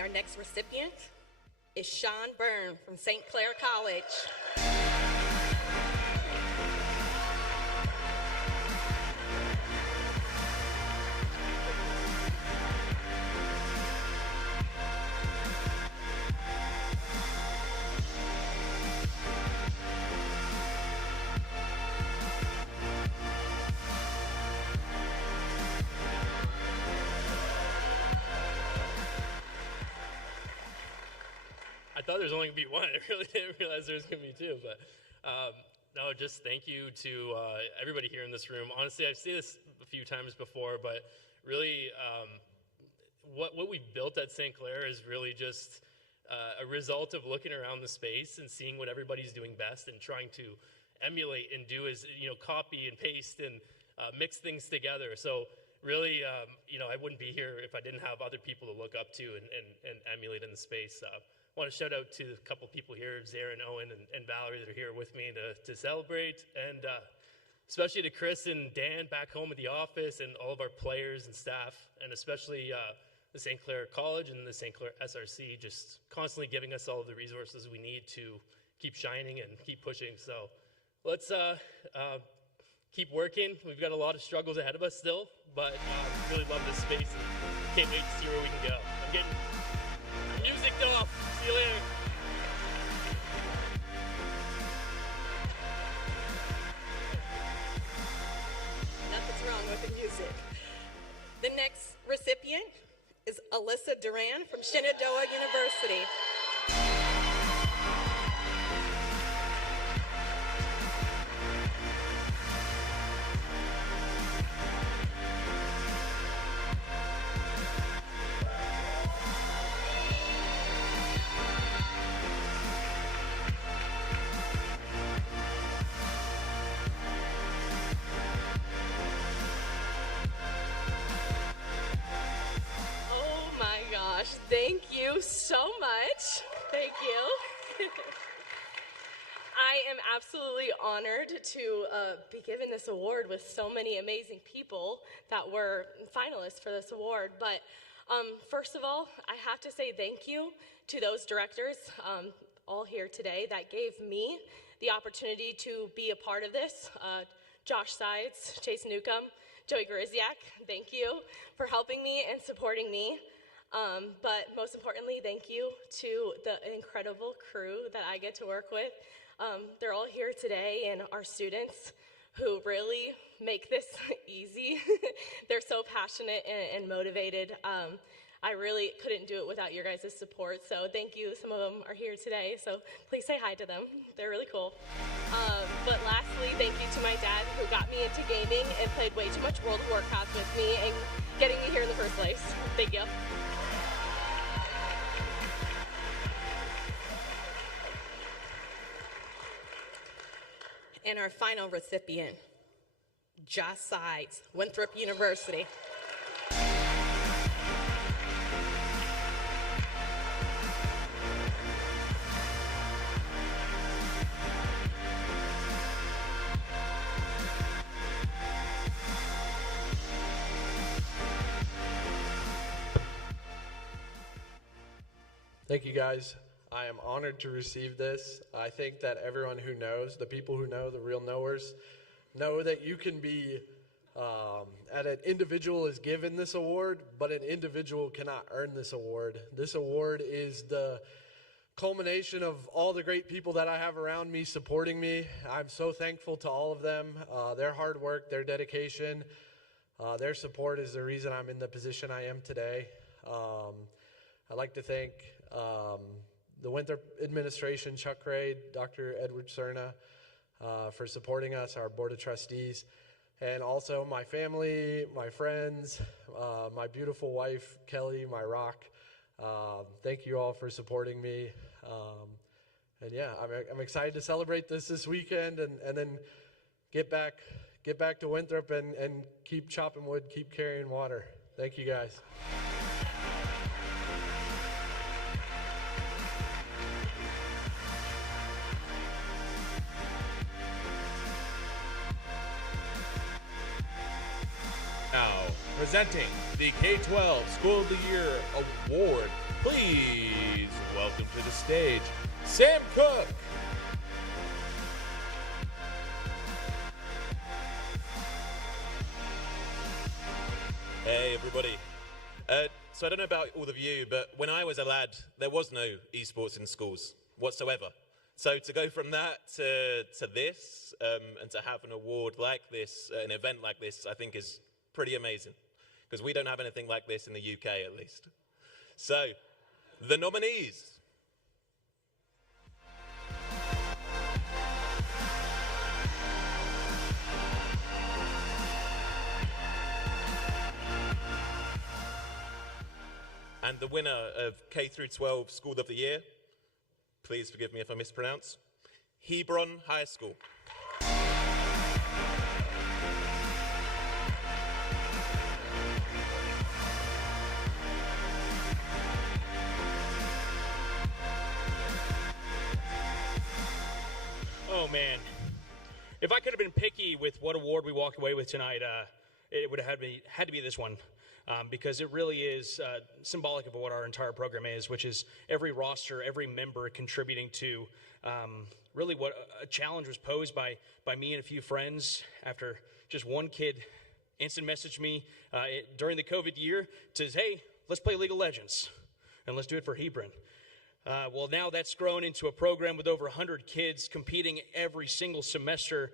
Our next recipient is Sean Byrne from St. Clair College. I thought there was only going to be one. I really didn't realize there was going to be 2. But no, just thank you to everybody here in this room. Honestly, I've seen this a few times before, but really what we've built at St. Clair is really just a result of looking around the space and seeing what everybody's doing best and trying to emulate and do is, copy and paste and mix things together. So really, I wouldn't be here if I didn't have other people to look up to and emulate in the space. I want to shout out to a couple people here, Zarin, Owen, and Valerie that are here with me to celebrate, and especially to Chris and Dan back home at the office and all of our players and staff, and especially the St. Clair College and the St. Clair SRC, just constantly giving us all of the resources we need to keep shining and keep pushing. So let's keep working. We've got a lot of struggles ahead of us still, but really love this space and can't wait to see where we can go. I'm getting music off. See you later. Nothing's wrong with the music. The next recipient is Alyssa Duran from Shenandoah University. Thank you so much. am absolutely honored to be given this award with so many amazing people that were finalists for this award. But first of all, I have to say thank you to those directors all here today that gave me the opportunity to be a part of this. Josh Sides, Chase Newcomb, Joey Gariziak, thank you for helping me and supporting me. But most importantly, thank you to the incredible crew that I get to work with. They're all here today, and our students who really make this easy. They're so passionate and motivated. I really couldn't do it without your guys' support, so thank you. Some of them are here today, so please say hi to them. They're really cool. But lastly, thank you to my dad who got me into gaming and played way too much World of Warcraft with me and getting me here in the first place. Thank you. And our final recipient, Josh Sides, Winthrop University. Thank you, guys. I am honored to receive this. I think that everyone who knows, the people who know, the real knowers, know that you can be, and an individual is given this award, but an individual cannot earn this award. This award is the culmination of all the great people that I have around me supporting me. I'm so thankful to all of them. Their hard work, their dedication, their support is the reason I'm in the position I am today. I'd like to thank the Winthrop administration, Chuck Raid, Dr. Edward Cerna, for supporting us, our board of trustees, and also my family, my friends, my beautiful wife, Kelly, my rock. Thank you all for supporting me. And yeah, I'm excited to celebrate this weekend and then get back to Winthrop and keep chopping wood, keep carrying water. Thank you, guys. Now, presenting the K-12 School of the Year Award, please welcome to the stage, Sam Cook. Hey, everybody. So I don't know about all of you, but when I was a lad, there was no esports in schools whatsoever. So to go from that to this, and to have an award like this, an event like this, I think is pretty amazing, because we don't have anything like this in the UK at least. So, the nominees. And the winner of K-12 School of the Year, please forgive me if I mispronounce, Hebron High School. Oh man, if I could have been picky with what award we walked away with tonight, it would have had to be this one, because it really is symbolic of what our entire program is, which is every roster, every member contributing to really what a challenge was posed by me and a few friends after just one kid instant messaged me during the COVID year, says, hey, let's play League of Legends, and let's do it for Hebron. Well, now that's grown into a program with over 100 kids competing every single semester,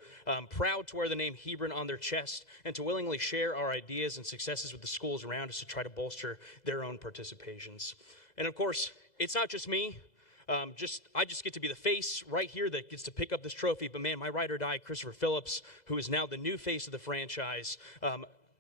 proud to wear the name Hebron on their chest and to willingly share our ideas and successes with the schools around us to try to bolster their own participations. And of course, it's not just me. I just get to be the face right here that gets to pick up this trophy. But man, my ride or die, Christopher Phillips, who is now the new face of the franchise,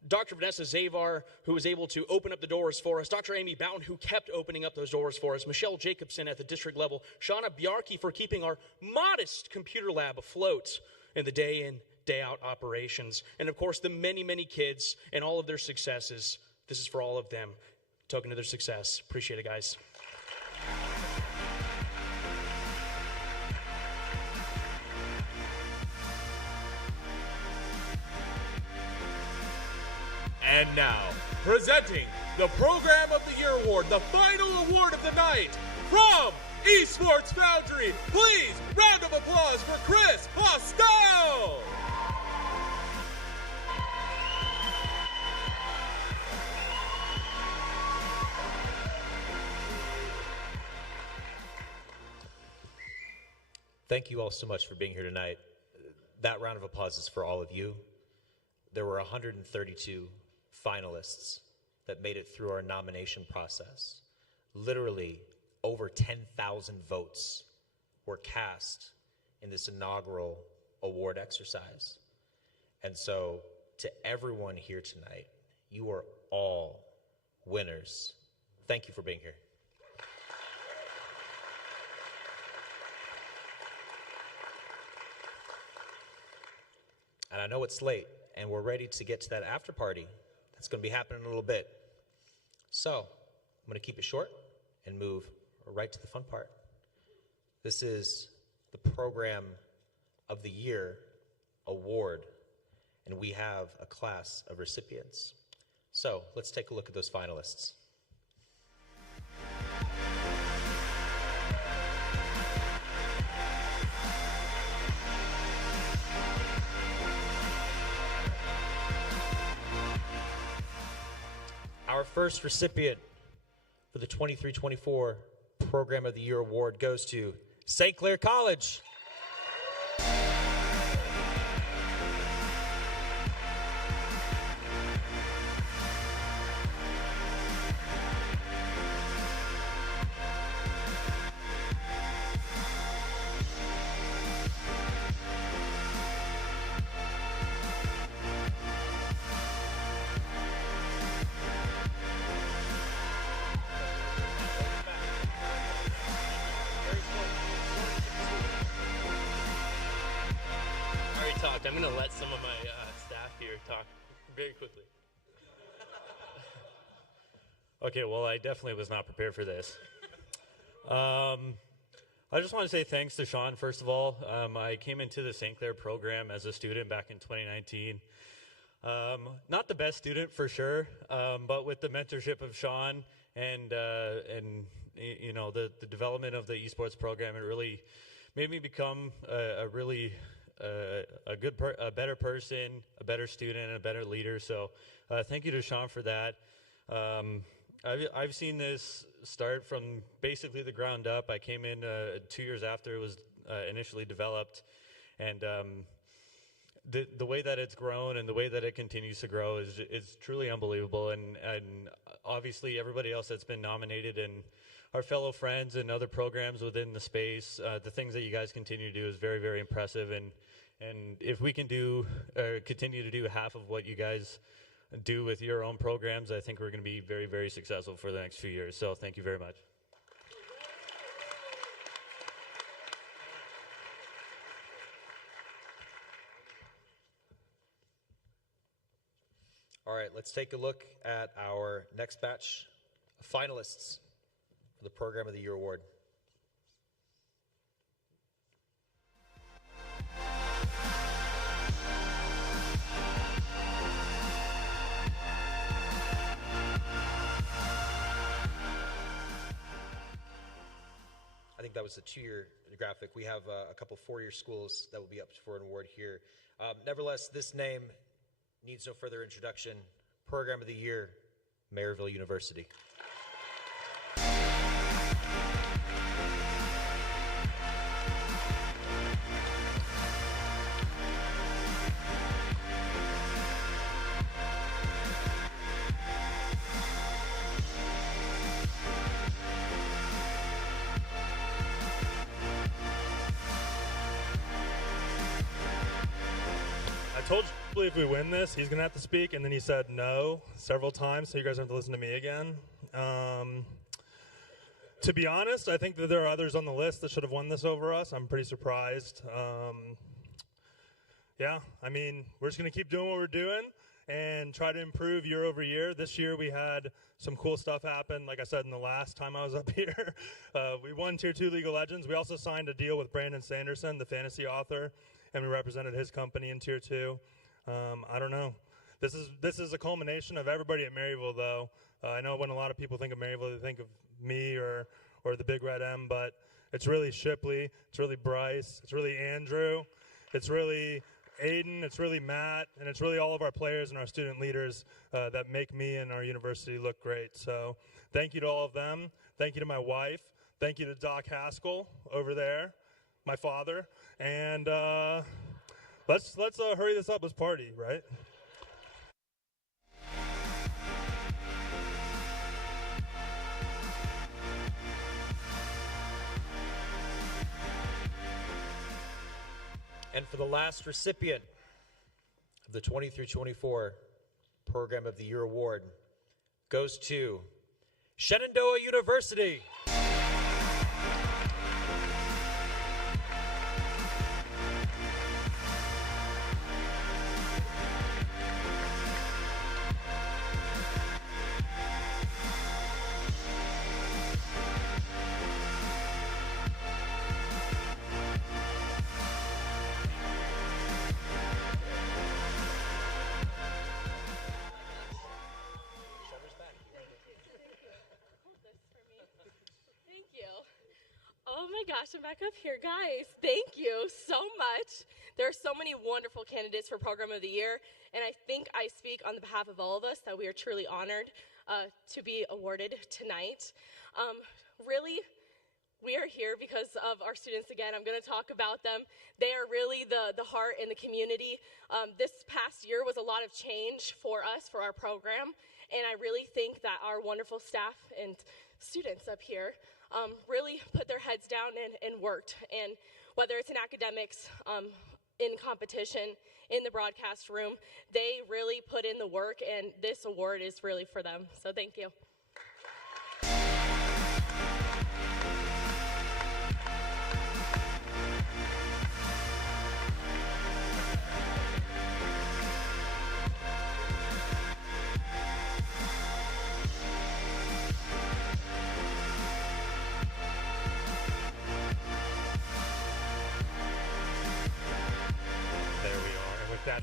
Dr. Vanessa Zavar, who was able to open up the doors for us, Dr. Amy Boughton, who kept opening up those doors for us, Michelle Jacobson at the district level, Shauna Bjarki for keeping our modest computer lab afloat in the day in, day out operations, and of course the many, many kids and all of their successes. This is for all of them. Token of their success. Appreciate it, guys. And now, presenting the Program of the Year Award, the final award of the night, from Esports Foundry, please, round of applause for Chris Postel! Thank you all so much for being here tonight. That round of applause is for all of you. There were 132 finalists that made it through our nomination process. Literally over 10,000 votes were cast in this inaugural award exercise. And so to everyone here tonight, you are all winners. Thank you for being here. And I know it's late, and we're ready to get to that after party. That's going to be happening in a little bit. So I'm going to keep it short and move right to the fun part. This is the Program of the Year Award, and we have a class of recipients. So let's take a look at those finalists. Our first recipient for the 23-24 Program of the Year Award goes to St. Clair College. I'm going to let some of my staff here talk very quickly. Okay, well, I definitely was not prepared for this. I just want to say thanks to Sean, first of all. I came into the St. Clair program as a student back in 2019. Not the best student for sure, but with the mentorship of Sean and you know, the development of the esports program, it really made me become a better person, a better student, and a better leader. So thank you to Sean for that. I've seen this start from basically the ground up. I came in 2 years after it was initially developed, and the way that it's grown and the way that it continues to grow is truly unbelievable. And obviously everybody else that's been nominated and our fellow friends and other programs within the space, the things that you guys continue to do is very, very impressive. And if we can continue to do half of what you guys do with your own programs, I think we're going to be very, very successful for the next few years. So thank you very much. All right, let's take a look at our next batch of finalists for the Program of the Year Award. I think that was a 2-year graphic. We have a couple 4-year schools that will be up for an award here. Nevertheless, this name needs no further introduction. Program of the Year, Maryville University. I told you if we win this, he's going to have to speak, and then he said no several times, so you guys have to listen to me again. To be honest, I think that there are others on the list that should have won this over us. I'm pretty surprised. Yeah, I mean, we're just going to keep doing what we're doing and try to improve year over year. This year we had some cool stuff happen. Like I said, in the last time I was up here, we won Tier 2 League of Legends. We also signed a deal with Brandon Sanderson, the fantasy author, and we represented his company in Tier 2. I don't know. This is a culmination of everybody at Maryville, though. I know when a lot of people think of Maryville, they think of me or the Big Red M, but it's really Shipley, it's really Bryce, it's really Andrew, it's really Aiden, it's really Matt, and it's really all of our players and our student leaders that make me and our university look great. So thank you to all of them. Thank you to my wife. Thank you to Doc Haskell over there, my father. And let's hurry this up. Let's party, right? And for the last recipient of the 23-24 Program of the Year Award goes to Shenandoah University. Oh my gosh, I'm back up here. Guys, thank you so much. There are so many wonderful candidates for Program of the Year, and I think I speak on the behalf of all of us that we are truly honored to be awarded tonight. Really, we are here because of our students. Again, I'm going to talk about them. They are really the heart in the community. This past year was a lot of change for us, for our program, and I really think that our wonderful staff and students up here really put their heads down and worked. And whether it's in academics, in competition, in the broadcast room, they really put in the work, and this award is really for them. So thank you.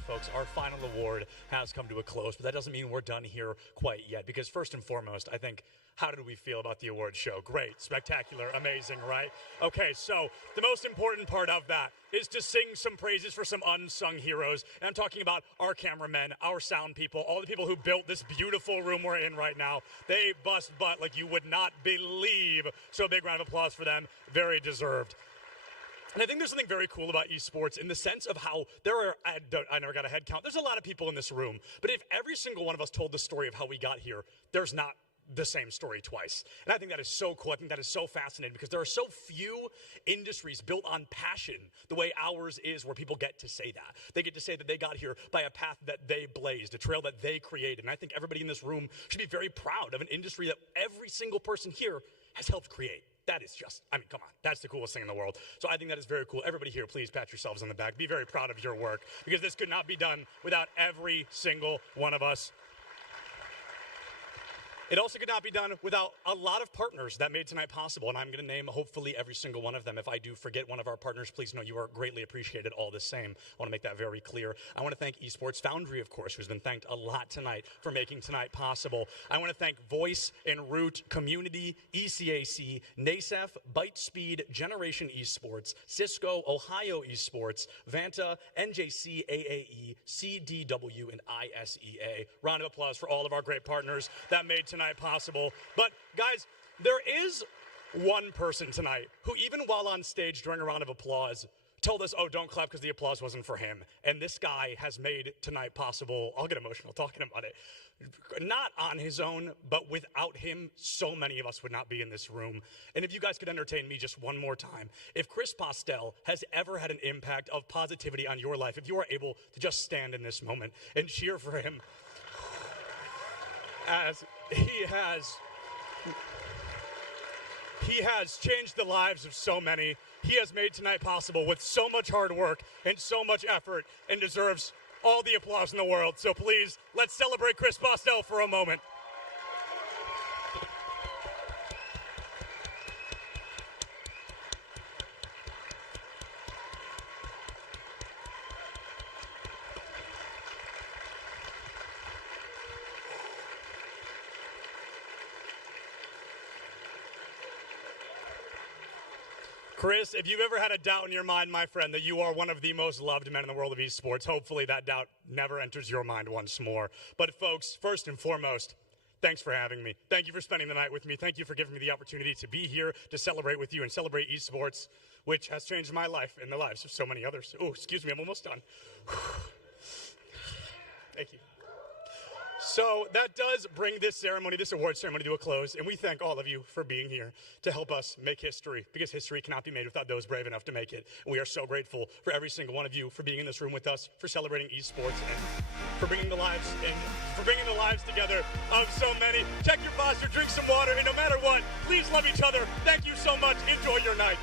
Folks, our final award has come to a close, but that doesn't mean we're done here quite yet, because first and foremost, I think, how did we feel about the award show? Great, spectacular, amazing, right? Okay, so the most important part of that is to sing some praises for some unsung heroes, and I'm talking about our cameramen, our sound people, all the people who built this beautiful room we're in right now. They bust butt like you would not believe, so a big round of applause for them, very deserved. And I think there's something very cool about esports in the sense of how I never got a head count. There's a lot of people in this room, but if every single one of us told the story of how we got here, there's not the same story twice. And I think that is so cool. I think that is so fascinating because there are so few industries built on passion the way ours is, where people get to say that. They get to say that they got here by a path that they blazed, a trail that they created. And I think everybody in this room should be very proud of an industry that every single person here has helped create. That is just, I mean, come on, that's the coolest thing in the world. So I think that is very cool. Everybody here, please pat yourselves on the back. Be very proud of your work, because this could not be done without every single one of us. It also could not be done without a lot of partners that made tonight possible, and I'm going to name hopefully every single one of them. If I do forget one of our partners, please know you are greatly appreciated all the same. I want to make that very clear. I want to thank Esports Foundry, of course, who's been thanked a lot tonight for making tonight possible. I want to thank Voice and Root Community, ECAC, NASEF, Bytespeed, Generation Esports, Cisco, Ohio Esports, Vanta, NJC, AAE, CDW, and ISEA. Round of applause for all of our great partners that made tonight possible. But guys, there is one person tonight who, even while on stage during a round of applause, told us, oh, don't clap because the applause wasn't for him. And this guy has made tonight possible. I'll get emotional talking about it. Not on his own, but without him, so many of us would not be in this room. And if you guys could entertain me just one more time, if Chris Postel has ever had an impact of positivity on your life, if you are able to just stand in this moment and cheer for him, as he has changed the lives of so many. He has made tonight possible with so much hard work and so much effort, and deserves all the applause in the world. So please, let's celebrate Chris Postel for a moment. Chris, if you've ever had a doubt in your mind, my friend, that you are one of the most loved men in the world of esports, hopefully that doubt never enters your mind once more. But folks, first and foremost, thanks for having me. Thank you for spending the night with me. Thank you for giving me the opportunity to be here to celebrate with you and celebrate esports, which has changed my life and the lives of so many others. Oh, excuse me, I'm almost done. Thank you. So that does bring this ceremony, this award ceremony, to a close, and we thank all of you for being here to help us make history, because history cannot be made without those brave enough to make it. And we are so grateful for every single one of you for being in this room with us, for celebrating esports, and for bringing the lives together of so many. Check your posture, drink some water, and no matter what, please love each other. Thank you so much. Enjoy your night.